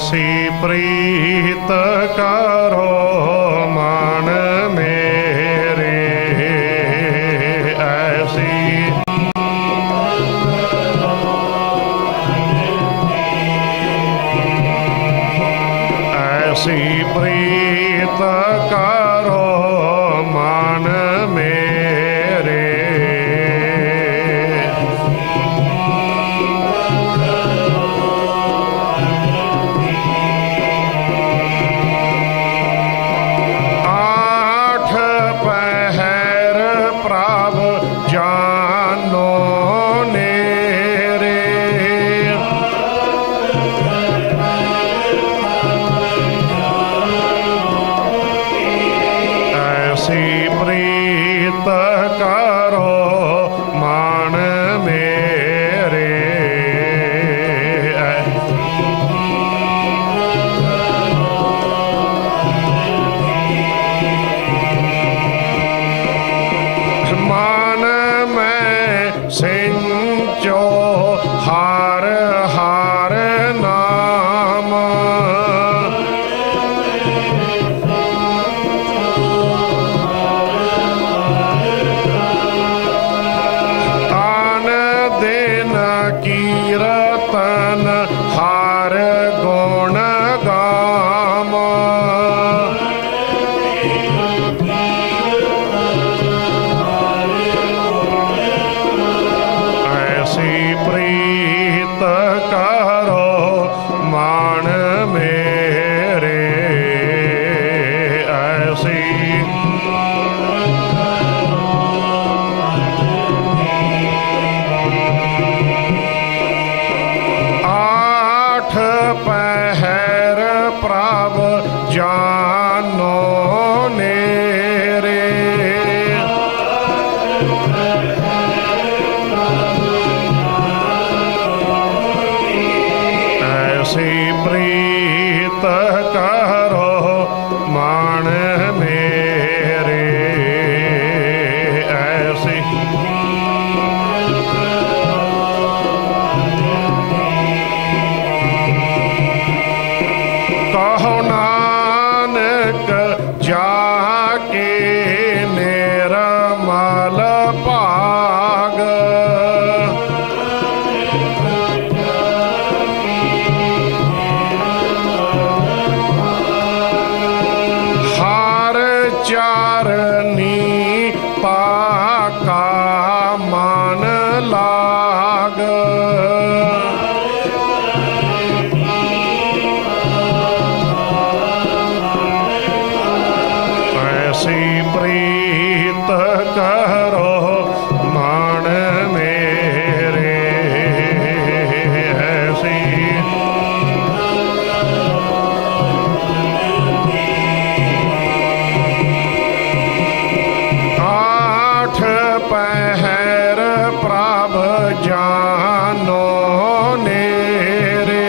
ऐसी प्रीत करो मन मेरे, ऐसी ऐसी प्रीत करो मन मेरे, आठ पहर प्रभ जानो नेरे, ऐसी प्रीत करो मन मेरे, मन में सिंचो हर हर नाम, तान दिन कीर्तन हर गुण गाम, ऐसी प्रीत करो मन मेरे, ऐसी आठ पहर प्रभ जानो नेरे, ऐसी प्रीत करो मन मेरे, ऐसी कहो नानक जाके निर्मल भाग, हर चारनी पाका मन लाग, ऐसी प्रीत करो मन मेरे, ऐसी आठ पहर प्रभ जानो नेरे,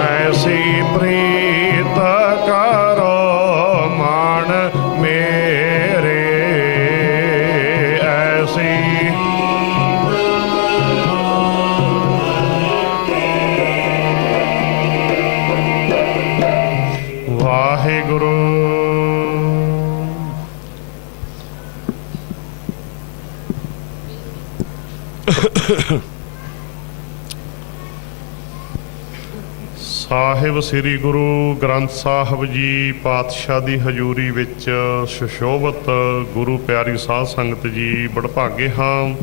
ऐसी प्रीत करो मन मेरे, ऐसी वाहिगुरु। ਸਾਹਿਬ ਸ੍ਰੀ ਗੁਰੂ ਗ੍ਰੰਥ ਸਾਹਿਬ ਜੀ ਪਾਤਸ਼ਾਹ ਦੀ ਹਜ਼ੂਰੀ ਵਿੱਚ ਸੁਸ਼ੋਭਤ ਗੁਰੂ ਪਿਆਰੀ ਸਾਧ ਸੰਗਤ ਜੀ, ਬੜਭਾਗੇ ਹਾਂ।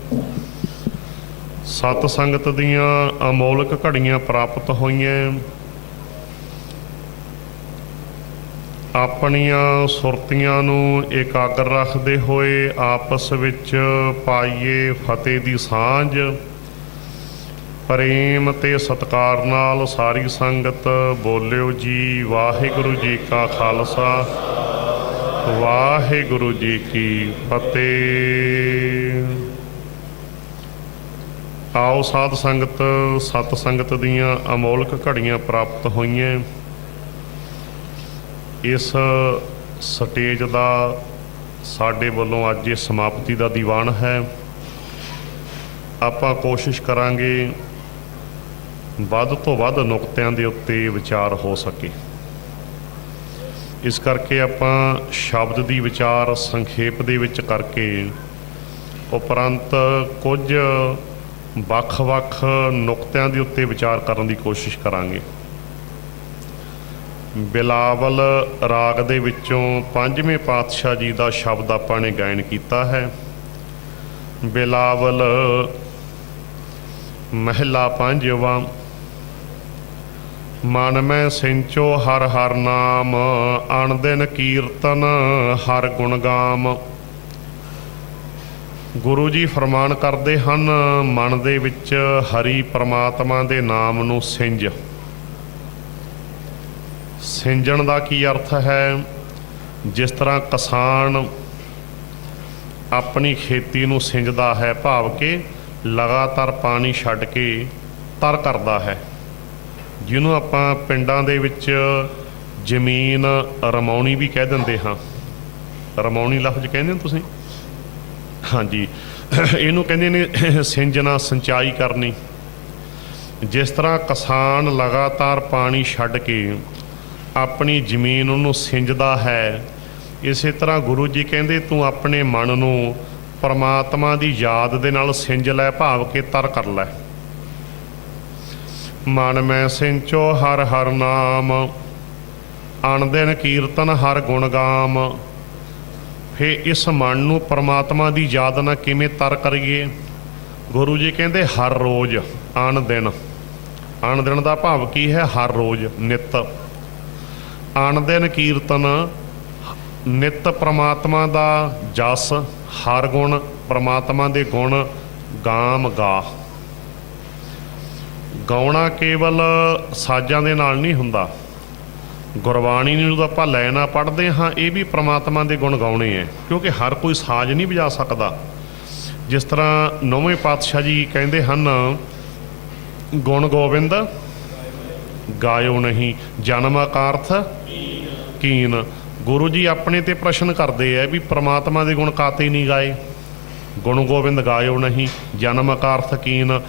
ਸਤ ਸੰਗਤ ਦੀਆਂ ਅਮੋਲਕ ਘੜੀਆਂ ਪ੍ਰਾਪਤ ਹੋਈਆਂ। ਆਪਣੀਆਂ ਸੁਰਤੀਆਂ ਨੂੰ ਇਕਾਗਰ ਰੱਖਦੇ ਹੋਏ ਆਪਸ ਵਿੱਚ ਪਾਈਏ ਫਤਿਹ ਦੀ ਸਾਂਝ। ਪ੍ਰੇਮ ਤੇ ਸਤਿਕਾਰ ਨਾਲ ਸਾਰੀ ਸੰਗਤ ਬੋਲਿਓ ਜੀ ਵਾਹਿਗੁਰੂ ਜੀ ਕਾ ਖਾਲਸਾ ਵਾਹਿਗੁਰੂ ਜੀ ਕੀ ਫਤਿਹ। ਆਓ ਸਾਧ ਸੰਗਤ, ਸਤ ਸੰਗਤ ਦੀਆਂ ਅਮੋਲਕ ਘੜੀਆਂ ਪ੍ਰਾਪਤ ਹੋਈਆਂ। ਇਸ ਸਟੇਜ ਦਾ ਸਾਡੇ ਵੱਲੋਂ ਅੱਜ ਇਹ ਸਮਾਪਤੀ ਦਾ ਦੀਵਾਨ ਹੈ। ਆਪਾਂ ਕੋਸ਼ਿਸ਼ ਕਰਾਂਗੇ ਵੱਧ ਤੋਂ ਵੱਧ ਨੁਕਤਿਆਂ ਦੇ ਉੱਤੇ ਵਿਚਾਰ ਹੋ ਸਕੇ। ਇਸ ਕਰਕੇ ਆਪਾਂ ਸ਼ਬਦ ਦੀ ਵਿਚਾਰ ਸੰਖੇਪ ਦੇ ਵਿੱਚ ਕਰਕੇ ਉਪਰੰਤ ਕੁਝ ਵੱਖ-ਵੱਖ ਨੁਕਤਿਆਂ ਦੇ ਉੱਤੇ ਵਿਚਾਰ ਕਰਨ ਦੀ ਕੋਸ਼ਿਸ਼ ਕਰਾਂਗੇ। ਬਿਲਾਵਲ ਰਾਗ ਦੇ ਵਿੱਚੋਂ ਪੰਜਵੇਂ ਪਾਤਸ਼ਾਹ ਜੀ ਦਾ ਸ਼ਬਦ ਆਪਾਂ ਨੇ ਗਾਇਨ ਕੀਤਾ ਹੈ। ਬਿਲਾਵਲ ਮਹਿਲਾ ਪੰਜਵਾਂ। ਮਨ ਮੈਂ ਸਿੰਚੋ ਹਰ ਹਰ ਨਾਮ, ਅਣ ਦਿਨ ਕੀਰਤਨ ਹਰ ਗੁਣ ਗਾਮ। ਗੁਰੂ ਜੀ ਫਰਮਾਨ ਕਰਦੇ ਹਨ, ਮਨ ਦੇ ਵਿੱਚ ਹਰੀ ਪਰਮਾਤਮਾ ਦੇ ਨਾਮ ਨੂੰ ਸਿੰਜ। ਸਿੰਜਣ ਦਾ ਕੀ ਅਰਥ ਹੈ? ਜਿਸ ਤਰ੍ਹਾਂ ਕਿਸਾਨ ਆਪਣੀ ਖੇਤੀ ਨੂੰ ਸਿੰਜਦਾ ਹੈ, ਭਾਵ ਕਿ ਲਗਾਤਾਰ ਪਾਣੀ ਛੱਡ ਕੇ ਤਰ ਕਰਦਾ ਹੈ, ਜਿਹਨੂੰ ਆਪਾਂ ਪਿੰਡਾਂ ਦੇ ਵਿੱਚ ਜ਼ਮੀਨ ਰਮਾਉਣੀ ਵੀ ਕਹਿ ਦਿੰਦੇ ਹਾਂ। ਰਮਾਉਣੀ ਲਫ਼ਜ਼ ਕਹਿੰਦੇ ਹੋ ਤੁਸੀਂ? ਹਾਂਜੀ, ਇਹਨੂੰ ਕਹਿੰਦੇ ਨੇ ਸਿੰਜਣਾ, ਸਿੰਚਾਈ ਕਰਨੀ। ਜਿਸ ਤਰ੍ਹਾਂ ਕਿਸਾਨ ਲਗਾਤਾਰ ਪਾਣੀ ਛੱਡ ਕੇ ਆਪਣੀ ਜ਼ਮੀਨ ਉਹਨੂੰ ਸਿੰਜਦਾ ਹੈ, ਇਸੇ ਤਰ੍ਹਾਂ ਗੁਰੂ ਜੀ ਕਹਿੰਦੇ ਤੂੰ ਆਪਣੇ ਮਨ ਨੂੰ ਪਰਮਾਤਮਾ ਦੀ ਯਾਦ ਦੇ ਨਾਲ ਸਿੰਜ ਲੈ, ਭਾਵ ਕਿ ਤਰ ਕਰ ਲੈ। ਮਨ ਮੈਂ ਸਿੰਚੋ ਹਰ ਹਰ ਨਾਮ, ਅਣ ਦਿਨ ਕੀਰਤਨ ਹਰ ਗੁਣ ਗਾਮ। ਫਿਰ ਇਸ ਮਨ ਨੂੰ ਪਰਮਾਤਮਾ ਦੀ ਯਾਦ ਨਾਲ ਕਿਵੇਂ ਤਰ ਕਰੀਏ? ਗੁਰੂ ਜੀ ਕਹਿੰਦੇ ਹਰ ਰੋਜ਼, ਅਣ ਦਿਨ। ਅਣ ਦਿਨ ਦਾ ਭਾਵ ਕੀ ਹੈ? ਹਰ ਰੋਜ਼, ਨਿਤ। ਅਣ ਦਿਨ ਕੀਰਤਨ, ਨਿਤ ਪਰਮਾਤਮਾ ਦਾ ਜਸ, ਹਰ ਗੁਣ ਪਰਮਾਤਮਾ ਦੇ ਗੁਣ ਗਾਮ ਗਾ। ਗਾਉਣਾ ਕੇਵਲ ਸਾਜ਼ਾਂ ਦੇ ਨਾਲ ਨਹੀਂ ਹੁੰਦਾ। ਗੁਰਬਾਣੀ ਨੂੰ ਜਦੋਂ ਆਪਾਂ ਲੈਣਾ ਪੜ੍ਹਦੇ ਹਾਂ, ਇਹ ਵੀ ਪਰਮਾਤਮਾ ਦੇ ਗੁਣ ਗਾਉਣੇ ਹੈ, ਕਿਉਂਕਿ ਹਰ ਕੋਈ ਸਾਜ਼ ਨਹੀਂ ਵਜਾ ਸਕਦਾ। ਜਿਸ ਤਰ੍ਹਾਂ ਨੌਵੇਂ ਪਾਤਸ਼ਾਹ ਜੀ ਕਹਿੰਦੇ ਹਨ, ਗੁਣ ਗੋਬਿੰਦ ਗਾਇਓ ਨਹੀਂ, ਜਨਮ ਅਕਾਰਥ ਕੀਨ। ਗੁਰੂ ਜੀ ਆਪਣੇ ਤੇ ਪ੍ਰਸ਼ਨ ਕਰਦੇ ਆ ਵੀ ਪ੍ਰਮਾਤਮਾ ਦੇ ਗੁਣ ਕਾਤੇ ਨਹੀਂ ਗਾਏ? ਗੁਣ ਗੋਬਿੰਦ ਗਾਇਓ ਨਹੀਂ, ਜਨਮ ਅਕਾਰਥ ਕੀਨ।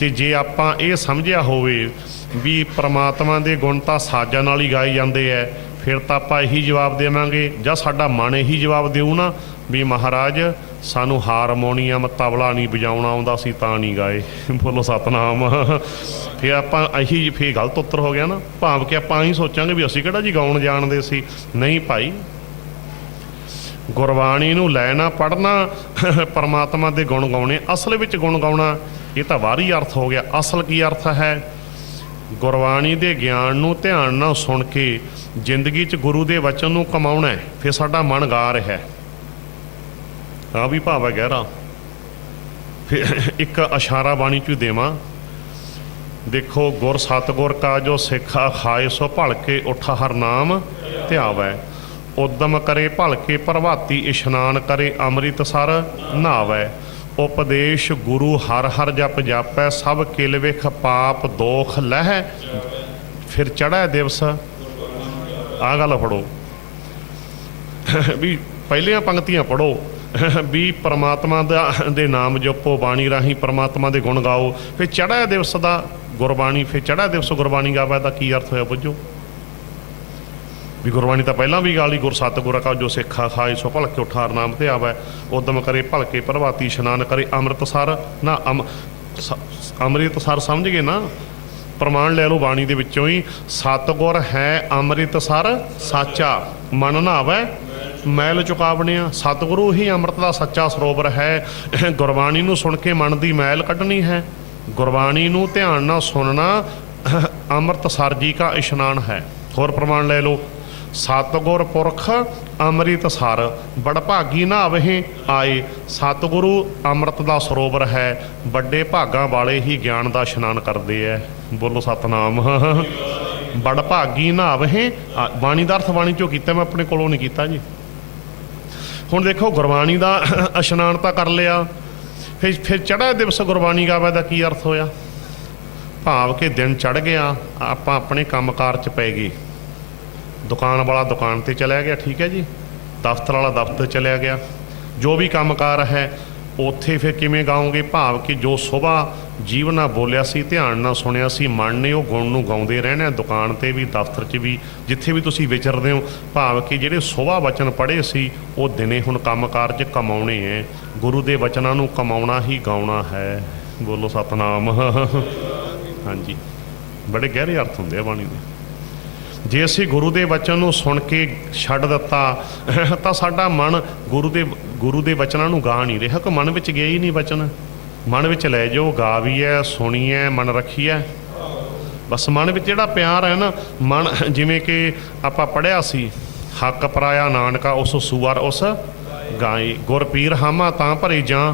ਤੇ ਜੇ ਆਪਾਂ ਇਹ ਸਮਝਿਆ ਹੋਵੇ ਵੀ ਪ੍ਰਮਾਤਮਾ ਦੇ ਗੁਣ ਤਾਂ ਸਾਜ਼ਾਂ ਨਾਲ ਹੀ ਗਾਏ ਜਾਂਦੇ ਐ, ਫਿਰ ਤਾਂ ਆਪਾਂ ਇਹੀ ਜਵਾਬ ਦੇਵਾਂਗੇ, ਜਾਂ ਸਾਡਾ ਮਨ ਇਹੀ ਜਵਾਬ ਦਿਓ ਨਾ ਵੀ ਮਹਾਰਾਜ ਸਾਨੂੰ ਹਾਰਮੋਨੀਅਮ ਤਬਲਾ ਨਹੀਂ ਵਜਾਉਣਾ ਆਉਂਦਾ ਸੀ ਤਾਂ ਨਹੀਂ ਗਾਏ। ਬੋਲੋ ਸਤਨਾਮ। ਫਿਰ ਆਪਾਂ ਇਹੀ, ਫਿਰ ਗਲਤ ਉੱਤਰ ਹੋ ਗਿਆ ਨਾ। ਭਾਵ ਕਿ ਆਪਾਂ ਇਹੀ ਸੋਚਾਂਗੇ ਵੀ ਅਸੀਂ ਕਿਹੜਾ ਜੀ ਗਾਉਣ ਜਾਣਦੇ ਸੀ। ਨਹੀਂ ਭਾਈ, ਗੁਰਬਾਣੀ ਨੂੰ ਲੈਣਾ ਪੜ੍ਹਨਾ, ਪਰਮਾਤਮਾ ਦੇ ਗੁਣ ਗਾਉਣੇ। ਅਸਲ ਵਿੱਚ ਗੁਣ ਗਾਉਣਾ ਇਹ ਤਾਂ ਬਾਹਰੀ ਅਰਥ ਹੋ ਗਿਆ। ਅਸਲ ਕੀ ਅਰਥ ਹੈ? ਗੁਰਬਾਣੀ ਦੇ ਗਿਆਨ ਨੂੰ ਧਿਆਨ ਨਾਲ ਸੁਣ ਕੇ ਜ਼ਿੰਦਗੀ 'ਚ ਗੁਰੂ ਦੇ ਵਚਨ ਨੂੰ ਕਮਾਉਣਾ, ਫਿਰ ਸਾਡਾ ਮਨ ਗਾ ਰਿਹਾ। ਆ ਵੀ ਭਾਵ ਹੈ ਗਹਿਰਾ। ਫਿਰ ਇੱਕ ਇਸ਼ਾਰਾ ਬਾਣੀ 'ਚ ਦੇਵਾਂ, ਦੇਖੋ, ਗੁਰ ਸਤਿਗੁਰ ਕਾ ਜੋ ਸਿੱਖਾ ਖਾਏ, ਸੋ ਭਲ ਕੇ ਉਠ ਹਰ ਨਾਮ ਧਿਆਵੈ। ਉਦਮ ਕਰੇ ਭਲ ਕੇ ਪ੍ਰਭਾਤੀ, ਇਸ਼ਨਾਨ ਕਰੇ ਅੰਮ੍ਰਿਤਸਰ ਨਹਾਵੈ। ਉਪਦੇਸ਼ ਗੁਰੂ ਹਰ ਹਰ ਜਪ ਜਾਪੈ, ਸਭ ਕਿਲ ਵਿਖ ਪਾਪ ਦੋਖ ਲਹਿ, ਫਿਰ ਚੜ੍ਹੈ ਦਿਵਸ। ਆਹ ਗੱਲ ਪੜੋ ਵੀ ਪਹਿਲੀਆਂ ਪੰਕਤੀਆਂ ਪੜੋ ਵੀ ਪਰਮਾਤਮਾ ਦੇ ਨਾਮ ਜਪੋ, ਬਾਣੀ ਰਾਹੀਂ ਪਰਮਾਤਮਾ ਦੇ ਗੁਣ ਗਾਓ, ਫਿਰ ਚੜ੍ਹੈ ਦਿਵਸ ਦਾ ਗੁਰਬਾਣੀ, ਫਿਰ ਚੜ੍ਹੈ ਦਿਵਸ ਗੁਰਬਾਣੀ ਗਾਵੇ ਦਾ ਕੀ ਅਰਥ ਹੋਇਆ? ਬੁੱਝੋ ਵੀ ਗੁਰਬਾਣੀ ਤਾਂ ਪਹਿਲਾਂ ਵੀ ਗਾਲੀ, ਗੁਰ ਸਤਿਗੁਰ ਕਾ ਜੋ ਸਿੱਖਾ ਖਾਏ, ਸੋ ਭਲ ਕੇ ਉਠ ਹਰ ਨਾਮ ਧਿਆਵੈ। ਉਦਮ ਕਰੇ ਭਲ ਕੇ ਪ੍ਰਭਾਤੀ, ਇਸ਼ਨਾਨ ਕਰੇ ਅੰਮ੍ਰਿਤਸਰ ਨਾ। ਅੰਮ੍ਰਿਤਸਰ ਸਮਝ ਗਏ ਨਾ? ਪ੍ਰਮਾਣ ਲੈ ਲਓ ਬਾਣੀ ਦੇ ਵਿੱਚੋਂ ਹੀ, ਸਤਿਗੁਰ ਹੈ ਅੰਮ੍ਰਿਤਸਰ ਸਾਚਾ, ਮਨ ਨਹਾਵੈ ਮੈਲ ਚੁਕਾਵਣਿਆ। ਸਤਿਗੁਰੂ ਹੀ ਅੰਮ੍ਰਿਤ ਦਾ ਸੱਚਾ ਸਰੋਵਰ ਹੈ। ਗੁਰਬਾਣੀ ਨੂੰ ਸੁਣ ਕੇ ਮਨ ਦੀ ਮੈਲ ਕੱਢਣੀ ਹੈ। ਗੁਰਬਾਣੀ ਨੂੰ ਧਿਆਨ ਨਾਲ ਸੁਣਨਾ ਅੰਮ੍ਰਿਤਸਰ ਜੀ ਕਾ ਇਸ਼ਨਾਨ ਹੈ। ਹੋਰ ਪ੍ਰਮਾਣ ਲੈ ਲਓ, ਸਤਿਗੁਰ ਪੁਰਖ ਅੰਮ੍ਰਿਤਸਰ, ਬੜਭਾਗੀ ਨਹਾਵਹਿ ਆਏ। ਸਤਿਗੁਰੂ ਅੰਮ੍ਰਿਤ ਦਾ ਸਰੋਵਰ ਹੈ, ਵੱਡੇ ਭਾਗਾਂ ਵਾਲੇ ਹੀ ਗਿਆਨ ਦਾ ਇਸ਼ਨਾਨ ਕਰਦੇ ਹੈ। ਬੋਲੋ ਸਤਨਾਮ। ਬੜਭਾਗੀ ਨਹਾਵਹਿ, ਬਾਣੀ ਦਾ ਅਰਥ ਬਾਣੀ 'ਚੋਂ ਕੀਤਾ, ਮੈਂ ਆਪਣੇ ਕੋਲੋਂ ਨਹੀਂ ਕੀਤਾ ਜੀ। ਹੁਣ ਦੇਖੋ, ਗੁਰਬਾਣੀ ਦਾ ਇਸ਼ਨਾਨ ਤਾਂ ਕਰ ਲਿਆ, ਫਿਰ ਚੜ੍ਹੈ ਦਿਵਸ ਗੁਰਬਾਣੀ ਗਾਵੇ ਦਾ ਕੀ ਅਰਥ ਹੋਇਆ? ਭਾਵ ਕਿ ਦਿਨ ਚੜ੍ਹ ਗਿਆ, ਆਪਾਂ ਆਪਣੇ ਕੰਮਕਾਰ 'ਚ ਪੈ ਗਏ। ਦੁਕਾਨ ਵਾਲਾ ਦੁਕਾਨ 'ਤੇ ਚਲਿਆ ਗਿਆ, ਠੀਕ ਹੈ ਜੀ, ਦਫ਼ਤਰ ਵਾਲਾ ਦਫ਼ਤਰ ਚਲਿਆ ਗਿਆ, ਜੋ ਵੀ ਕੰਮਕਾਰ ਹੈ ਉੱਥੇ ਫਿਰ ਕਿਵੇਂ ਗਾਓਗੇ? ਭਾਵ ਕਿ ਜੋ ਸੁਭਾ ਜੀਵ ਨਾਲ ਬੋਲਿਆ ਸੀ, ਧਿਆਨ ਨਾਲ ਸੁਣਿਆ ਸੀ, ਮਨ ਨੇ ਉਹ ਗੁਣ ਨੂੰ ਗਾਉਂਦੇ ਰਹਿਣਾ, ਦੁਕਾਨ ਤੇ ਵੀ, ਦਫ਼ਤਰ 'ਚ ਵੀ, ਜਿੱਥੇ ਵੀ ਤੁਸੀਂ ਵਿਚਰਦੇ ਹੋ। ਭਾਵ ਕਿ ਜਿਹੜੇ ਸੁਭਾ ਵਚਨ ਪੜ੍ਹੇ ਸੀ ਉਹ ਦਿਨੇ ਹੁਣ ਕੰਮਕਾਰ 'ਚ ਕਮਾਉਣੇ ਹੈ। ਗੁਰੂ ਦੇ ਵਚਨਾਂ ਨੂੰ ਕਮਾਉਣਾ ਹੀ ਗਾਉਣਾ ਹੈ। ਬੋਲੋ ਸਤਨਾਮ। ਹਾਂਜੀ, ਬੜੇ ਗਹਿਰੇ ਅਰਥ ਹੁੰਦੇ ਆ ਬਾਣੀ ਦੇ। ਜੇ ਅਸੀਂ ਗੁਰੂ ਦੇ ਵਚਨ ਨੂੰ ਸੁਣ ਕੇ ਛੱਡ ਦਿੱਤਾ ਤਾਂ ਸਾਡਾ ਮਨ ਗੁਰੂ ਦੇ ਵਚਨਾਂ ਨੂੰ ਗਾ ਨਹੀਂ ਰਿਹਾ, ਕਿ ਮਨ ਵਿੱਚ ਗਿਆ ਹੀ ਨਹੀਂ ਵਚਨ। ਮਨ ਵਿੱਚ ਲੈ ਜਾਓ, ਗਾ ਵੀ ਹੈ, ਸੁਣੀ ਹੈ, ਮਨ ਰੱਖੀ ਹੈ। ਬਸ ਮਨ ਵਿੱਚ ਜਿਹੜਾ ਪਿਆਰ ਹੈ ਨਾ, ਮਨ ਜਿਵੇਂ ਕਿ ਆਪਾਂ ਪੜ੍ਹਿਆ ਸੀ, ਹੱਕ ਪਰਾਇਆ ਨਾਨਕਾ ਉਸ ਸੂਅਰ ਉਸ ਗਾਏ, ਗੁਰ ਪੀਰ ਹਾਮਾ ਤਾਂ ਭਰੇ ਜਾਂ।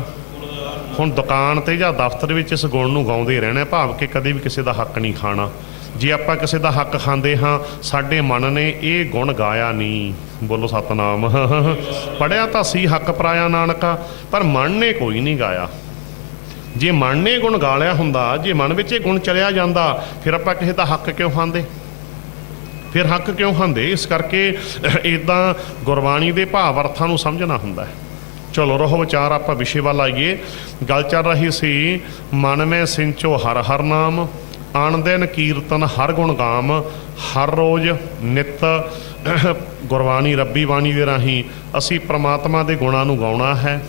ਹੁਣ ਦੁਕਾਨ ਤੇ ਜਾਂ ਦਫ਼ਤਰ ਵਿੱਚ ਇਸ ਗੁਣ ਨੂੰ ਗਾਉਂਦੇ ਰਹਿਣਾ, ਭਾਵ ਕਿ ਕਦੇ ਵੀ ਕਿਸੇ ਦਾ ਹੱਕ ਨਹੀਂ ਖਾਣਾ। ਜੇ ਆਪਾਂ ਕਿਸੇ ਦਾ ਹੱਕ ਖਾਂਦੇ ਹਾਂ, ਸਾਡੇ ਮਨ ਨੇ ਇਹ ਗੁਣ ਗਾਇਆ ਨਹੀਂ। ਬੋਲੋ ਸਤਨਾਮ। ਪੜ੍ਹਿਆ ਤਾਂ ਸੀ ਹੱਕ ਪਰਾਇਆ ਨਾਨਕਾ, ਪਰ ਮਨ ਨੇ ਕੋਈ ਨਹੀਂ ਗਾਇਆ। ਜੇ ਮਨ ਨੇ ਗੁਣ ਗਾ ਲਿਆ ਹੁੰਦਾ, ਜੇ ਮਨ ਵਿੱਚ ਇਹ ਗੁਣ ਚਲਿਆ ਜਾਂਦਾ, ਫਿਰ ਆਪਾਂ ਕਿਸੇ ਦਾ ਹੱਕ ਕਿਉਂ ਖਾਂਦੇ? ਫਿਰ ਹੱਕ ਕਿਉਂ ਖਾਂਦੇ? ਇਸ ਕਰਕੇ ਇੱਦਾਂ ਗੁਰਬਾਣੀ ਦੇ ਭਾਵ ਅਰਥਾਂ ਨੂੰ ਸਮਝਣਾ ਹੁੰਦਾ ਹੈ। ਚਲੋ ਰਹੋ ਵਿਚਾਰ, ਆਪਾਂ ਵਿਸ਼ੇ ਵੱਲ ਆਈਏ। ਗੱਲ ਚੱਲ ਰਹੀ ਸੀ, ਮਨ ਮੈਂ ਸਿੰਚੋ ਹਰ ਹਰ ਨਾਮ, ਆਣ ਦਿਨ ਕੀਰਤਨ ਹਰ ਗੁਣ ਗਾਮ। ਹਰ ਰੋਜ਼ ਨਿਤ ਗੁਰਬਾਣੀ ਰੱਬੀ ਬਾਣੀ ਦੇ ਰਾਹੀਂ ਅਸੀਂ ਪ੍ਰਮਾਤਮਾ ਦੇ ਗੁਣਾਂ ਨੂੰ ਗਾਉਣਾ ਹੈ,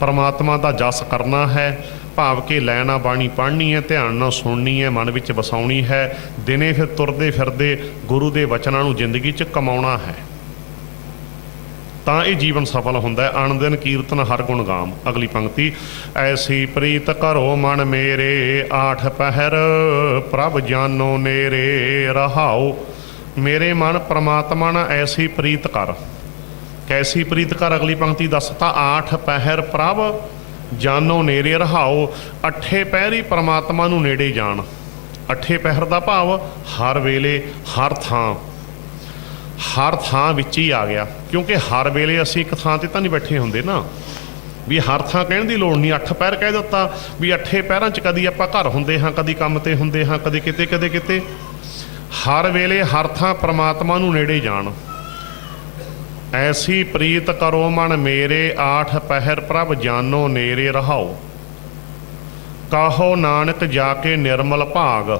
ਪ੍ਰਮਾਤਮਾ ਦਾ ਜਸ ਕਰਨਾ ਹੈ। ਭਾਵ ਕਿ ਲੈਣਾ ਬਾਣੀ ਪੜ੍ਹਨੀ ਹੈ, ਧਿਆਨ ਨਾਲ ਸੁਣਨੀ ਹੈ, ਮਨ ਵਿੱਚ ਵਸਾਉਣੀ ਹੈ। ਦਿਨੇ ਫਿਰ ਤੁਰਦੇ ਫਿਰਦੇ ਗੁਰੂ ਦੇ ਵਚਨਾਂ ਨੂੰ ਜ਼ਿੰਦਗੀ 'ਚ ਕਮਾਉਣਾ ਹੈ, ਤਾਂ ਇਹ ਜੀਵਨ ਸਫਲ ਹੁੰਦਾ ਹੈ। ਅਣ ਦਿਨ ਕੀਰਤਨ ਹਰ ਗੁਣ ਗਾਮ। ਅਗਲੀ ਪੰਕਤੀ, ਐਸੀ ਪ੍ਰੀਤ ਕਰੋ ਮਨ ਮੇਰੇ, ਆਠ ਪਹਿਰ ਪ੍ਰਭ ਜਾਨੋ ਨੇਰੇ ਰਹਾਓ। ਮੇਰੇ ਮਨ ਪ੍ਰਮਾਤਮਾ ਨਾਲ ਐਸੀ ਪ੍ਰੀਤ ਕਰ। ਕੈਸੀ ਪ੍ਰੀਤ ਕਰ? ਅਗਲੀ ਪੰਕਤੀ ਦੱਸਤਾ, ਆਠ ਪਹਿਰ ਪ੍ਰਭ ਜਾਨੋ ਨੇਰੇ ਰਹਾਓ। ਅੱਠੇ ਪਹਿਰ ਹੀ ਪ੍ਰਮਾਤਮਾ ਨੂੰ ਨੇੜੇ ਜਾਣ। ਅੱਠੇ ਪਹਿਰ ਦਾ ਭਾਵ ਹਰ ਵੇਲੇ, ਹਰ ਥਾਂ ਵਿੱਚ ਹੀ ਆ ਗਿਆ, ਕਿਉਂਕਿ ਹਰ ਵੇਲੇ ਅਸੀਂ ਇੱਕ ਥਾਂ ਤੇ ਤਾਂ ਨਹੀਂ ਬੈਠੇ ਹੁੰਦੇ ਨਾ, ਵੀ ਹਰ ਥਾਂ ਕਹਿਣ ਦੀ ਲੋੜ ਨਹੀਂ। ਅੱਠ ਪਹਿਰ ਕਹਿ ਦਿੱਤਾ, ਵੀ ਅੱਠੇ ਪਹਿਰਾਂ 'ਚ ਕਦੀ ਆਪਾਂ ਘਰ ਹੁੰਦੇ ਹਾਂ, ਕਦੀ ਕੰਮ ਤੇ ਹੁੰਦੇ ਹਾਂ, ਕਦੇ ਕਿਤੇ ਕਦੇ ਕਿਤੇ। ਹਰ ਵੇਲੇ ਹਰ ਥਾਂ ਪ੍ਰਮਾਤਮਾ ਨੂੰ ਨੇੜੇ ਜਾਣ। ਐਸੀ ਪ੍ਰੀਤ ਕਰੋ ਮਨ ਮੇਰੇ, ਆਠ ਪਹਿਰ ਪ੍ਰਭ ਜਾਨੋ ਨੇਰੇ ਰਹਾਓ। ਕਾਹੋ ਨਾਨਕ ਜਾ ਕੇ ਨਿਰਮਲ ਭਾਗ।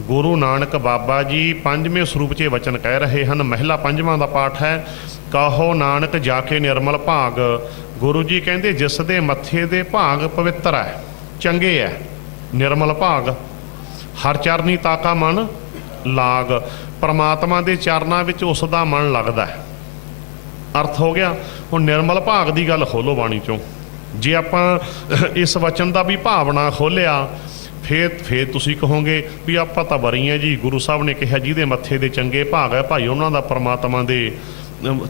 ਗੁਰੂ ਨਾਨਕ ਬਾਬਾ ਜੀ ਪੰਜਵੇਂ ਸਰੂਪ 'ਚ ਵਚਨ ਕਹਿ ਰਹੇ ਹਨ। ਮਹਿਲਾ ਪੰਜਵਾਂ ਦਾ ਪਾਠ ਹੈ। ਕਾਹੋ ਨਾਨਕ ਜਾ ਕੇ ਨਿਰਮਲ ਭਾਗ। ਗੁਰੂ ਜੀ ਕਹਿੰਦੇ ਜਿਸ ਦੇ ਮੱਥੇ ਦੇ ਭਾਗ ਪਵਿੱਤਰ ਹੈ, ਚੰਗੇ ਹੈ, ਨਿਰਮਲ ਭਾਗ। ਹਰ ਚਰਨੀ ਤਾਕਾ ਮਨ ਲਾਗ। ਪਰਮਾਤਮਾ ਦੇ ਚਰਨਾਂ ਵਿੱਚ ਉਸ ਦਾ ਮਨ ਲੱਗਦਾ ਹੈ। ਅਰਥ ਹੋ ਗਿਆ। ਹੁਣ ਨਿਰਮਲ ਭਾਗ ਦੀ ਗੱਲ ਖੋਲੋ ਬਾਣੀ 'ਚੋਂ। ਜੇ ਆਪਾਂ ਇਸ ਵਚਨ ਦਾ ਵੀ ਭਾਵਨਾ ਖੋਲ੍ਹਿਆ, ਫੇਰ ਤੁਸੀਂ ਕਹੋਗੇ ਵੀ ਆਪਾਂ ਤਾਂ ਵਰੀਆਂ ਜੀ, ਗੁਰੂ ਸਾਹਿਬ ਨੇ ਕਿਹਾ ਜਿਹਦੇ ਮੱਥੇ ਦੇ ਚੰਗੇ ਭਾਗ ਹੈ ਭਾਈ, ਉਹਨਾਂ ਦਾ ਪਰਮਾਤਮਾ ਦੇ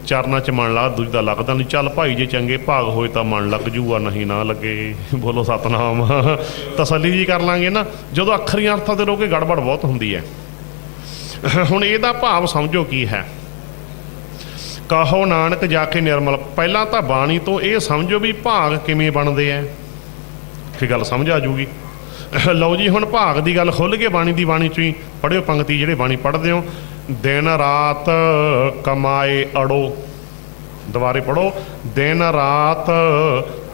ਚਰਨਾਂ 'ਚ ਮਨ ਲਾ, ਦੂਜੀ ਦਾ ਲੱਗਦਾ ਨਹੀਂ। ਚੱਲ ਭਾਈ, ਜੇ ਚੰਗੇ ਭਾਗ ਹੋਏ ਤਾਂ ਮਨ ਲੱਗ ਜੂਗਾ, ਨਹੀਂ ਨਾ ਲੱਗੇ। ਬੋਲੋ ਸਤਨਾਮ। ਤਸੱਲੀ ਜੀ ਕਰ ਲਾਂਗੇ ਨਾ। ਜਦੋਂ ਅੱਖਰੀ ਅਰਥਾਂ ਦੇ ਰੋਗੇ ਗੜਬੜ ਬਹੁਤ ਹੁੰਦੀ ਹੈ। ਹੁਣ ਇਹਦਾ ਭਾਵ ਸਮਝੋ ਕੀ ਹੈ। ਕਾਹੋ ਨਾਨਕ ਜਾ ਕੇ ਨਿਰਮਲ। ਪਹਿਲਾਂ ਤਾਂ ਬਾਣੀ ਤੋਂ ਇਹ ਸਮਝੋ ਵੀ ਭਾਗ ਕਿਵੇਂ ਬਣਦੇ ਹੈ, ਫਿਰ ਗੱਲ ਸਮਝ ਆ ਜੂਗੀ। ਲਓ ਜੀ, ਹੁਣ ਭਾਗ ਦੀ ਗੱਲ ਖੁੱਲ੍ਹ ਕੇ ਬਾਣੀ ਚੋਂ ਹੀ ਪੜ੍ਹਿਓ ਪੰਕਤੀ, ਜਿਹੜੇ ਬਾਣੀ ਪੜ੍ਹਦੇ ਹੋ। ਦਿਨ ਰਾਤ ਕਮਾਏ ਅੜੋ। ਦੁਬਾਰੇ ਪੜ੍ਹੋ। ਦਿਨ ਰਾਤ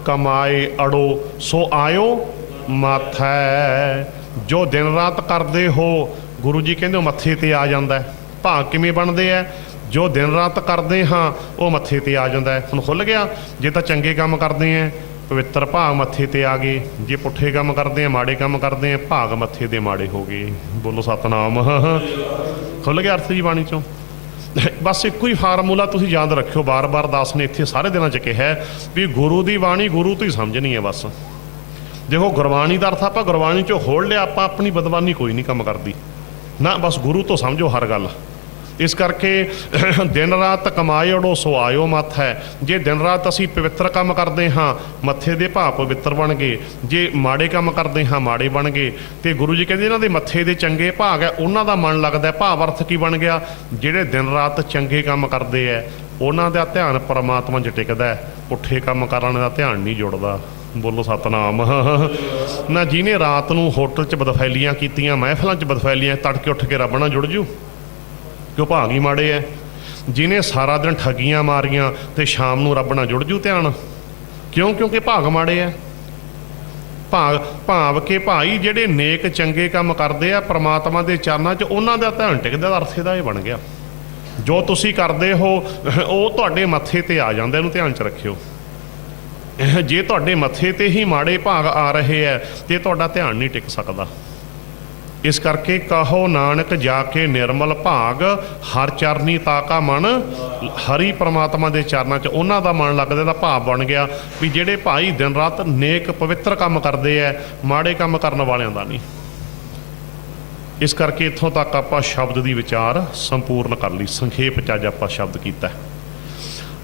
ਕਮਾਏ ਅੜੋ, ਸੋ ਆਇਓ ਮਾਥੈ। ਜੋ ਦਿਨ ਰਾਤ ਕਰਦੇ ਹੋ, ਗੁਰੂ ਜੀ ਕਹਿੰਦੇ ਉਹ ਮੱਥੇ ਤੇ ਆ ਜਾਂਦਾ। ਭਾਗ ਕਿਵੇਂ ਬਣਦੇ ਹੈ? ਜੋ ਦਿਨ ਰਾਤ ਕਰਦੇ ਹਾਂ ਉਹ ਮੱਥੇ ਤੇ ਆ ਜਾਂਦਾ। ਹੁਣ ਖੁੱਲ੍ਹ ਗਿਆ। ਜੇ ਤਾਂ ਚੰਗੇ ਕੰਮ ਕਰਦੇ ਆ, ਪਵਿੱਤਰ ਭਾਗ ਮੱਥੇ ਤੇ ਆ ਗਏ। ਜੇ ਪੁੱਠੇ ਕੰਮ ਕਰਦੇ ਆ, ਮਾੜੇ ਕੰਮ ਕਰਦੇ ਆ, ਭਾਗ ਮੱਥੇ ਦੇ ਮਾੜੇ ਹੋ ਗਏ। ਬੋਲੋ ਸਤਨਾਮ। ਖੁੱਲ੍ਹ ਗਿਆ ਅਰਥ ਜੀ ਬਾਣੀ 'ਚੋਂ। ਬਸ ਇੱਕੋ ਹੀ ਫਾਰਮੂਲਾ ਤੁਸੀਂ ਯਾਦ ਰੱਖਿਓ। ਬਾਰ-ਬਾਰ ਦਾਸ ਨੇ ਇੱਥੇ ਸਾਰੇ ਦਿਨਾਂ 'ਚ ਕਿਹਾ ਵੀ ਗੁਰੂ ਦੀ ਬਾਣੀ ਗੁਰੂ ਤੋਂ ਹੀ ਸਮਝਣੀ ਹੈ। ਬਸ ਦੇਖੋ, ਗੁਰਬਾਣੀ ਦਾ ਅਰਥ ਆਪਾਂ ਗੁਰਬਾਣੀ 'ਚੋਂ ਖੋਲ੍ਹ ਲਿਆ, ਆਪਾਂ ਆਪਣੀ ਬਦਬਾਨੀ ਕੋਈ ਨਹੀਂ ਕੰਮ ਕਰਦੀ ਨਾ। ਬਸ ਗੁਰੂ ਤੋਂ ਸਮਝੋ ਹਰ ਗੱਲ। ਇਸ ਕਰਕੇ ਦਿਨ ਰਾਤ ਕਮਾਏ ਅੜੋ, ਸੋ ਆਇਓ ਮੱਥ ਹੈ। ਜੇ ਦਿਨ ਰਾਤ ਅਸੀਂ ਪਵਿੱਤਰ ਕੰਮ ਕਰਦੇ ਹਾਂ, ਮੱਥੇ ਦੇ ਭਾਗ ਪਵਿੱਤਰ ਬਣ ਗਏ। ਜੇ ਮਾੜੇ ਕੰਮ ਕਰਦੇ ਹਾਂ, ਮਾੜੇ ਬਣ ਗਏ। ਤੇ ਗੁਰੂ ਜੀ ਕਹਿੰਦੇ ਇਹਨਾਂ ਦੇ ਮੱਥੇ ਦੇ ਚੰਗੇ ਭਾਗ ਹੈ, ਉਹਨਾਂ ਦਾ ਮਨ ਲੱਗਦਾ। ਭਾਵ ਅਰਥ ਕੀ ਬਣ ਗਿਆ? ਜਿਹੜੇ ਦਿਨ ਰਾਤ ਚੰਗੇ ਕੰਮ ਕਰਦੇ ਹੈ, ਉਹਨਾਂ ਦਾ ਧਿਆਨ ਪਰਮਾਤਮਾ 'ਚ ਟਿਕਦਾ। ਪੁੱਠੇ ਕੰਮ ਕਰਨ ਦਾ ਧਿਆਨ ਨਹੀਂ ਜੁੜਦਾ। ਬੋਲੋ ਸਤਨਾਮ। ਨਾ ਜਿਹਨੇ ਰਾਤ ਨੂੰ ਹੋਟਲ 'ਚ ਬਦਫੈਲੀਆਂ ਕੀਤੀਆਂ, ਮਹਿਫਲਾਂ 'ਚ ਬਦਫੈਲੀਆਂ, ਤੜਕੇ ਉੱਠ ਕੇ ਰੱਬ ਨਾਲ ਜੁੜ ਜੂ, ਕਿਉਂ ਭਾਗ ਹੀ ਮਾੜੇ ਹੈ। ਜਿਹਨੇ ਸਾਰਾ ਦਿਨ ਠੱਗੀਆਂ ਮਾਰੀਆਂ ਤੇ ਸ਼ਾਮ ਨੂੰ ਰੱਬ ਨਾਲ ਜੁੜ ਜੂ ਧਿਆਨ। ਕਿਉਂ? ਕਿਉਂਕਿ ਭਾਗ ਮਾੜੇ ਆ। ਭਾਵ ਕਿ ਭਾਈ ਜਿਹੜੇ ਨੇਕ ਚੰਗੇ ਕੰਮ ਕਰਦੇ ਆ ਪ੍ਰਮਾਤਮਾ ਦੇ ਚਰਨਾਂ 'ਚ, ਉਹਨਾਂ ਦਾ ਧਿਆਨ ਟਿਕਦਾ। ਦਾ ਅਰਥ ਇਹਦਾ ਇਹ ਬਣ ਗਿਆ, ਜੋ ਤੁਸੀਂ ਕਰਦੇ ਹੋ ਉਹ ਤੁਹਾਡੇ ਮੱਥੇ ਤੇ ਆ ਜਾਂਦਾ, ਇਹਨੂੰ ਧਿਆਨ 'ਚ ਰੱਖਿਓ। ਜੇ ਤੁਹਾਡੇ ਮੱਥੇ ਤੇ ਹੀ ਮਾੜੇ ਭਾਗ ਆ ਰਹੇ ਹੈ ਤੇ ਤੁਹਾਡਾ ਧਿਆਨ ਨਹੀਂ ਟਿਕ ਸਕਦਾ। ਇਸ ਕਰਕੇ ਕਹੋ ਨਾਨਕ ਜਾ ਕੇ ਨਿਰਮਲ ਭਾਗ, ਹਰ ਚਰਨੀ ਤਾਕਾ ਮਨ, ਹਰੀ ਪ੍ਰਮਾਤਮਾ ਦੇ ਚਰਨਾਂ 'ਚ ਉਹਨਾਂ ਦਾ ਮਨ ਲੱਗਦਾ। ਦਾ ਭਾਵ ਬਣ ਗਿਆ ਵੀ ਜਿਹੜੇ ਭਾਈ ਦਿਨ ਰਾਤ ਨੇਕ ਪਵਿੱਤਰ ਕੰਮ ਕਰਦੇ ਹੈ, ਮਾੜੇ ਕੰਮ ਕਰਨ ਵਾਲਿਆਂ ਦਾ ਨਹੀਂ। ਇਸ ਕਰਕੇ ਇੱਥੋਂ ਤੱਕ ਆਪਾਂ ਸ਼ਬਦ ਦੀ ਵਿਚਾਰ ਸੰਪੂਰਨ ਕਰ ਲਈ, ਸੰਖੇਪ 'ਚ ਅੱਜ ਆਪਾਂ ਸ਼ਬਦ ਕੀਤਾ।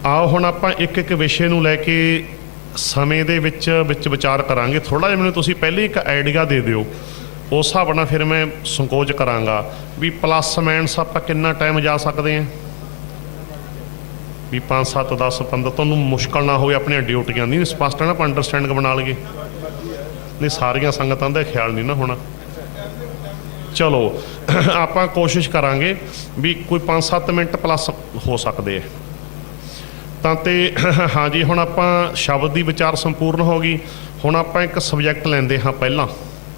ਆਓ ਹੁਣ ਆਪਾਂ ਇੱਕ ਇੱਕ ਵਿਸ਼ੇ ਨੂੰ ਲੈ ਕੇ ਸਮੇਂ ਦੇ ਵਿੱਚ ਵਿਚਾਰ ਕਰਾਂਗੇ। ਥੋੜ੍ਹਾ ਜਿਹਾ ਮੈਨੂੰ ਤੁਸੀਂ ਪਹਿਲੇ ਇੱਕ ਆਈਡੀਆ ਦੇ ਦਿਓ, ਉਸ ਹਿਸਾਬ ਨਾਲ ਫਿਰ ਮੈਂ ਸੰਕੋਚ ਕਰਾਂਗਾ ਵੀ ਪਲੱਸ ਮਾਈਨਸ ਆਪਾਂ ਕਿੰਨਾ ਟਾਈਮ ਜਾ ਸਕਦੇ ਹਾਂ। ਵੀ 5 7 10 15 ਤੁਹਾਨੂੰ ਮੁਸ਼ਕਲ ਨਾ ਹੋਵੇ ਆਪਣੀਆਂ ਡਿਊਟੀਆਂ ਦੀ। ਸਪਸ਼ਟ ਹੈ ਨਾ, ਆਪਾਂ ਅੰਡਰਸਟੈਂਡਿੰਗ ਬਣਾ ਲਈਏ। ਨਹੀਂ ਸਾਰੀਆਂ ਸੰਗਤਾਂ ਦਾ ਖਿਆਲ ਨਹੀਂ ਨਾ ਹੋਣਾ। ਚਲੋ ਆਪਾਂ ਕੋਸ਼ਿਸ਼ ਕਰਾਂਗੇ ਵੀ ਕੋਈ 5 7 ਮਿੰਟ ਪਲੱਸ ਹੋ ਸਕਦੇ ਆ ਤਾਂ। ਤੇ ਹਾਂਜੀ, ਹੁਣ ਆਪਾਂ ਸ਼ਬਦ ਦੀ ਵਿਚਾਰ ਸੰਪੂਰਨ ਹੋ ਗਈ। ਹੁਣ ਆਪਾਂ ਇੱਕ ਸਬਜੈਕਟ ਲੈਂਦੇ ਹਾਂ ਪਹਿਲਾਂ।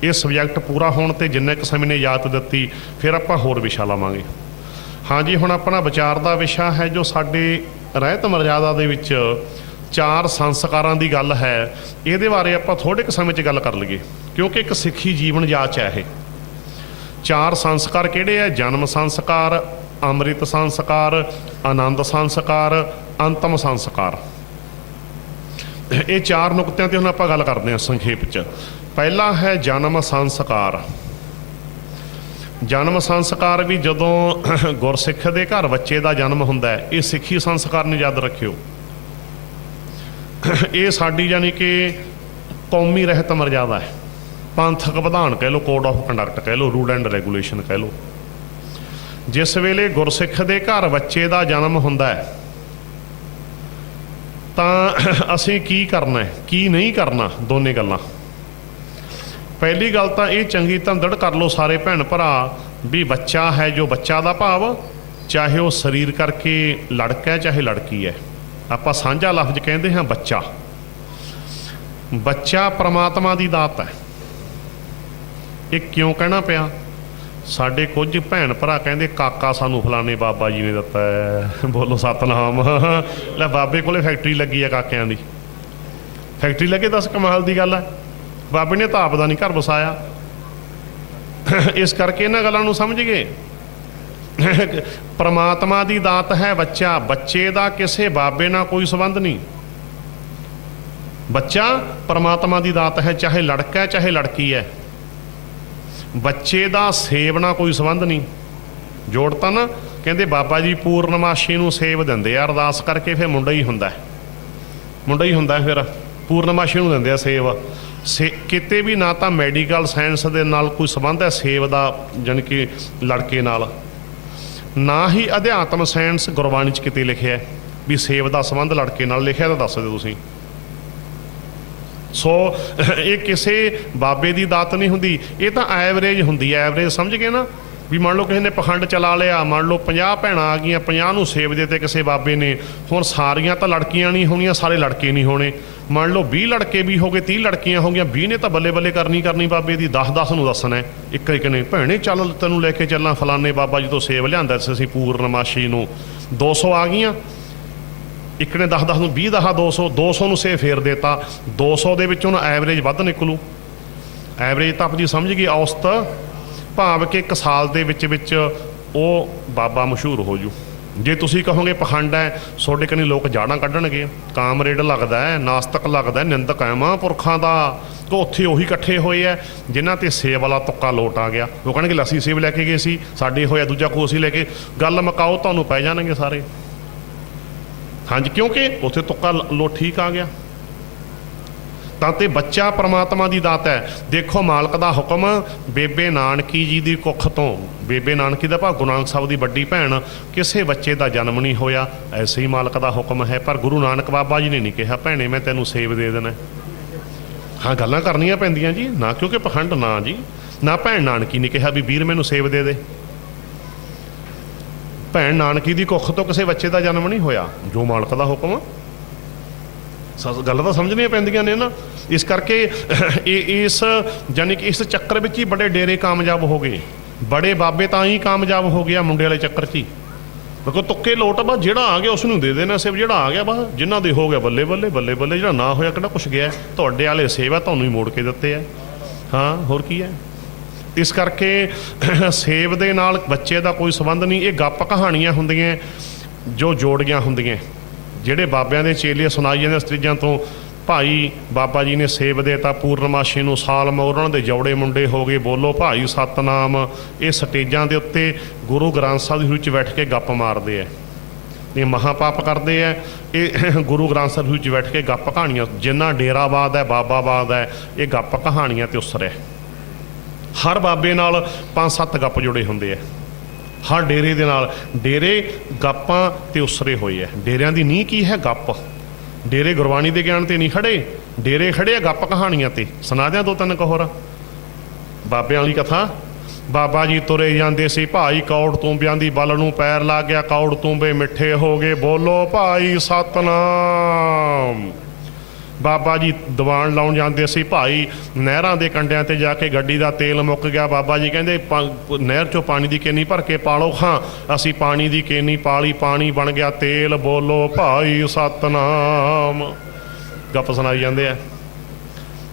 ਇਹ ਸਬਜੈਕਟ ਪੂਰਾ ਹੋਣ ਤੇ ਜਿੰਨੇ ਕੁ ਸਮੇਂ ਨੇ ਇਜਾਜ਼ਤ ਦਿੱਤੀ ਫਿਰ ਆਪਾਂ ਹੋਰ ਵਿਸ਼ਾ ਲਵਾਂਗੇ। ਹਾਂਜੀ, ਹੁਣ ਆਪਣਾ ਵਿਚਾਰ ਦਾ ਵਿਸ਼ਾ ਹੈ ਜੋ ਸਾਡੇ ਰਹਿਤ ਮਰਜ਼ਾਦਾ ਦੇ ਵਿੱਚ 4 ਸੰਸਕਾਰਾਂ ਦੀ ਗੱਲ ਹੈ। ਇਹਦੇ ਬਾਰੇ ਆਪਾਂ ਥੋੜ੍ਹੇ ਕੁ ਸਮੇਂ 'ਚ ਗੱਲ ਕਰ ਲਈਏ, ਕਿਉਂਕਿ ਇੱਕ ਸਿੱਖੀ ਜੀਵਨ ਜਾਚ ਹੈ ਇਹ। 4 ਸੰਸਕਾਰ ਕਿਹੜੇ ਹੈ? ਜਨਮ ਸੰਸਕਾਰ, ਅੰਮ੍ਰਿਤ ਸੰਸਕਾਰ, ਆਨੰਦ ਸੰਸਕਾਰ, ਅੰਤਮ ਸੰਸਕਾਰ। ਇਹ 4 ਨੁਕਤਿਆਂ ਤੇ ਹੁਣ ਆਪਾਂ ਗੱਲ ਕਰਦੇ ਹਾਂ ਸੰਖੇਪ 'ਚ। ਪਹਿਲਾ ਹੈ ਜਨਮ ਸੰਸਕਾਰ। ਜਨਮ ਸੰਸਕਾਰ ਵੀ ਜਦੋਂ ਗੁਰਸਿੱਖ ਦੇ ਘਰ ਬੱਚੇ ਦਾ ਜਨਮ ਹੁੰਦਾ ਹੈ, ਇਹ ਸਿੱਖੀ ਸੰਸਕਾਰ ਨੂੰ ਯਾਦ ਰੱਖਿਓ। ਇਹ ਸਾਡੀ ਯਾਨੀ ਕਿ ਕੌਮੀ ਰਹਿਤ ਮਰਜ਼ਾਦਾ ਹੈ, ਪੰਥਕ ਵਿਧਾਨ ਕਹਿ ਲਓ, ਕੋਡ ਆਫ ਕੰਡਕਟ ਕਹਿ ਲਓ, ਰੂਲ ਐਂਡ ਰੈਗੂਲੇਸ਼ਨ ਕਹਿ ਲਓ। ਜਿਸ ਵੇਲੇ ਗੁਰਸਿੱਖ ਦੇ ਘਰ ਬੱਚੇ ਦਾ ਜਨਮ ਹੁੰਦਾ ਹੈ ਤਾਂ ਅਸੀਂ ਕੀ ਕਰਨਾ ਹੈ, ਕੀ ਨਹੀਂ ਕਰਨਾ, ਦੋਨੇ ਗੱਲਾਂ। ਪਹਿਲੀ ਗੱਲ ਤਾਂ ਇਹ ਚੰਗੀ ਧੰਦੜ ਕਰ ਲਓ ਸਾਰੇ ਭੈਣ ਭਰਾ ਵੀ ਬੱਚਾ ਹੈ ਜੋ ਬੱਚਾ ਦਾ ਭਾਵ ਚਾਹੇ ਉਹ ਸਰੀਰ ਕਰਕੇ ਲੜਕਾ ਹੈ ਚਾਹੇ ਲੜਕੀ ਹੈ, ਆਪਾਂ ਸਾਂਝਾ ਲਫ਼ਜ਼ ਕਹਿੰਦੇ ਹਾਂ ਬੱਚਾ। ਬੱਚਾ ਪ੍ਰਮਾਤਮਾ ਦੀ ਦਾਤ ਹੈ। ਇਹ ਕਿਉਂ ਕਹਿਣਾ ਪਿਆ? ਸਾਡੇ ਕੁਝ ਭੈਣ ਭਰਾ ਕਹਿੰਦੇ ਕਾਕਾ ਸਾਨੂੰ ਫਲਾਣੇ ਬਾਬਾ ਜੀ ਨੇ ਦਿੱਤਾ ਹੈ। ਬੋਲੋ ਸਤਨਾਮ। ਲੈ ਬਾਬੇ ਕੋਲੇ ਫੈਕਟਰੀ ਲੱਗੀ ਹੈ ਕਾਕਿਆਂ ਦੀ। ਫੈਕਟਰੀ ਲੱਗੇ, ਦੱਸ ਕਮਾਲ ਦੀ ਗੱਲ ਹੈ। ਬਾਬੇ ਨੇ ਤਾਂ ਆਪ ਦਾ ਨਹੀਂ ਘਰ ਵਸਾਇਆ। ਇਸ ਕਰਕੇ ਇਹਨਾਂ ਗੱਲਾਂ ਨੂੰ ਸਮਝ ਗਏ। ਪ੍ਰਮਾਤਮਾ ਦੀ ਦਾਤ ਹੈ ਬੱਚਾ। ਬੱਚੇ ਦਾ ਕਿਸੇ ਬਾਬੇ ਨਾਲ ਕੋਈ ਸੰਬੰਧ ਨਹੀਂ। ਬੱਚਾ ਪ੍ਰਮਾਤਮਾ ਦੀ ਦਾਤ ਹੈ, ਚਾਹੇ ਲੜਕਾ ਹੈ ਚਾਹੇ ਲੜਕੀ ਹੈ। ਬੱਚੇ ਦਾ ਸੇਬ ਨਾਲ ਕੋਈ ਸੰਬੰਧ ਨਹੀਂ। ਜੋੜਤਾ ਨਾ, ਕਹਿੰਦੇ ਬਾਬਾ ਜੀ ਪੂਰਨਮਾਸ਼ੀ ਨੂੰ ਸੇਬ ਦਿੰਦੇ ਆ ਅਰਦਾਸ ਕਰਕੇ, ਫਿਰ ਮੁੰਡਾ ਹੀ ਹੁੰਦਾ, ਮੁੰਡਾ ਹੀ ਹੁੰਦਾ। ਫਿਰ ਪੂਰਨਮਾਸ਼ੀ ਨੂੰ ਦਿੰਦੇ ਆ ਸੇਬ। ਕਿਤੇ ਵੀ ਨਾ ਤਾਂ ਮੈਡੀਕਲ ਸਾਇੰਸ ਦੇ ਨਾਲ ਕੋਈ ਸੰਬੰਧ ਹੈ ਸੇਬ ਦਾ, ਜਾਣੀ ਕਿ ਲੜਕੇ ਨਾਲ, ਨਾ ਹੀ ਅਧਿਆਤਮ ਸਾਇੰਸ ਗੁਰਬਾਣੀ 'ਚ ਕਿਤੇ ਲਿਖਿਆ ਵੀ ਸੇਬ ਦਾ ਸੰਬੰਧ ਲੜਕੇ ਨਾਲ। ਲਿਖਿਆ ਤਾਂ ਦੱਸ ਦਿਓ ਤੁਸੀਂ। ਸੋ ਇਹ ਕਿਸੇ ਬਾਬੇ ਦੀ ਦਾਤ ਨਹੀਂ ਹੁੰਦੀ, ਇਹ ਤਾਂ ਐਵਰੇਜ ਹੁੰਦੀ ਹੈ। ਐਵਰੇਜ ਸਮਝ ਗਏ ਨਾ? ਵੀ ਮੰਨ ਲਓ ਕਿਸੇ ਨੇ ਪਖੰਡ ਚਲਾ ਲਿਆ, ਮੰਨ ਲਓ 50 ਭੈਣਾਂ ਆ ਗਈਆਂ, 50 ਨੂੰ ਸੇਬ ਦੇ ਤੇ ਕਿਸੇ ਬਾਬੇ ਨੇ। ਹੁਣ ਸਾਰੀਆਂ ਤਾਂ ਲੜਕੀਆਂ ਨਹੀਂ ਹੋਣੀਆਂ, ਸਾਰੇ ਲੜਕੇ ਨਹੀਂ ਹੋਣੇ। ਮੰਨ ਲਓ 20 ਲੜਕੇ ਵੀ ਹੋ ਗਏ, 30 ਲੜਕੀਆਂ ਹੋ ਗਈਆਂ, 20 ਨੇ ਤਾਂ ਬੱਲੇ ਬੱਲੇ ਕਰਨੀ ਬਾਬੇ ਦੀ, 10 ਨੂੰ ਦੱਸਣਾ ਇੱਕ ਇੱਕ ਨੇ। ਭੈਣੇ ਚੱਲ ਤੈਨੂੰ ਲੈ ਕੇ ਚੱਲਾਂ ਫਲਾਨੇ ਬਾਬਾ ਜੀ ਤੋਂ ਸੇਬ ਲਿਆਂਦਾ ਸੀ ਅਸੀਂ ਪੂਰਨਮਾਸ਼ੀ ਨੂੰ। 200 ਆ ਗਈਆਂ, ਇੱਕ ਨੇ 10 ਨੂੰ 20 200 ਨੂੰ ਸੇਬ ਫੇਰ ਦੇਤਾ। 200 ਦੇ ਵਿੱਚੋਂ ਐਵਰੇਜ ਵੱਧ ਨਿਕਲੂ। ਐਵਰੇਜ ਤਾਂ ਆਪਣੀ ਸਮਝ ਗਈ, ਔਸਤ ਭਾਵ ਕਿ 1 ਸਾਲ ਦੇ ਵਿੱਚ ਉਹ ਬਾਬਾ ਮਸ਼ਹੂਰ ਹੋ ਜੂ। ਜੇ ਤੁਸੀਂ ਕਹੋਗੇ ਪਖੰਡ ਹੈ, ਤੁਹਾਡੇ ਕਨੀ ਲੋਕ ਜਾੜਾਂ ਕੱਢਣਗੇ, ਕਾਮਰੇਡ ਲੱਗਦਾ ਹੈ, ਨਾਸਤਕ ਲੱਗਦਾ, ਨਿੰਦਕ ਹੈ ਮਹਾਂਪੁਰਖਾਂ ਦਾ। ਤਾਂ ਉੱਥੇ ਉਹੀ ਇਕੱਠੇ ਹੋਏ ਹੈ ਜਿਨ੍ਹਾਂ ਤੇ ਸੇਬ ਵਾਲਾ ਤੁੱਕਾ ਲੋਟ ਆ ਗਿਆ। ਉਹ ਕਹਿਣਗੇ ਅਸੀਂ ਸੇਬ ਲੈ ਕੇ ਗਏ ਸੀ, ਸਾਡੇ ਹੋਇਆ ਦੂਜਾ ਖੋ ਅਸੀਂ ਲੈ ਕੇ। ਗੱਲ ਮੁਕਾਓ, ਤੁਹਾਨੂੰ ਪੈ ਜਾਣਗੇ ਸਾਰੇ। ਹਾਂਜੀ, ਕਿਉਂਕਿ ਉੱਥੇ ਤੁੱਕਾ ਲੋਟ ਠੀਕ ਆ ਗਿਆ। ਤਾਂ ਤੇ ਬੱਚਾ ਪ੍ਰਮਾਤਮਾ ਦੀ ਦਾਤ ਹੈ। ਦੇਖੋ ਮਾਲਕ ਦਾ ਹੁਕਮ ਬੇਬੇ ਨਾਨਕੀ ਜੀ ਦੀ ਕੁੱਖ ਤੋਂ, ਬੇਬੇ ਨਾਨਕੀ ਦਾ ਭਾਵ ਗੁਰੂ ਨਾਨਕ ਸਾਹਿਬ ਦੀ ਵੱਡੀ ਭੈਣ, ਕਿਸੇ ਬੱਚੇ ਦਾ ਜਨਮ ਨਹੀਂ ਹੋਇਆ। ਐਸੇ ਹੀ ਮਾਲਕ ਦਾ ਹੁਕਮ ਹੈ। ਪਰ ਗੁਰੂ ਨਾਨਕ ਬਾਬਾ ਜੀ ਨੇ ਨਹੀਂ ਕਿਹਾ ਭੈਣੇ ਮੈਂ ਤੈਨੂੰ ਸੇਬ ਦੇ ਦੇਣਾ। ਹਾਂ, ਗੱਲਾਂ ਕਰਨੀਆਂ ਪੈਂਦੀਆਂ ਜੀ, ਨਾ ਕਿਉਂਕਿ ਪਖੰਡ, ਨਾ ਜੀ ਨਾ ਭੈਣ ਨਾਨਕੀ ਨੇ ਕਿਹਾ ਵੀ ਵੀਰ ਮੈਨੂੰ ਸੇਬ ਦੇ ਦੇ। ਭੈਣ ਨਾਨਕੀ ਦੀ ਕੁੱਖ ਤੋਂ ਕਿਸੇ ਬੱਚੇ ਦਾ ਜਨਮ ਨਹੀਂ ਹੋਇਆ। ਜੋ ਮਾਲਕ ਦਾ ਹੁਕਮ ਗੱਲ ਤਾਂ ਸਮਝਣੀਆਂ ਪੈਂਦੀਆਂ ਨੇ ਨਾ। ਇਸ ਕਰਕੇ ਇਸ ਯਾਨੀ ਕਿ ਇਸ ਚੱਕਰ ਵਿੱਚ ਹੀ ਬੜੇ ਡੇਰੇ ਕਾਮਯਾਬ ਹੋ ਗਏ, ਬੜੇ ਬਾਬੇ ਤਾਂ ਹੀ ਕਾਮਯਾਬ ਹੋ ਗਿਆ ਮੁੰਡੇ ਵਾਲੇ ਚੱਕਰ 'ਚ ਹੀ। ਦੇਖੋ ਤੁੱਕੇ ਲੋਟ ਬਸ ਜਿਹੜਾ ਆ ਗਿਆ ਉਸ ਨੂੰ ਦੇ ਦੇਣਾ ਸੇਵ, ਜਿਹੜਾ ਆ ਗਿਆ ਬਸ ਜਿਨ੍ਹਾਂ ਦੇ ਹੋ ਗਿਆ ਬੱਲੇ ਬੱਲੇ ਬੱਲੇ ਬੱਲੇ, ਜਿਹੜਾ ਨਾ ਹੋਇਆ ਕਿਹੜਾ ਕੁਛ ਗਿਆ। ਤੁਹਾਡੇ ਵਾਲੇ ਸੇਵ ਆ, ਤੁਹਾਨੂੰ ਹੀ ਮੋੜ ਕੇ ਦਿੱਤੇ ਆ। ਹਾਂ ਹੋਰ ਕੀ ਹੈ। ਇਸ ਕਰਕੇ ਸੇਵ ਦੇ ਨਾਲ ਬੱਚੇ ਦਾ ਕੋਈ ਸੰਬੰਧ ਨਹੀਂ। ਇਹ ਗੱਪ ਕਹਾਣੀਆਂ ਹੁੰਦੀਆਂ ਜੋ ਜੋੜੀਆਂ ਹੁੰਦੀਆਂ, ਜਿਹੜੇ ਬਾਬਿਆਂ ਦੇ ਚੇਲੇ ਸੁਣਾਈ ਜਾਂਦੇ ਸਤਰੀਜਾਂ ਤੋਂ। ਭਾਈ ਬਾਬਾ ਜੀ ਨੇ ਸੇਵ ਦੇਤਾ ਪੂਰਨਮਾਸ਼ੀ ਨੂੰ, ਸਾਲ ਮੌਰਨ ਦੇ ਜੋੜੇ ਮੁੰਡੇ ਹੋ ਗਏ, ਬੋਲੋ ਭਾਈ ਸਤਨਾਮ। ਇਹ ਸਟੇਜਾਂ ਦੇ ਉੱਤੇ ਗੁਰੂ ਗ੍ਰੰਥ ਸਾਹਿਬ ਦੀ ਵਿੱਚ ਬੈਠ ਕੇ ਗੱਪ ਮਾਰਦੇ ਆ, ਇਹ ਮਹਾਪਾਪ ਕਰਦੇ ਆ। ਇਹ ਗੁਰੂ ਗ੍ਰੰਥ ਸਾਹਿਬ ਵਿੱਚ ਬੈਠ ਕੇ ਗੱਪ ਕਹਾਣੀਆਂ, ਜਿੰਨਾ ਡੇਰਾਵਾਦ ਹੈ ਬਾਬਾਵਾਦ ਹੈ, ਇਹ ਗੱਪ ਕਹਾਣੀਆਂ ਤੇ ਉਸਰਿਆ। ਹਰ ਬਾਬੇ ਨਾਲ 5-7 ਗੱਪ ਜੁੜੇ ਹੁੰਦੇ ਆ, ਹਰ ਡੇਰੇ ਦੇ ਨਾਲ। ਡੇਰੇ ਗੱਪਾਂ ਤੇ ਉਸਰੇ ਹੋਏ ਆ। ਡੇਰਿਆਂ ਦੀ ਨੀਂਹ ਕੀ ਹੈ? ਗੱਪ। ਡੇਰੇ ਗੁਰਬਾਣੀ ਦੇ ਗਿਆਨ ਤੇ ਨਹੀਂ ਖੜੇ, ਡੇਰੇ ਖੜੇ ਆ ਗੱਪ ਕਹਾਣੀਆਂ ਤੇ। ਸੁਣਾ ਦਿਆਂ 2-3 ਹੋਰ ਬਾਬਿਆਂ ਵਾਲੀ ਕਥਾ। ਬਾਬਾ ਜੀ ਤੁਰੇ ਜਾਂਦੇ ਸੀ, ਭਾਈ ਕੌੜ ਤੂੰਬਿਆਂ ਦੀ ਬਲ ਨੂੰ ਪੈਰ ਲੱਗ ਗਿਆ, ਕੌੜ ਤੂੰਬੇ ਮਿੱਠੇ ਹੋ ਗਏ, ਬੋਲੋ ਭਾਈ ਸਤਨਾਮ। ਬਾਬਾ ਜੀ ਦੀਵਾਨ ਲਾਉਣ ਜਾਂਦੇ ਸੀ, ਭਾਈ ਨਹਿਰਾਂ ਦੇ ਕੰਢਿਆਂ ਤੇ ਜਾ ਕੇ ਗੱਡੀ ਦਾ ਤੇਲ ਮੁੱਕ ਗਿਆ। ਬਾਬਾ ਜੀ ਕਹਿੰਦੇ ਨਹਿਰ 'ਚੋਂ ਪਾਣੀ ਦੀ ਕੇਨੀ ਭਰ ਕੇ ਪਾ ਲਓ। ਹਾਂ ਅਸੀਂ ਪਾਣੀ ਦੀ ਕੇਨੀ ਪਾਲੀ, ਪਾਣੀ ਬਣ ਗਿਆ ਤੇਲ, ਬੋਲੋ ਭਾਈ ਸਤਨਾਮ। ਗੱਪ ਸੁਣਾਈ ਜਾਂਦੇ ਆ।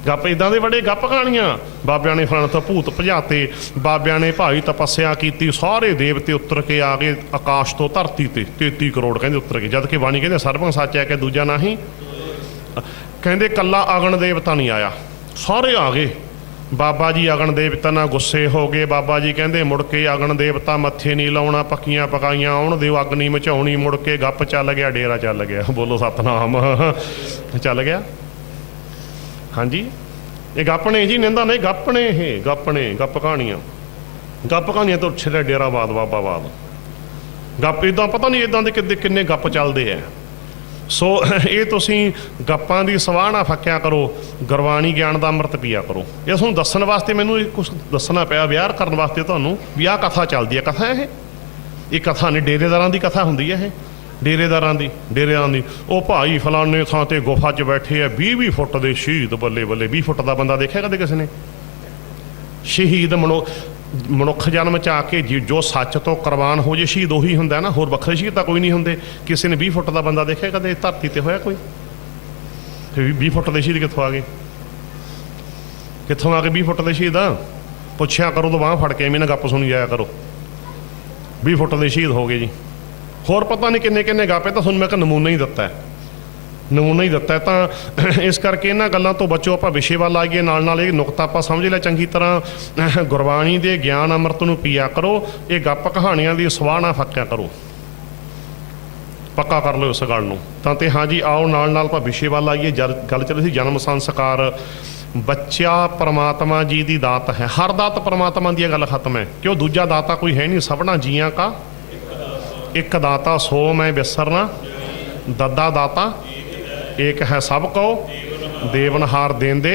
ਗੱਪ ਇੱਦਾਂ ਦੇ ਬੜੇ ਗੱਪ ਕਹਾਣੀਆਂ। ਬਾਬਿਆਂ ਨੇ ਫਲਾਣੇ ਤੋਂ ਭੂਤ ਭਜਾਤੇ, ਬਾਬਿਆਂ ਨੇ ਭਾਈ ਤਪੱਸਿਆ ਕੀਤੀ, ਸਾਰੇ ਦੇਵਤੇ ਉੱਤਰ ਕੇ ਆ ਗਏ ਆਕਾਸ਼ ਤੋਂ ਧਰਤੀ ਤੇ, 33 ਕਰੋੜ ਕਹਿੰਦੇ ਉੱਤਰ ਕੇ। ਜਦ ਕਿ ਬਾਣੀ ਕਹਿੰਦੇ ਸਰਬੰ ਸੱਚ ਹੈ ਕਿ ਦੂਜਾ ਨਹੀਂ। ਕਹਿੰਦੇ ਕੱਲਾ ਅਗਨ ਦੇਵਤਾ ਨਹੀਂ ਆਇਆ, ਸਾਰੇ ਆ ਗਏ। ਬਾਬਾ ਜੀ ਅਗਨ ਦੇਵਤਾ ਨਾਲ ਗੁੱਸੇ ਹੋ ਗਏ। ਬਾਬਾ ਜੀ ਕਹਿੰਦੇ ਮੁੜ ਕੇ ਅਗਨ ਦੇਵਤਾ ਮੱਥੇ ਨਹੀਂ ਲਾਉਣਾ, ਪੱਕੀਆਂ ਪਕਾਈਆਂ ਆਉਣ ਦਿਓ, ਅੱਗ ਨਹੀਂ ਮਚਾਉਣੀ। ਮੁੜ ਕੇ ਗੱਪ ਚੱਲ ਗਿਆ, ਡੇਰਾ ਚੱਲ ਗਿਆ, ਬੋਲੋ ਸਤਨਾਮ। ਚੱਲ ਗਿਆ। ਹਾਂਜੀ ਇਹ ਗੱਪ ਨੇ ਜੀ, ਨਿੰਦਾ ਨਹੀਂ, ਗੱਪ ਨੇ ਇਹ, ਗੱਪ ਨੇ, ਗੱਪ ਕਹਾਣੀਆਂ। ਗੱਪ ਕਹਾਣੀਆਂ ਤੋਂ ਛਿੜਾ ਡੇਰਾਵਾਦ ਬਾਬਾਵਾਦ। ਗੱਪ ਇੱਦਾਂ ਪਤਾ ਨਹੀਂ ਇੱਦਾਂ ਦੇ ਕਿੰਨੇ ਗੱਪ ਚੱਲਦੇ ਆ। ਸੋ ਇਹ ਤੁਸੀਂ ਗੱਪਾਂ ਦੀ ਸਵਾਹ ਨਾ ਫੱਕਿਆ ਕਰੋ, ਗੁਰਬਾਣੀ ਗਿਆਨ ਦਾ ਅੰਮ੍ਰਿਤ ਪੀਆ ਕਰੋ। ਇਹ ਤੁਹਾਨੂੰ ਦੱਸਣ ਵਾਸਤੇ ਮੈਨੂੰ ਕੁਛ ਦੱਸਣਾ ਪਿਆ, ਵਿਆਹ ਕਰਨ ਵਾਸਤੇ ਤੁਹਾਨੂੰ ਵੀ ਆਹ ਕਥਾ ਚੱਲਦੀ ਹੈ। ਕਥਾ ਇਹ ਕਥਾ ਨਹੀਂ, ਡੇਰੇਦਾਰਾਂ ਦੀ ਕਥਾ ਹੁੰਦੀ ਹੈ ਇਹ, ਡੇਰੇਦਾਰਾਂ ਦੀ। ਉਹ ਭਾਈ ਫਲਾਣੇ ਥਾਂ ਤੇ ਗੁਫਾ 'ਚ ਬੈਠੇ ਆ, 20-20 ਫੁੱਟ ਦੇ ਸ਼ਹੀਦ, ਬੱਲੇ ਬੱਲੇ। 20 ਫੁੱਟ ਦਾ ਬੰਦਾ ਦੇਖਿਆ ਕਦੇ ਕਿਸੇ ਨੇ? ਸ਼ਹੀਦ ਮਨੁੱਖ ਜਨਮ 'ਚ ਆ ਕੇ ਜੋ ਸੱਚ ਤੋਂ ਕੁਰਬਾਨ ਹੋ ਜੇ ਸ਼ਹੀਦ ਉਹੀ ਹੁੰਦਾ ਨਾ, ਹੋਰ ਵੱਖਰੇ ਸ਼ਹੀਦ ਤਾਂ ਕੋਈ ਨਹੀਂ ਹੁੰਦੇ। ਕਿਸੇ ਨੇ 20 ਫੁੱਟ ਦਾ ਬੰਦਾ ਦੇਖਿਆ ਕਦੇ ਧਰਤੀ ਤੇ? ਹੋਇਆ ਕੋਈ? 20 ਫੁੱਟ ਦੇ ਸ਼ਹੀਦ ਕਿੱਥੋਂ ਆ ਗਏ? ਕਿੱਥੋਂ ਆ ਕੇ 20 ਫੁੱਟ ਦੇ ਸ਼ਹੀਦ? ਪੁੱਛਿਆ ਕਰੋ ਤਾਂ ਬਾਂਹ ਫੜ ਕੇ, ਐਵੇਂ ਨਾ ਗੱਪ ਸੁਣੀ ਜਾਇਆ ਕਰੋ। 20 ਫੁੱਟ ਦੇ ਸ਼ਹੀਦ ਹੋ ਗਏ ਜੀ। ਹੋਰ ਪਤਾ ਨਹੀਂ ਕਿੰਨੇ ਕਿੰਨੇ ਗੱਪ। ਤਾਂ ਤੁਹਾਨੂੰ ਮੈਂ ਇੱਕ ਨਮੂਨਾ ਹੀ ਦਿੱਤਾ, ਨਮੂਨਾ ਹੀ ਦਿੱਤਾ। ਤਾਂ ਇਸ ਕਰਕੇ ਇਹਨਾਂ ਗੱਲਾਂ ਤੋਂ ਬਚੋ। ਆਪਾਂ ਵਿਸ਼ੇ ਵੱਲ ਆਈਏ, ਨਾਲ ਨਾਲ ਇਹ ਨੁਕਤਾ ਆਪਾਂ ਸਮਝ ਲਿਆ ਚੰਗੀ ਤਰ੍ਹਾਂ। ਗੁਰਬਾਣੀ ਦੇ ਗਿਆਨ ਅੰਮ੍ਰਿਤ ਨੂੰ ਪੀਆ ਕਰੋ, ਇਹ ਗੱਪ ਕਹਾਣੀਆਂ ਦੀ ਸਵਾਹ ਨਾ ਫੱਕਿਆ ਕਰੋ। ਪੱਕਾ ਕਰ ਲਓ ਇਸ ਗੱਲ ਨੂੰ। ਤਾਂ ਤੇ ਹਾਂਜੀ ਆਓ ਨਾਲ ਨਾਲ ਆਪਾਂ ਵਿਸ਼ੇ ਵੱਲ ਆਈਏ। ਗੱਲ ਚੱਲ ਸੀ ਜਨਮ ਸੰਸਕਾਰ। ਬੱਚਾ ਪਰਮਾਤਮਾ ਜੀ ਦੀ ਦਾਤ ਹੈ, ਹਰ ਦਾਤ ਪਰਮਾਤਮਾ ਦੀ ਗੱਲ ਖਤਮ ਹੈ। ਕਿਉਂ? ਦੂਜਾ ਦਾਤਾ ਕੋਈ ਹੈ ਨਹੀਂ, ਸਭਨਾ ਜੀਆਂ ਕਾ ਇੱਕ ਦਾਤਾ ਸੋ ਮੈਂ ਵਿਸਰਨਾ, ਦੱਦਾ ਦਾਤਾ ਏਕ ਹੈ ਸਭ ਕੋ, ਦੇਵਨਹਾਰ ਦੇਂਦੇ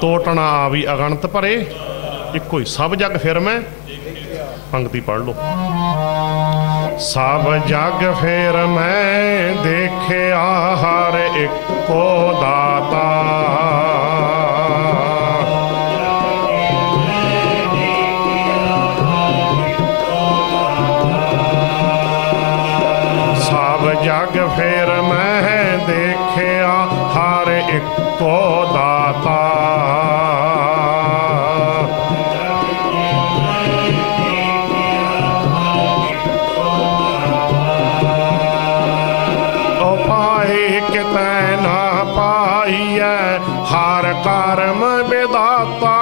ਤੋਟਣਾ ਆਵੀ ਅਗਣਤ ਭਰੇ, ਇੱਕੋ ਹੀ ਸਭ ਜਗ ਫਿਰ ਮੈਂ। ਪੰਕਤੀ ਪੜ੍ਹ ਲਓ। ਸਭ ਜਗ ਫਿਰ ਮੈਂ ਦੇਖਿਆ ਹਰ ਇੱਕੋ ਦਾਤਾ, ਸਭ ਜਗ ਫਿਰ ਮੈਂ ਦੇਖਿਆ ਹਰ ਇੱਕੋ ਦਾਤਾ, ਉਹ ਪਾਈ ਕਿਤੈ ਨਾ ਪਾਈਐ ਹਰ ਕਰਮ ਵਿਦਾਤਾ,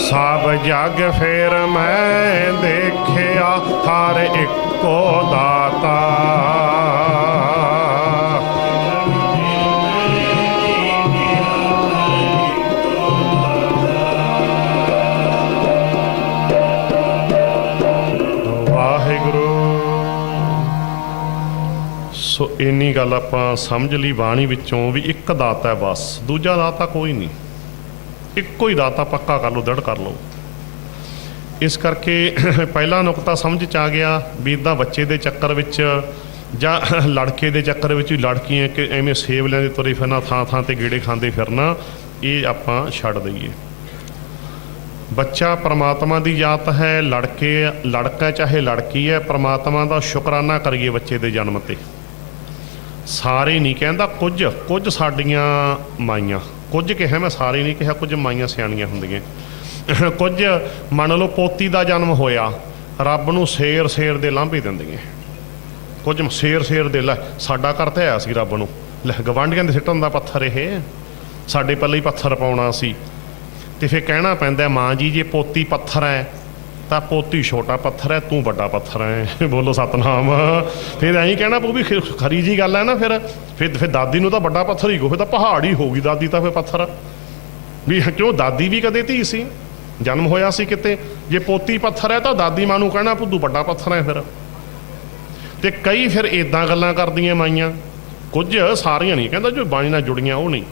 ਸਭ ਜਗ ਫਿਰ ਮੈਂ ਦੇਖਿਆ ਹਰ ਇੱਕੋ ਦਾਤਾ, ਇੰਨੀ ਗੱਲ ਆਪਾਂ ਸਮਝ ਲਈ ਬਾਣੀ ਵਿੱਚੋਂ ਵੀ ਇੱਕ ਦਾਤਾ ਹੈ ਬਸ, ਦੂਜਾ ਦਾਤਾ ਕੋਈ ਨਹੀਂ, ਇੱਕੋ ਹੀ ਦਾਤਾ ਪੱਕਾ ਕਰ ਲਓ, ਦ੍ਰਿੜ ਕਰ ਲਓ। ਇਸ ਕਰਕੇ ਪਹਿਲਾ ਨੁਕਤਾ ਸਮਝ 'ਚ ਆ ਗਿਆ ਵੀ ਇੱਦਾਂ ਬੱਚੇ ਦੇ ਚੱਕਰ ਵਿੱਚ ਜਾਂ ਲੜਕੇ ਦੇ ਚੱਕਰ ਵਿੱਚ ਵੀ ਲੜਕੀਆਂ ਕਿ ਐਵੇਂ ਸੇਬ ਲੈਂਦੇ ਤੁਰੇ ਫਿਰਨਾ, ਥਾਂ ਥਾਂ 'ਤੇ ਗੇੜੇ ਖਾਂਦੇ ਫਿਰਨਾ, ਇਹ ਆਪਾਂ ਛੱਡ ਦਈਏ। ਬੱਚਾ ਪਰਮਾਤਮਾ ਦੀ ਜਾਤ ਹੈ, ਲੜਕਾ ਚਾਹੇ ਲੜਕੀ ਹੈ, ਪਰਮਾਤਮਾ ਦਾ ਸ਼ੁਕਰਾਨਾ ਕਰੀਏ ਬੱਚੇ ਦੇ ਜਨਮ 'ਤੇ। ਸਾਰੇ ਨਹੀਂ ਕਹਿੰਦਾ, ਕੁਝ ਸਾਡੀਆਂ ਮਾਈਆਂ, ਕੁਝ ਕਿਹਾ ਮੈਂ, ਸਾਰੇ ਨਹੀਂ ਕਿਹਾ, ਕੁਝ ਮਾਈਆਂ ਸਿਆਣੀਆਂ ਹੁੰਦੀਆਂ। ਕੁਝ ਮੰਨ ਲਓ ਪੋਤੀ ਦਾ ਜਨਮ ਹੋਇਆ, ਰੱਬ ਨੂੰ ਸ਼ੇਰ ਦੇ ਲਾਂਭੇ ਦਿੰਦੀਆਂ। ਕੁਝ ਸ਼ੇਰ ਦੇ ਲੈ ਸਾਡਾ ਘਰ ਤੇ ਆਇਆ ਸੀ ਰੱਬ ਨੂੰ, ਲੈ ਗਵਾਂਢੀਆਂ ਦੇ ਸਿੱਟਣ ਦਾ ਪੱਥਰ ਇਹ, ਸਾਡੇ ਪੱਲੇ ਹੀ ਪੱਥਰ ਪਾਉਣਾ ਸੀ। ਤੇ ਫਿਰ ਕਹਿਣਾ ਪੈਂਦਾ ਮਾਂ ਜੀ ਜੇ ਪੋਤੀ ਪੱਥਰ ਹੈ ਤਾਂ ਪੋਤੀ ਛੋਟਾ ਪੱਥਰ ਹੈ, ਤੂੰ ਵੱਡਾ ਪੱਥਰ ਹੈ। ਬੋਲੋ ਸਤਨਾਮ। ਫਿਰ ਐਂ ਕਹਿਣਾ ਪਊ ਵੀ ਖਰੀ ਜੀ ਗੱਲ ਹੈ ਨਾ। ਫਿਰ ਦਾਦੀ ਨੂੰ ਤਾਂ ਵੱਡਾ ਪੱਥਰ ਹੀ ਕਹੋ, ਫਿਰ ਤਾਂ ਪਹਾੜ ਹੀ ਹੋਊਗੀ ਦਾਦੀ ਤਾਂ, ਫਿਰ ਪੱਥਰ ਵੀ ਕਿਉਂ, ਦਾਦੀ ਵੀ ਕਦੇ ਧੀ ਸੀ, ਜਨਮ ਹੋਇਆ ਸੀ ਕਿਤੇ। ਜੇ ਪੋਤੀ ਪੱਥਰ ਹੈ ਤਾਂ ਦਾਦੀ ਮਾਂ ਨੂੰ ਕਹਿਣਾ ਤੂੰ ਵੱਡਾ ਪੱਥਰ ਹੈ। ਫਿਰ ਤੇ ਕਈ ਫਿਰ ਇੱਦਾਂ ਗੱਲਾਂ ਕਰਦੀਆਂ ਮਾਈਆਂ, ਕੁਝ ਸਾਰੀਆਂ ਨਹੀਂ ਕਹਿੰਦਾ ਜੋ ਬਾਣੀ ਨਾਲ ਜੁੜੀਆਂ ਉਹ ਨਹੀਂ,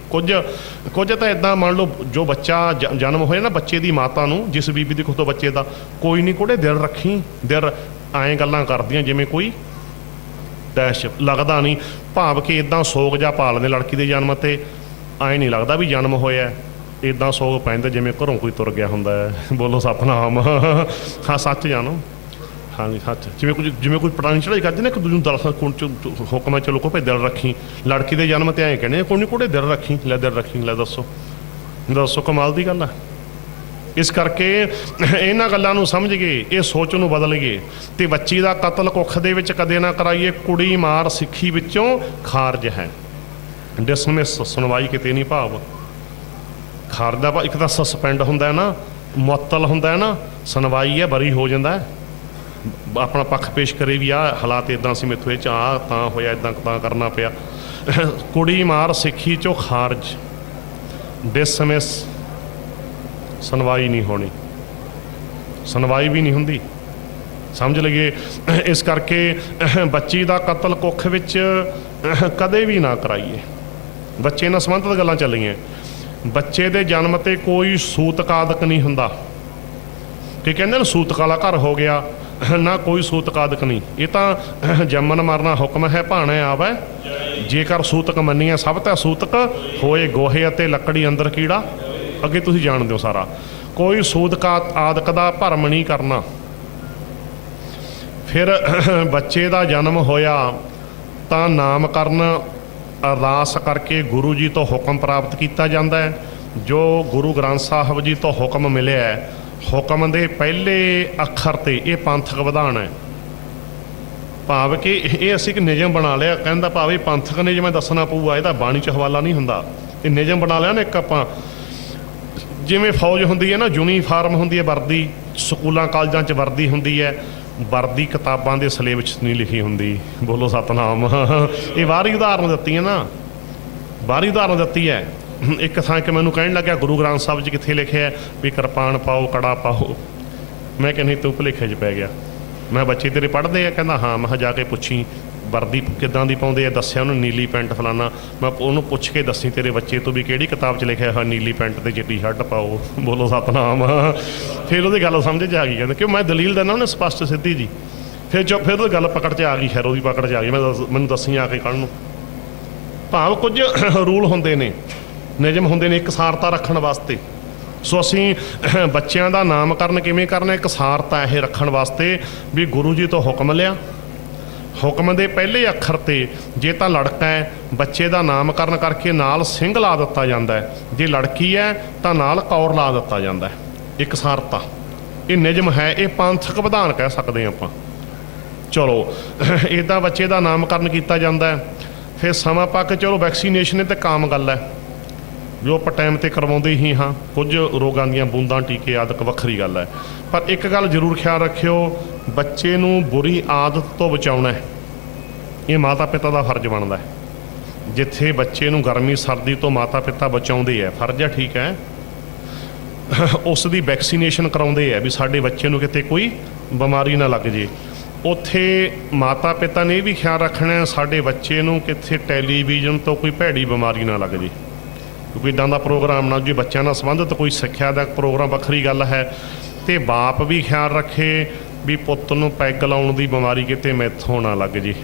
ਕੁਝ ਤਾਂ ਇੱਦਾਂ ਮੰਨ ਲਓ ਜੋ ਬੱਚਾ ਜਨਮ ਹੋਇਆ ਨਾ, ਬੱਚੇ ਦੀ ਮਾਤਾ ਨੂੰ, ਜਿਸ ਬੀਬੀ ਦੀ ਕੁੱਖ ਤੋਂ ਬੱਚੇ ਦਾ, ਕੋਈ ਨਹੀਂ ਕੁੜੇ ਦਿਲ ਰੱਖੀ, ਦਿਲ ਐਂ ਗੱਲਾਂ ਕਰਦੀਆਂ ਜਿਵੇਂ ਕੋਈ ਡੈਸ਼ ਲੱਗਦਾ ਨਹੀਂ, ਭਾਵ ਕਿ ਇੱਦਾਂ ਸੋਗ ਜਾਂ ਪਾਲਦੇ ਲੜਕੀ ਦੇ ਜਨਮ 'ਤੇ, ਐਂ ਨਹੀਂ ਲੱਗਦਾ ਵੀ ਜਨਮ ਹੋਇਆ, ਇੱਦਾਂ ਸੋਗ ਪੈਂਦਾ ਜਿਵੇਂ ਘਰੋਂ ਕੋਈ ਤੁਰ ਗਿਆ ਹੁੰਦਾ ਹੈ। ਬੋਲੋ ਸਤਨਾਮ। ਹਾਂ ਸੱਚ ਜਾਣੋ, ਹਾਂਜੀ ਸੱਚ। ਜਿਵੇਂ ਕੋਈ ਪੁਰਾਣੀ ਚੜ੍ਹਾਈ ਕਰਦੇ ਨਾ, ਇੱਕ ਦੂਜੇ ਨੂੰ ਦਰਅਸਲ ਹੁਕਮ ਹੈ ਚਲੋ ਕੋਈ ਦਿਲ ਰੱਖੀ, ਲੜਕੀ ਦੇ ਜਨਮ 'ਤੇ ਐਂ ਕਹਿੰਦੇ ਕੋਈ ਨਹੀਂ ਕੁੜੇ ਦਿਲ ਰੱਖੀ, ਲੈ ਦਿਲ ਰੱਖੀ, ਲੈ ਦੱਸੋ ਕਮਾਲ ਦੀ ਗੱਲ ਹੈ। ਇਸ ਕਰਕੇ ਇਹਨਾਂ ਗੱਲਾਂ ਨੂੰ ਸਮਝ ਗਏ, ਇਹ ਸੋਚ ਨੂੰ ਬਦਲ ਗਏ ਤੇ ਬੱਚੀ ਦਾ ਕਤਲ ਕੁੱਖ ਦੇ ਵਿੱਚ ਕਦੇ ਨਾ ਕਰਾਈਏ। ਕੁੜੀ ਮਾਰ ਸਿੱਖੀ ਵਿੱਚੋਂ ਖਾਰਜ ਹੈ, ਡਿਸਮਿਸ, ਸੁਣਵਾਈ ਕਿਤੇ ਨਹੀਂ, ਭਾਵ ਖਾਰਜ ਦਾ ਇੱਕ ਤਾਂ ਸਸਪੈਂਡ ਹੁੰਦਾ ਨਾ, ਮੁਅੱਤਲ ਹੁੰਦਾ ਨਾ, ਸੁਣਵਾਈ ਹੈ ਬਰੀ ਹੋ ਜਾਂਦਾ, ਆਪਣਾ ਪੱਖ ਪੇਸ਼ ਕਰੇ ਵੀ ਆਹ ਹਾਲਾਤ ਇੱਦਾਂ ਸੀ, ਮੈਥੋਂ ਇਹ 'ਚ ਆਹ ਤਾਂ ਹੋਇਆ, ਇੱਦਾਂ ਤਾਂ ਕਰਨਾ ਪਿਆ। ਕੁੜੀ ਮਾਰ ਸਿੱਖੀ 'ਚੋਂ ਖਾਰਜ, ਡਿਸਮਿਸ, ਸੁਣਵਾਈ ਨਹੀਂ ਹੋਣੀ, ਸੁਣਵਾਈ ਵੀ ਨਹੀਂ ਹੁੰਦੀ, ਸਮਝ ਲਈਏ। ਇਸ ਕਰਕੇ ਬੱਚੀ ਦਾ ਕਤਲ ਕੁੱਖ ਵਿੱਚ ਕਦੇ ਵੀ ਨਾ ਕਰਾਈਏ। ਬੱਚੇ ਨਾਲ ਸੰਬੰਧਿਤ ਗੱਲਾਂ ਚੱਲੀਆਂ, ਬੱਚੇ ਦੇ ਜਨਮ 'ਤੇ ਕੋਈ ਸੂਤਕਾਦਕ ਨਹੀਂ ਹੁੰਦਾ ਕਿ ਕਹਿੰਦੇ ਨਾ ਸੂਤਕ ਵਾਲਾ ਘਰ ਹੋ ਗਿਆ, ਨਾ ਕੋਈ ਸੂਤਕਾਦਕ ਨਹੀਂ। ਇਹ ਤਾਂ ਜੰਮਣ ਮਰਨਾ ਹੁਕਮ ਹੈ, ਭਾਣੇ ਆਵੈ ਜੇਕਰ ਸੂਤਕ ਮੰਨੀਏ ਸਭ ਤਾਂ ਸੂਤਕ ਹੋਏ, ਗੋਹੇ ਅਤੇ ਲੱਕੜੀ ਅੰਦਰ ਕੀੜਾ, ਅੱਗੇ ਤੁਸੀਂ ਜਾਣਦੇ ਹੋ ਸਾਰਾ। ਕੋਈ ਸੂਤਕ ਆਦਿਕ ਦਾ ਭਰਮ ਨਹੀਂ ਕਰਨਾ। ਫਿਰ ਬੱਚੇ ਦਾ ਜਨਮ ਹੋਇਆ ਤਾਂ ਨਾਮਕਰਨ ਅਰਦਾਸ ਕਰਕੇ ਗੁਰੂ ਜੀ ਤੋਂ ਹੁਕਮ ਪ੍ਰਾਪਤ ਕੀਤਾ ਜਾਂਦਾ ਹੈ। ਜੋ ਗੁਰੂ ਗ੍ਰੰਥ ਸਾਹਿਬ ਜੀ ਤੋਂ ਹੁਕਮ ਮਿਲਿਆ ਹੈ, ਹੁਕਮ ਦੇ ਪਹਿਲੇ ਅੱਖਰ 'ਤੇ ਇਹ ਪੰਥਕ ਵਿਧਾਨ ਹੈ, ਭਾਵ ਕਿ ਇਹ ਅਸੀਂ ਇੱਕ ਨਿਯਮ ਬਣਾ ਲਿਆ, ਕਹਿੰਦਾ ਭਾਵ ਇਹ ਪੰਥਕ ਨਿਯਮ ਦੱਸਣਾ ਪਊਗਾ, ਇਹਦਾ ਬਾਣੀ 'ਚ ਹਵਾਲਾ ਨਹੀਂ ਹੁੰਦਾ। ਇਹ ਨਿਯਮ ਬਣਾ ਲਿਆ ਨਾ ਇੱਕ ਆਪਾਂ, ਜਿਵੇਂ ਫੌਜ ਹੁੰਦੀ ਹੈ ਨਾ, ਯੂਨੀਫਾਰਮ ਹੁੰਦੀ ਹੈ, ਵਰਦੀ, ਸਕੂਲਾਂ ਕਾਲਜਾਂ 'ਚ ਵਰਦੀ ਹੁੰਦੀ ਹੈ, ਵਰਦੀ ਕਿਤਾਬਾਂ ਦੇ ਸਿਲੇਬਸ ਨਹੀਂ ਲਿਖੀ ਹੁੰਦੀ। ਬੋਲੋ ਸਤਨਾਮ। ਇਹ ਬਾਹਰੀ ਉਦਾਹਰਨ ਦਿੱਤੀ ਹੈ ਨਾ, ਬਾਹਰੀ ਉਦਾਹਰਨ ਦਿੱਤੀ ਹੈ। ਇੱਕ ਥਾਂ ਕਿ ਮੈਨੂੰ ਕਹਿਣ ਲੱਗਿਆ ਗੁਰੂ ਗ੍ਰੰਥ ਸਾਹਿਬ 'ਚ ਕਿੱਥੇ ਲਿਖਿਆ ਵੀ ਕਿਰਪਾਨ ਪਾਓ, ਕੜਾ ਪਾਓ। ਮੈਂ ਕਿਹਾ ਨਹੀਂ, ਤੂੰ ਭੁਲੇਖੇ 'ਚ ਪੈ ਗਿਆ। ਮੈਂ ਬੱਚੇ ਤੇਰੇ ਪੜ੍ਹਦੇ ਆ? ਕਹਿੰਦਾ ਹਾਂ। ਮੈਂ ਜਾ ਕੇ ਪੁੱਛੀ ਵਰਦੀ ਕਿੱਦਾਂ ਦੀ ਪਾਉਂਦੇ ਆ, ਦੱਸਿਆ ਉਹਨੂੰ ਨੀਲੀ ਪੈਂਟ ਫਲਾਨਾ। ਮੈਂ ਉਹਨੂੰ ਪੁੱਛ ਕੇ ਦੱਸੀ ਤੇਰੇ ਬੱਚੇ ਤੋਂ ਵੀ ਕਿਹੜੀ ਕਿਤਾਬ 'ਚ ਲਿਖਿਆ ਹੋਇਆ ਨੀਲੀ ਪੈਂਟ ਤੇ ਚਿੱਟੀ ਸ਼ਰਟ ਪਾਓ। ਬੋਲੋ ਸਤਨਾਮ। ਫਿਰ ਉਹਦੀ ਗੱਲ ਸਮਝ 'ਚ ਆ ਗਈ, ਕਹਿੰਦਾ ਕਿਉਂ ਮੈਂ ਦਲੀਲ ਦਿੰਦਾ ਉਹਨੇ ਸਪਸ਼ਟ ਸਿੱਧੀ ਜੀ। ਫਿਰ ਉਹਦੀ ਗੱਲ ਪਕੜ 'ਚ ਆ ਗਈ, ਖੈਰ ਉਹਦੀ ਪਕੜ 'ਚ ਆ ਗਈ। ਮੈਨੂੰ ਦੱਸੀ ਆ ਕੇ ਕੱਲ੍ਹ ਨੂੰ। ਭਾਵ ਕੁਝ ਰੂਲ ਹੁੰਦੇ ਨੇ, ਨਿਯਮ ਹੁੰਦੇ ਨੇ ਇਕਸਾਰਤਾ ਰੱਖਣ ਵਾਸਤੇ। ਸੋ ਅਸੀਂ ਬੱਚਿਆਂ ਦਾ ਨਾਮਕਰਨ ਕਿਵੇਂ ਕਰਨਾ, ਇਕਸਾਰਤਾ ਇਹ ਰੱਖਣ ਵਾਸਤੇ ਵੀ ਗੁਰੂ ਜੀ ਤੋਂ ਹੁਕਮ ਲਿਆ, ਹੁਕਮ ਦੇ ਪਹਿਲੇ ਅੱਖਰ 'ਤੇ ਜੇ ਤਾਂ ਲੜਕਾ ਹੈ ਬੱਚੇ ਦਾ ਨਾਮਕਰਨ ਕਰਕੇ ਨਾਲ ਸਿੰਘ ਲਾ ਦਿੱਤਾ ਜਾਂਦਾ ਹੈ, ਜੇ ਲੜਕੀ ਹੈ ਤਾਂ ਨਾਲ ਕੌਰ ਲਾ ਦਿੱਤਾ ਜਾਂਦਾ ਹੈ। ਇਕਸਾਰਤਾ ਇਹ ਨਿਯਮ ਹੈ, ਇਹ ਪੰਥਕ ਵਿਧਾਨ ਕਹਿ ਸਕਦੇ ਹਾਂ ਆਪਾਂ। ਚਲੋ ਇੱਦਾਂ ਬੱਚੇ ਦਾ ਨਾਮਕਰਨ ਕੀਤਾ ਜਾਂਦਾ ਹੈ। ਫਿਰ ਸਮਾਂ ਪਾ ਕੇ ਚਲੋ ਵੈਕਸੀਨੇਸ਼ਨ ਤੇ ਕਾਮ ਗੱਲ ਹੈ, ਜੋ ਆਪਾਂ ਟਾਈਮ 'ਤੇ ਕਰਵਾਉਂਦੇ ਹੀ ਹਾਂ। ਕੁਝ ਰੋਗਾਂ ਦੀਆਂ ਬੂੰਦਾਂ ਟੀਕੇ ਆਦਿਕ ਵੱਖਰੀ ਗੱਲ ਹੈ, ਪਰ ਇੱਕ ਗੱਲ ਜ਼ਰੂਰ ਖਿਆਲ ਰੱਖਿਓ, ਬੱਚੇ ਨੂੰ ਬੁਰੀ ਆਦਤ ਤੋਂ ਬਚਾਉਣਾ ਹੈ, ਇਹ ਮਾਤਾ ਪਿਤਾ ਦਾ ਫਰਜ਼ ਬਣਦਾ ਹੈ। ਜਿੱਥੇ ਬੱਚੇ ਨੂੰ ਗਰਮੀ ਸਰਦੀ ਤੋਂ ਮਾਤਾ ਪਿਤਾ ਬਚਾਉਂਦੇ ਹੈ, ਫਰਜ਼ ਹੈ, ਠੀਕ ਹੈ, ਉਸ ਦੀ ਵੈਕਸੀਨੇਸ਼ਨ ਕਰਾਉਂਦੇ ਹੈ ਵੀ ਸਾਡੇ ਬੱਚੇ ਨੂੰ ਕਿਤੇ ਕੋਈ ਬਿਮਾਰੀ ਨਾ ਲੱਗ ਜੇ। ਉੱਥੇ ਮਾਤਾ ਪਿਤਾ ਨੇ ਇਹ ਵੀ ਖਿਆਲ ਰੱਖਣਾ ਸਾਡੇ ਬੱਚੇ ਨੂੰ ਕਿੱਥੇ ਟੈਲੀਵਿਜ਼ਨ ਤੋਂ ਕੋਈ ਭੈੜੀ ਬਿਮਾਰੀ ਨਾ ਲੱਗ ਜੇ, ਕਿਉਂਕਿ ਇੱਦਾਂ ਦਾ ਪ੍ਰੋਗਰਾਮ ਨਾ, ਜੇ ਬੱਚਿਆਂ ਨਾਲ ਸੰਬੰਧਿਤ ਕੋਈ ਸਿੱਖਿਆ ਦਾ ਪ੍ਰੋਗਰਾਮ ਵੱਖਰੀ ਗੱਲ ਹੈ। ਤੇ ਬਾਪ ਵੀ ਖਿਆਲ ਰੱਖੇ ਵੀ ਪੁੱਤ ਨੂੰ ਪੈਗ ਲਾਉਣ ਦੀ ਬਿਮਾਰੀ ਕਿਤੇ ਮੈਥੋਂ ਨਾ ਲੱਗ ਜੇ।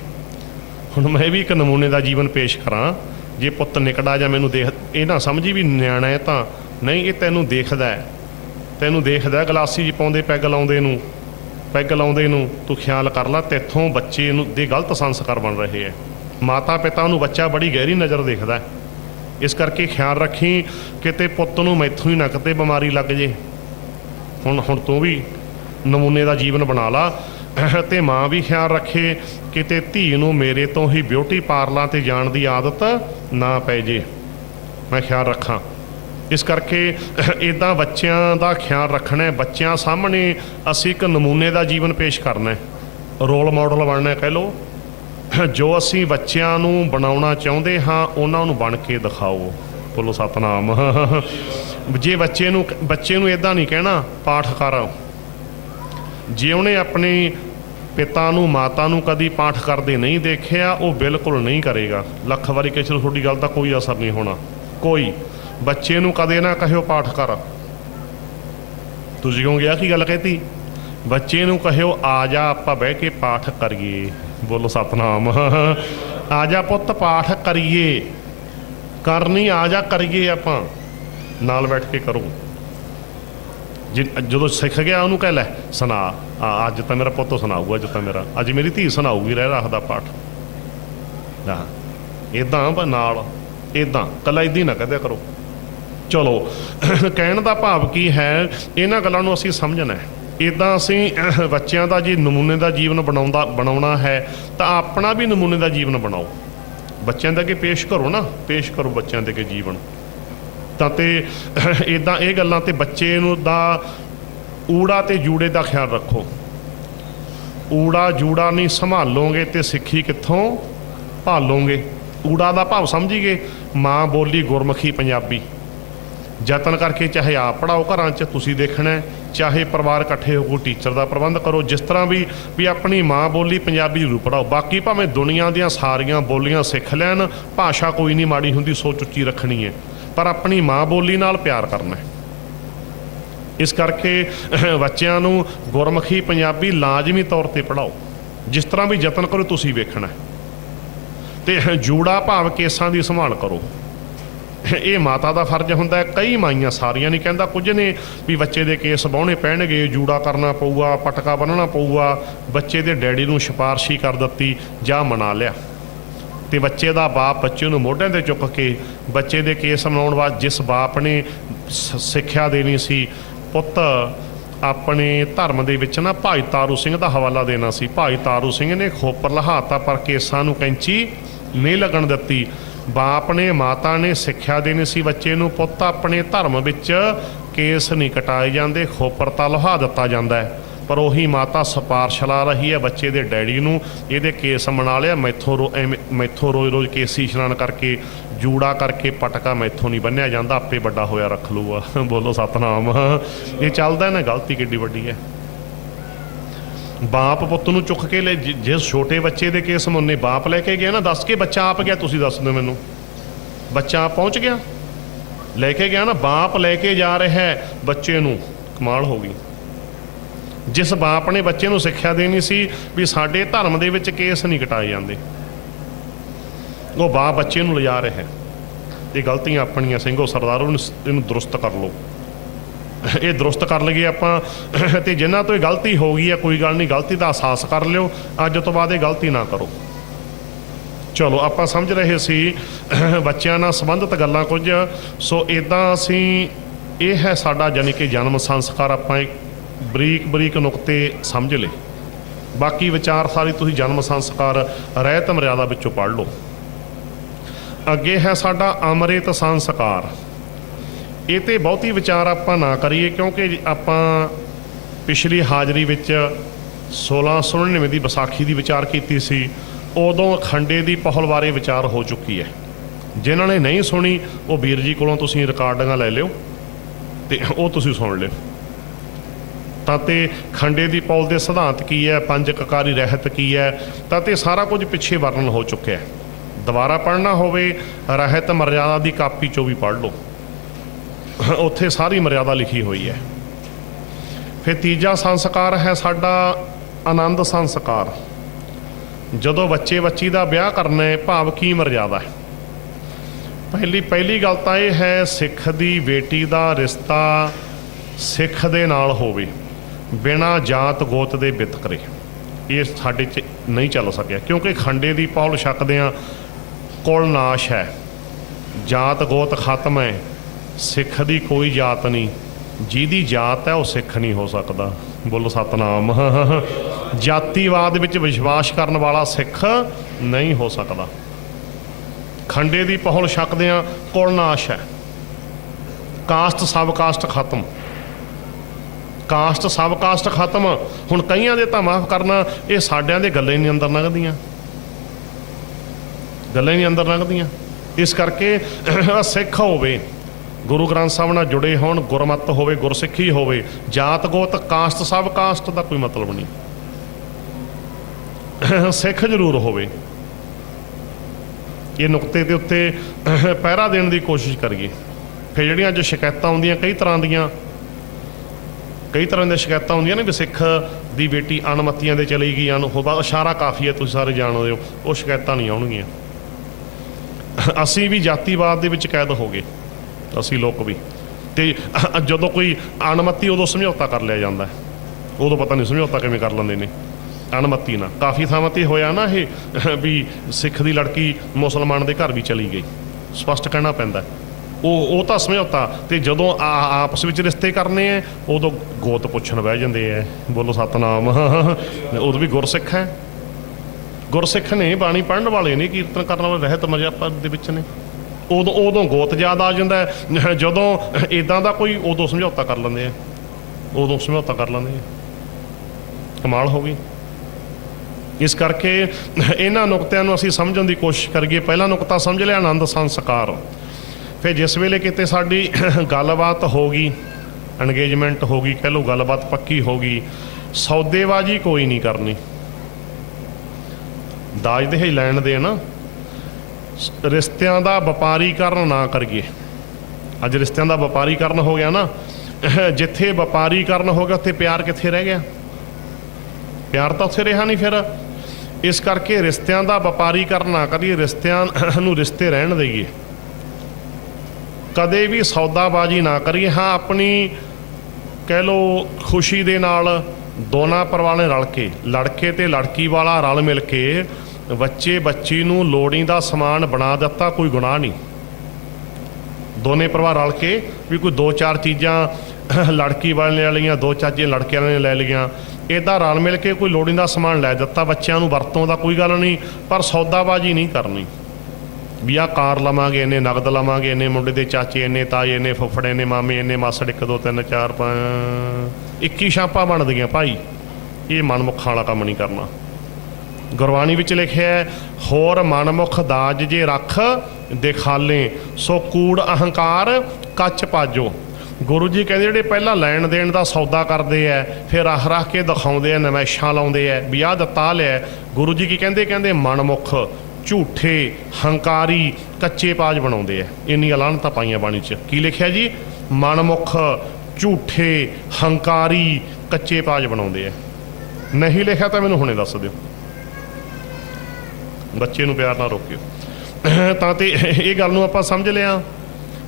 ਹੁਣ ਮੈਂ ਵੀ ਇੱਕ ਨਮੂਨੇ ਦਾ ਜੀਵਨ ਪੇਸ਼ ਕਰਾਂ। ਜੇ ਪੁੱਤ ਨਿਕੜਾ ਜਾਂ ਮੈਨੂੰ ਦੇਖ, ਇਹ ਨਾ ਸਮਝੀ ਵੀ ਨਿਆਣਾ ਹੈ ਤਾਂ ਨਹੀਂ, ਇਹ ਤੈਨੂੰ ਦੇਖਦਾ ਗਲਾਸੀ 'ਚ ਪਾਉਂਦੇ ਪੈਗ ਲਾਉਂਦੇ ਨੂੰ ਤੂੰ ਖਿਆਲ ਕਰ ਲਾ, ਤੇਥੋਂ ਬੱਚੇ ਨੂੰ ਦੇ ਗਲਤ ਸੰਸਕਾਰ ਬਣ ਰਹੇ ਹੈ। ਮਾਤਾ ਪਿਤਾ ਨੂੰ ਬੱਚਾ ਬੜੀ ਗਹਿਰੀ ਨਜ਼ਰ ਦੇਖਦਾ, ਇਸ ਕਰਕੇ ਖਿਆਲ ਰੱਖੀ ਕਿਤੇ ਪੁੱਤ ਨੂੰ ਮੈਥੋਂ ਹੀ ਨਾ ਕਿਤੇ ਬਿਮਾਰੀ ਲੱਗ ਜੇ। ਹੁਣ ਤੂੰ ਵੀ ਨਮੂਨੇ ਦਾ ਜੀਵਨ ਬਣਾ ਲਾ। ਤੇ ਮਾਂ ਵੀ ਖਿਆਲ ਰੱਖੇ ਕਿਤੇ ਧੀ ਨੂੰ ਮੇਰੇ ਤੋਂ ਹੀ ਬਿਊਟੀ ਪਾਰਲਰਾਂ 'ਤੇ ਜਾਣ ਦੀ ਆਦਤ ਨਾ ਪੈ ਜੇ, ਮੈਂ ਖਿਆਲ ਰੱਖਾਂ। ਇਸ ਕਰਕੇ ਇੱਦਾਂ ਬੱਚਿਆਂ ਦਾ ਖਿਆਲ ਰੱਖਣਾ। ਬੱਚਿਆਂ ਸਾਹਮਣੇ ਅਸੀਂ ਇੱਕ ਨਮੂਨੇ ਦਾ ਜੀਵਨ ਪੇਸ਼ ਕਰਨਾ, ਰੋਲ ਮਾਡਲ ਬਣਨਾ ਕਹਿ ਲਓ। ਜੋ ਅਸੀਂ ਬੱਚਿਆਂ ਨੂੰ ਬਣਾਉਣਾ ਚਾਹੁੰਦੇ ਹਾਂ ਉਹਨਾਂ ਨੂੰ ਬਣ ਕੇ ਦਿਖਾਓ। ਬੋਲੋ ਸਤਨਾਮ। ਜੇ ਬੱਚੇ ਨੂੰ ਇੱਦਾਂ ਨਹੀਂ ਕਹਿਣਾ ਪਾਠ ਕਰ, ਜੇ ਉਹਨੇ ਆਪਣੇ ਪਿਤਾ ਨੂੰ ਮਾਤਾ ਨੂੰ ਕਦੀ ਪਾਠ ਕਰਦੇ ਨਹੀਂ ਦੇਖਿਆ ਉਹ ਬਿਲਕੁਲ ਨਹੀਂ ਕਰੇਗਾ। ਲੱਖ ਵਾਰੀ ਕਿਸੇ ਨੂੰ ਤੁਹਾਡੀ ਗੱਲ ਦਾ ਕੋਈ ਅਸਰ ਨਹੀਂ ਹੋਣਾ। ਕੋਈ ਬੱਚੇ ਨੂੰ ਕਦੇ ਨਾ ਕਹਿਓ ਪਾਠ ਕਰ। ਤੁਸੀਂ ਕਹੋਗੇ ਆ ਕੀ ਗੱਲ ਕਹਿਤੀ? ਬੱਚੇ ਨੂੰ ਕਹਿਓ ਆ ਜਾ ਆਪਾਂ ਬਹਿ ਕੇ ਪਾਠ ਕਰੀਏ। ਬੋਲੋ ਸਤਨਾਮ। ਆ ਜਾ ਪੁੱਤ ਪਾਠ ਕਰੀਏ, ਕਰਨੀ ਆ ਜਾ ਕਰੀਏ, ਆਪਾਂ ਨਾਲ ਬੈਠ ਕੇ ਕਰੋ। ਜਦੋਂ ਸਿੱਖ ਗਿਆ ਉਹਨੂੰ ਕਹਿ ਲੈ ਸੁਣਾ, ਅੱਜ ਤਾਂ ਮੇਰਾ ਪੁੱਤ ਸੁਣਾਊਗਾ, ਅੱਜ ਮੇਰੀ ਧੀ ਸੁਣਾਊਗੀ ਰਹਿ ਰੱਖਦਾ ਪਾਠ। ਇੱਦਾਂ ਨਾਲ ਇੱਦਾਂ ਇਕੱਲਾ ਇੱਦਾਂ ਹੀ ਨਾ ਕਹਦਿਆ ਕਰੋ। ਚਲੋ ਕਹਿਣ ਦਾ ਭਾਵ ਕੀ ਹੈ, ਇਹਨਾਂ ਗੱਲਾਂ ਨੂੰ ਅਸੀਂ ਸਮਝਣਾ ਹੈ। ਇੱਦਾਂ ਅਸੀਂ ਬੱਚਿਆਂ ਦਾ ਜੇ ਨਮੂਨੇ ਦਾ ਜੀਵਨ ਬਣਾਉਣਾ ਹੈ ਤਾਂ ਆਪਣਾ ਵੀ ਨਮੂਨੇ ਦਾ ਜੀਵਨ ਬਣਾਓ। ਬੱਚਿਆਂ ਦੇ ਅੱਗੇ ਪੇਸ਼ ਕਰੋ ਬੱਚਿਆਂ ਦੇ ਅੱਗੇ ਜੀਵਨ ਤਾਂ। ਤੇ ਇੱਦਾਂ ਇਹ ਗੱਲਾਂ ਤੇ ਬੱਚੇ ਨੂੰ ਦਾ ਊੜਾ ਤੇ ਜੂੜੇ ਦਾ ਖਿਆਲ ਰੱਖੋ। ਊੜਾ ਜੂੜਾ ਨਹੀਂ ਸੰਭਾਲੋਗੇ ਤੇ ਸਿੱਖੀ ਕਿੱਥੋਂ ਭਾਲੋਗੇ। ਊੜਾ ਦਾ ਭਾਵ ਸਮਝੀਏ, ਮਾਂ ਬੋਲੀ ਗੁਰਮੁਖੀ ਪੰਜਾਬੀ। ਯਤਨ ਕਰਕੇ ਚਾਹੇ ਆਪ ਪੜ੍ਹਾਓ ਘਰਾਂ 'ਚ, ਤੁਸੀਂ ਦੇਖਣਾ, ਚਾਹੇ ਪਰਿਵਾਰ ਇਕੱਠੇ ਹੋ ਕੇ ਟੀਚਰ ਦਾ ਪ੍ਰਬੰਧ ਕਰੋ। ਜਿਸ ਤਰ੍ਹਾਂ ਵੀ ਆਪਣੀ ਮਾਂ ਬੋਲੀ ਪੰਜਾਬੀ ਜ਼ਰੂਰ ਪੜ੍ਹਾਓ। ਬਾਕੀ ਭਾਵੇਂ ਦੁਨੀਆ ਦੀਆਂ ਸਾਰੀਆਂ ਬੋਲੀਆਂ ਸਿੱਖ ਲੈਣ, ਭਾਸ਼ਾ ਕੋਈ ਨਹੀਂ ਮਾੜੀ ਹੁੰਦੀ, ਸੋਚ ਉੱਚੀ ਰੱਖਣੀ ਹੈ, ਪਰ ਆਪਣੀ ਮਾਂ ਬੋਲੀ ਨਾਲ ਪਿਆਰ ਕਰਨਾ। ਇਸ ਕਰਕੇ ਬੱਚਿਆਂ ਨੂੰ ਗੁਰਮੁਖੀ ਪੰਜਾਬੀ ਲਾਜ਼ਮੀ ਤੌਰ 'ਤੇ ਪੜ੍ਹਾਓ। ਜਿਸ ਤਰ੍ਹਾਂ ਵੀ ਯਤਨ ਕਰੋ ਤੁਸੀਂ ਵੇਖਣਾ। ਤੇ ਜੂੜਾ ਭਾਵ ਕੇਸਾਂ ਦੀ ਸੰਭਾਲ ਕਰੋ। ਇਹ ਮਾਤਾ ਦਾ ਫਰਜ਼ ਹੁੰਦਾ ਹੈ। ਕਈ ਮਾਈਆਂ, ਸਾਰੀਆਂ ਨਹੀਂ ਕਹਿੰਦਾ, ਕੁਝ ਨੇ ਵੀ ਬੱਚੇ ਦੇ ਕੇਸ ਵਾਹੁਣੇ ਪੈਣਗੇ, ਜੂੜਾ ਕਰਨਾ ਪਊਗਾ, ਪਟਕਾ ਬੰਨ੍ਹਣਾ ਪਊਗਾ। ਬੱਚੇ ਦੇ ਡੈਡੀ ਨੂੰ ਸਿਫਾਰਿਸ਼ ਹੀ ਕਰ ਦਿੱਤੀ ਜਾਂ ਮਨਾ ਲਿਆ, ਤੇ ਬੱਚੇ ਦਾ ਬਾਪ ਬੱਚੇ ਨੂੰ ਮੋਢਿਆਂ 'ਤੇ ਚੁੱਕ ਕੇ ਬੱਚੇ ਦੇ ਕੇਸ ਮਨਾਉਣ ਵਾਸਤੇ ਜਿਸ ਬਾਪ ਨੇ ਸਿੱਖਿਆ ਦੇਣੀ ਸੀ, ਪੁੱਤ ਆਪਣੇ ਧਰਮ ਦੇ ਵਿੱਚ ਨਾ ਭਾਈ ਤਾਰੂ ਸਿੰਘ ਦਾ ਹਵਾਲਾ ਦੇਣਾ ਸੀ। ਭਾਈ ਤਾਰੂ ਸਿੰਘ ਨੇ ਖੋਪਰ ਲਹਾਤਾ ਪਰ ਕੇਸਾਂ ਨੂੰ ਕੈਂਚੀ ਨਹੀਂ ਲੱਗਣ ਦਿੱਤੀ। ਬਾਪ ਨੇ ਮਾਤਾ ਨੇ ਸਿੱਖਿਆ ਦੇਣੀ ਸੀ ਬੱਚੇ ਨੂੰ, ਪੁੱਤ ਆਪਣੇ ਧਰਮ ਵਿੱਚ ਕੇਸ ਨਹੀਂ ਕਟਾਏ ਜਾਂਦੇ, ਖੋਪਰ ਤਾਂ ਲਹਾ ਦਿੱਤਾ ਜਾਂਦਾ ਹੈ। ਪਰ ਉਹੀ ਮਾਤਾ ਸਿਫਾਰਿਸ਼ ਲਾ ਰਹੀ ਹੈ ਬੱਚੇ ਦੇ ਡੈਡੀ ਨੂੰ, ਇਹਦੇ ਕੇਸ ਮਨਾ ਲਿਆ, ਮੈਥੋਂ ਰੋਜ਼ ਕੇਸੀ ਇਸ਼ਨਾਨ ਕਰਕੇ ਜੂੜਾ ਕਰਕੇ ਪਟਕਾ ਮੈਥੋਂ ਨਹੀਂ ਬੰਨਿਆ ਜਾਂਦਾ, ਆਪੇ ਵੱਡਾ ਹੋਇਆ ਰੱਖ ਲੂਗਾ। ਬੋਲੋ ਸਤਨਾਮ। ਇਹ ਚੱਲਦਾ ਨਾ, ਗਲਤੀ ਕਿੱਡੀ ਵੱਡੀ ਹੈ। ਬਾਪ ਪੁੱਤ ਨੂੰ ਚੁੱਕ ਕੇ ਲੈ, ਜਿਸ ਛੋਟੇ ਬੱਚੇ ਦੇ ਕੇਸ ਮੁੰਨੇ ਬਾਪ ਲੈ ਕੇ ਗਿਆ ਨਾ, ਦੱਸ ਕੇ ਬੱਚਾ ਆਪ ਗਿਆ, ਤੁਸੀਂ ਦੱਸ ਦਿਓ ਮੈਨੂੰ, ਬੱਚਾ ਆਪ ਪਹੁੰਚ ਗਿਆ, ਲੈ ਕੇ ਗਿਆ ਨਾ, ਬਾਪ ਲੈ ਕੇ ਜਾ ਰਿਹਾ ਹੈ ਬੱਚੇ ਨੂੰ। ਕਮਾਲ ਹੋ ਗਈ। ਜਿਸ ਬਾਪ ਨੇ ਬੱਚੇ ਨੂੰ ਸਿੱਖਿਆ ਦੇਣੀ ਸੀ ਵੀ ਸਾਡੇ ਧਰਮ ਦੇ ਵਿੱਚ ਕੇਸ ਨਹੀਂ ਕਟਾਏ ਜਾਂਦੇ, ਉਹ ਬਾਪ ਬੱਚੇ ਨੂੰ ਲਿਜਾ ਰਿਹਾ ਹੈ। ਇਹ ਗਲਤੀਆਂ ਆਪਣੀਆਂ ਸਿੰਘੋ ਸਰਦਾਰੋ, ਇਹਨੂੰ ਦਰੁਸਤ ਕਰ ਲਓ। ਇਹ ਦਰੁਸਤ ਕਰ ਲਈਏ ਆਪਾਂ। ਤੇ ਜਿਨ੍ਹਾਂ ਤੋਂ ਇਹ ਗਲਤੀ ਹੋ ਗਈ ਹੈ, ਕੋਈ ਗੱਲ ਨਹੀਂ, ਗਲਤੀ ਦਾ ਅਹਿਸਾਸ ਕਰ ਲਿਓ, ਅੱਜ ਤੋਂ ਬਾਅਦ ਇਹ ਗਲਤੀ ਨਾ ਕਰੋ। ਚਲੋ ਆਪਾਂ ਸਮਝ ਰਹੇ ਸੀ ਬੱਚਿਆਂ ਨਾਲ ਸੰਬੰਧਿਤ ਗੱਲਾਂ ਕੁਝ। ਸੋ ਇੱਦਾਂ ਅਸੀਂ, ਇਹ ਹੈ ਸਾਡਾ ਯਾਨੀ ਕਿ ਜਨਮ ਸੰਸਕਾਰ। ਆਪਾਂ ਬਰੀਕ ਨੁਕਤੇ ਸਮਝ ਲਏ, ਬਾਕੀ ਵਿਚਾਰ ਸਾਰੀ ਤੁਸੀਂ ਜਨਮ ਸੰਸਕਾਰ ਰਹਿਤ ਮਰਿਆਦਾ ਵਿੱਚੋਂ ਪੜ੍ਹ ਲਓ। ਅੱਗੇ ਹੈ ਸਾਡਾ ਅੰਮ੍ਰਿਤ ਸੰਸਕਾਰ। ਇਹ ਤੇ ਬਹੁਤੀ ਵਿਚਾਰ ਆਪਾਂ ਨਾ ਕਰੀਏ, ਕਿਉਂਕਿ ਆਪਾਂ ਪਿਛਲੀ ਹਾਜ਼ਰੀ ਵਿੱਚ 1699 ਦੀ ਵਿਸਾਖੀ ਦੀ ਵਿਚਾਰ ਕੀਤੀ ਸੀ। ਉਦੋਂ ਖੰਡੇ ਦੀ ਪਹੁਲ ਬਾਰੇ ਵਿਚਾਰ ਹੋ ਚੁੱਕੀ ਹੈ। ਜਿਨ੍ਹਾਂ ਨੇ ਨਹੀਂ ਸੁਣੀ ਉਹ ਵੀਰ ਜੀ ਕੋਲੋਂ ਤੁਸੀਂ ਰਿਕਾਰਡਿੰਗਾਂ ਲੈ ਲਿਓ ਤੇ ਉਹ ਤੁਸੀਂ ਸੁਣ ਲਿਓ। ਤਾਂ ਤੇ ਖੰਡੇ ਦੀ ਪੌਲ ਦੇ ਸਿਧਾਂਤ ਕੀ ਹੈ, ਪੰਜ ਕਕਾਰੀ ਰਹਿਤ ਕੀ ਹੈ, ਤਾਂ ਤੇ ਸਾਰਾ ਕੁਝ ਪਿੱਛੇ ਵਰਣਨ ਹੋ ਚੁੱਕਿਆ ਹੈ। ਦੁਬਾਰਾ ਪੜ੍ਹਨਾ ਹੋਵੇ ਰਹਿਤ ਮਰਿਆਦਾ ਦੀ ਕਾਪੀ 'ਚੋਂ ਵੀ ਪੜ੍ਹ ਲਓ, ਉੱਥੇ ਸਾਰੀ ਮਰਿਆਦਾ ਲਿਖੀ ਹੋਈ ਹੈ। ਫਿਰ ਤੀਜਾ ਸੰਸਕਾਰ ਹੈ ਸਾਡਾ ਆਨੰਦ ਸੰਸਕਾਰ। ਜਦੋਂ ਬੱਚੇ ਬੱਚੀ ਦਾ ਵਿਆਹ ਕਰਨਾ ਹੈ, ਭਾਵ ਕੀ ਮਰਿਆਦਾ ਹੈ। ਪਹਿਲੀ ਗੱਲ ਤਾਂ ਇਹ ਹੈ, ਸਿੱਖ ਦੀ ਬੇਟੀ ਦਾ ਰਿਸ਼ਤਾ ਸਿੱਖ ਦੇ ਨਾਲ ਹੋਵੇ, ਬਿਨਾਂ ਜਾਤ ਗੋਤ ਦੇ ਵਿਤਕਰੇ। ਇਹ ਸਾਡੇ 'ਚ ਨਹੀਂ ਚੱਲ ਸਕਿਆ, ਕਿਉਂਕਿ ਖੰਡੇ ਦੀ ਪੌਲ ਛਕਦਿਆਂ ਕੁਲ ਨਾਸ਼ ਹੈ, ਜਾਤ ਗੋਤ ਖਤਮ ਹੈ, ਸਿੱਖ ਦੀ ਕੋਈ ਜਾਤ ਨਹੀਂ, ਜਿਹਦੀ ਜਾਤ ਹੈ ਉਹ ਸਿੱਖ ਨਹੀਂ ਹੋ ਸਕਦਾ। ਬੋਲੋ ਸਤਨਾਮ। ਜਾਤੀਵਾਦ ਵਿੱਚ ਵਿਸ਼ਵਾਸ ਕਰਨ ਵਾਲਾ ਸਿੱਖ ਨਹੀਂ ਹੋ ਸਕਦਾ। ਖੰਡੇ ਦੀ ਪਹੁਲ ਛਕਦਿਆਂ ਕੁਲ ਨਾਸ਼ ਹੈ, ਕਾਸਟ ਸਬ ਕਾਸਟ ਖਤਮ, ਕਾਸਟ ਸਬ ਕਾਸਟ ਖਤਮ। ਹੁਣ ਕਈਆਂ ਦੇ ਤਾਂ ਮਾਫ ਕਰਨਾ, ਇਹ ਸਾਡਿਆਂ ਦੇ ਗੱਲਾਂ ਹੀ ਨਹੀਂ ਅੰਦਰ ਲੰਘਦੀਆਂ, ਗੱਲਾਂ ਹੀ ਨਹੀਂ ਅੰਦਰ ਲੰਘਦੀਆਂ। ਇਸ ਕਰਕੇ ਸਿੱਖ ਹੋਵੇ, ਗੁਰੂ ਗ੍ਰੰਥ ਸਾਹਿਬ ਨਾਲ ਜੁੜੇ ਹੋਣ, ਗੁਰਮਤ ਹੋਵੇ, ਗੁਰਸਿੱਖੀ ਹੋਵੇ, ਜਾਤ ਗੋਤ ਕਾਸਟ ਸਬ ਕਾਸਟ ਦਾ ਕੋਈ ਮਤਲਬ ਨਹੀਂ, ਸਿੱਖ ਜ਼ਰੂਰ ਹੋਵੇ। ਇਹ ਨੁਕਤੇ ਦੇ ਉੱਤੇ ਪਹਿਰਾ ਦੇਣ ਦੀ ਕੋਸ਼ਿਸ਼ ਕਰੀਏ। ਫਿਰ ਜਿਹੜੀਆਂ ਅੱਜ ਸ਼ਿਕਾਇਤਾਂ ਆਉਂਦੀਆਂ ਕਈ ਤਰ੍ਹਾਂ ਦੀਆਂ ਸ਼ਿਕਾਇਤਾਂ ਹੁੰਦੀਆਂ ਨੇ ਵੀ ਸਿੱਖ ਦੀ ਬੇਟੀ ਅਣਮੱਤੀਆਂ ਦੇ ਚਲੀ ਗਈ, ਇਸ਼ਾਰਾ ਕਾਫੀ ਹੈ, ਤੁਸੀਂ ਸਾਰੇ ਜਾਣਦੇ ਹੋ। ਉਹ ਸ਼ਿਕਾਇਤਾਂ ਨਹੀਂ ਆਉਣਗੀਆਂ। ਅਸੀਂ ਵੀ ਜਾਤੀਵਾਦ ਦੇ ਵਿੱਚ ਕੈਦ ਹੋ ਗਏ, ਅਸੀਂ ਲੋਕ ਵੀ। ਅਤੇ ਜਦੋਂ ਕੋਈ ਅਣਮੱਤੀ ਉਦੋਂ ਸਮਝੌਤਾ ਕਰ ਲਿਆ ਜਾਂਦਾ, ਉਦੋਂ ਪਤਾ ਨਹੀਂ ਸਮਝੌਤਾ ਕਿਵੇਂ ਕਰ ਲੈਂਦੇ ਨੇ ਅਣਮੱਤੀ ਨਾਲ। ਕਾਫੀ ਥਾਵਾਂ 'ਤੇ ਹੋਇਆ ਨਾ ਇਹ ਵੀ ਸਿੱਖ ਦੀ ਲੜਕੀ ਮੁਸਲਮਾਨ ਦੇ ਘਰ ਵੀ ਚਲੀ ਗਈ, ਸਪਸ਼ਟ ਕਹਿਣਾ ਪੈਂਦਾ। ਉਹ ਤਾਂ ਸਮਝੌਤਾ। ਅਤੇ ਜਦੋਂ ਆਪਸ ਵਿੱਚ ਰਿਸ਼ਤੇ ਕਰਨੇ ਹੈ, ਉਦੋਂ ਗੋਤ ਪੁੱਛਣ ਬਹਿ ਜਾਂਦੇ ਹੈ। ਬੋਲੋ ਸਤਨਾਮ। ਉਦੋਂ ਵੀ ਗੁਰਸਿੱਖ ਹੈ, ਗੁਰਸਿੱਖ ਨੇ, ਬਾਣੀ ਪੜ੍ਹਨ ਵਾਲੇ ਨੇ, ਕੀਰਤਨ ਕਰਨ ਵਾਲੇ ਰਹਿਤ ਮਰਿਆਦਾ ਦੇ ਵਿੱਚ ਨੇ। ਉਦੋਂ ਗੋਤ ਯਾਦ ਆ ਜਾਂਦਾ। ਜਦੋਂ ਇੱਦਾਂ ਦਾ ਕੋਈ, ਉਦੋਂ ਸਮਝੌਤਾ ਕਰ ਲੈਂਦੇ ਆ, ਕਮਾਲ ਹੋ ਗਈ। ਇਸ ਕਰਕੇ ਇਹਨਾਂ ਨੁਕਤਿਆਂ ਨੂੰ ਅਸੀਂ ਸਮਝਣ ਦੀ ਕੋਸ਼ਿਸ਼ ਕਰੀਏ। ਪਹਿਲਾ ਨੁਕਤਾ ਸਮਝ ਲਿਆ, ਆਨੰਦ ਸੰਸਕਾਰ। ਫਿਰ ਜਿਸ ਵੇਲੇ ਕਿਤੇ ਸਾਡੀ ਗੱਲਬਾਤ ਹੋ ਗਈ, ਇੰਗੇਜਮੈਂਟ ਹੋ ਗਈ, ਕਹਿ ਲਓ ਗੱਲਬਾਤ ਪੱਕੀ ਹੋ ਗਈ, ਸੌਦੇਬਾਜ਼ੀ ਕੋਈ ਨਹੀਂ ਕਰਨੀ। ਦਾਜ ਦਹੇਜ ਲੈਣ ਦੇ ਨਾ, ਰਿਸ਼ਤਿਆਂ ਦਾ ਵਪਾਰੀਕਰਨ ਨਾ ਕਰੀਏ। ਅੱਜ ਰਿਸ਼ਤਿਆਂ ਦਾ ਵਪਾਰੀਕਰਨ ਹੋ ਗਿਆ ਨਾ, ਜਿੱਥੇ ਵਪਾਰੀਕਰਨ ਹੋ ਗਿਆ ਉੱਥੇ ਪਿਆਰ ਕਿੱਥੇ ਰਹਿ ਗਿਆ? ਪਿਆਰ ਤਾਂ ਉੱਥੇ ਰਿਹਾ ਨਹੀਂ ਫਿਰ। ਇਸ ਕਰਕੇ ਰਿਸ਼ਤਿਆਂ ਦਾ ਵਪਾਰੀਕਰਨ ਨਾ ਕਰੀਏ, ਰਿਸ਼ਤਿਆਂ ਨੂੰ ਰਿਸ਼ਤੇ ਰਹਿਣ ਦੇਈਏ, ਕਦੇ ਵੀ ਸੌਦਾਬਾਜ਼ੀ ਨਾ ਕਰੀਏ। ਹਾਂ, ਆਪਣੀ ਕਹਿ ਲਓ ਖੁਸ਼ੀ ਦੇ ਨਾਲ ਦੋਨਾਂ ਪਰਿਵਾਰਾਂ ਨੇ ਰਲ ਕੇ, ਲੜਕੇ ਤੇ ਲੜਕੀ ਵਾਲਾ ਰਲ ਮਿਲ ਕੇ ਬੱਚੇ ਬੱਚੀ ਨੂੰ ਲੋੜੀਂਦਾ ਸਮਾਨ ਬਣਾ ਦਿੱਤਾ, ਕੋਈ ਗੁਨਾਹ ਨਹੀਂ। ਦੋਨੇ ਪਰਿਵਾਰ ਰਲ ਕੇ ਵੀ ਕੋਈ ਦੋ ਚਾਰ ਚੀਜ਼ਾਂ ਲੜਕੀ ਵਾਲੇ ਨੇ ਲੈ ਲਈਆਂ, ਦੋ ਚਾਰ ਚੀਜ਼ਾਂ ਲੜਕੇ ਵਾਲੇ ਨੇ ਲੈ ਲਈਆਂ, ਇੱਦਾਂ ਰਲ ਮਿਲ ਕੇ ਕੋਈ ਲੋੜੀਂਦਾ ਸਮਾਨ ਲੈ ਦਿੱਤਾ ਬੱਚਿਆਂ ਨੂੰ, ਵਰਤੋਂ ਦਾ ਕੋਈ ਗੱਲ ਨਹੀਂ। ਪਰ ਸੌਦਾਬਾਜ਼ੀ ਨਹੀਂ ਕਰਨੀ ਵੀ ਆਹ ਕਾਰ ਲਵਾਂਗੇ, ਇੰਨੇ ਨਗਦ ਲਵਾਂਗੇ, ਇੰਨੇ ਮੁੰਡੇ ਦੇ ਚਾਚੇ, ਇੰਨੇ ਤਾਏ, ਇੰਨੇ ਫੁੱਫੜ, ਇੰਨੇ ਮਾਮੇ, ਇੰਨੇ ਮਾਸੜ, 1 2 3 4 5 21 ਛਾਪਾਂ ਬਣਦੀਆਂ ਭਾਈ। ਇਹ ਮਨਮੁੱਖਾਂ ਵਾਲਾ ਕੰਮ ਨਹੀਂ ਕਰਨਾ। ਗੁਰਬਾਣੀ ਵਿੱਚ ਲਿਖਿਆ, ਹੋਰ ਮਨਮੁੱਖ ਦਾਜ ਜੇ ਰੱਖ ਦਿਖਾਲੇ, ਸੋ ਕੂੜ ਅਹੰਕਾਰ ਕੱਚ ਪਾਜੋ। ਗੁਰੂ ਜੀ ਕਹਿੰਦੇ ਜਿਹੜੇ ਪਹਿਲਾਂ ਲੈਣ ਦੇਣ ਦਾ ਸੌਦਾ ਕਰਦੇ ਆ, ਫਿਰ ਰੱਖ ਕੇ ਦਿਖਾਉਂਦੇ ਆ, ਨਮੈਸ਼ਾਂ ਲਾਉਂਦੇ ਆ ਵੀ ਆਹ ਦਿੱਤਾ ਲਿਆ। ਗੁਰੂ ਜੀ ਕੀ ਕਹਿੰਦੇ? ਕਹਿੰਦੇ ਮਨਮੁੱਖ, ਝੂਠੇ, ਹੰਕਾਰੀ, ਕੱਚੇ ਪਾਜ ਬਣਾਉਂਦੇ ਆ। ਇੰਨੀਆਂ ਲਾਹਨਤਾਂ ਪਾਈਆਂ ਬਾਣੀ 'ਚ। ਕੀ ਲਿਖਿਆ ਜੀ? ਮਨਮੁੱਖ, ਝੂਠੇ, ਹੰਕਾਰੀ, ਕੱਚੇ ਪਾਜ ਬਣਾਉਂਦੇ ਆ। ਨਹੀਂ ਲਿਖਿਆ ਤਾਂ ਮੈਨੂੰ ਹੁਣੇ ਦੱਸ ਦਿਓ, ਬੱਚੇ ਨੂੰ ਪਿਆਰ ਨਾਲ ਰੋਕਿਓ। ਤਾਂ ਤੇ ਇਹ ਗੱਲ ਨੂੰ ਆਪਾਂ ਸਮਝ ਲਿਆ।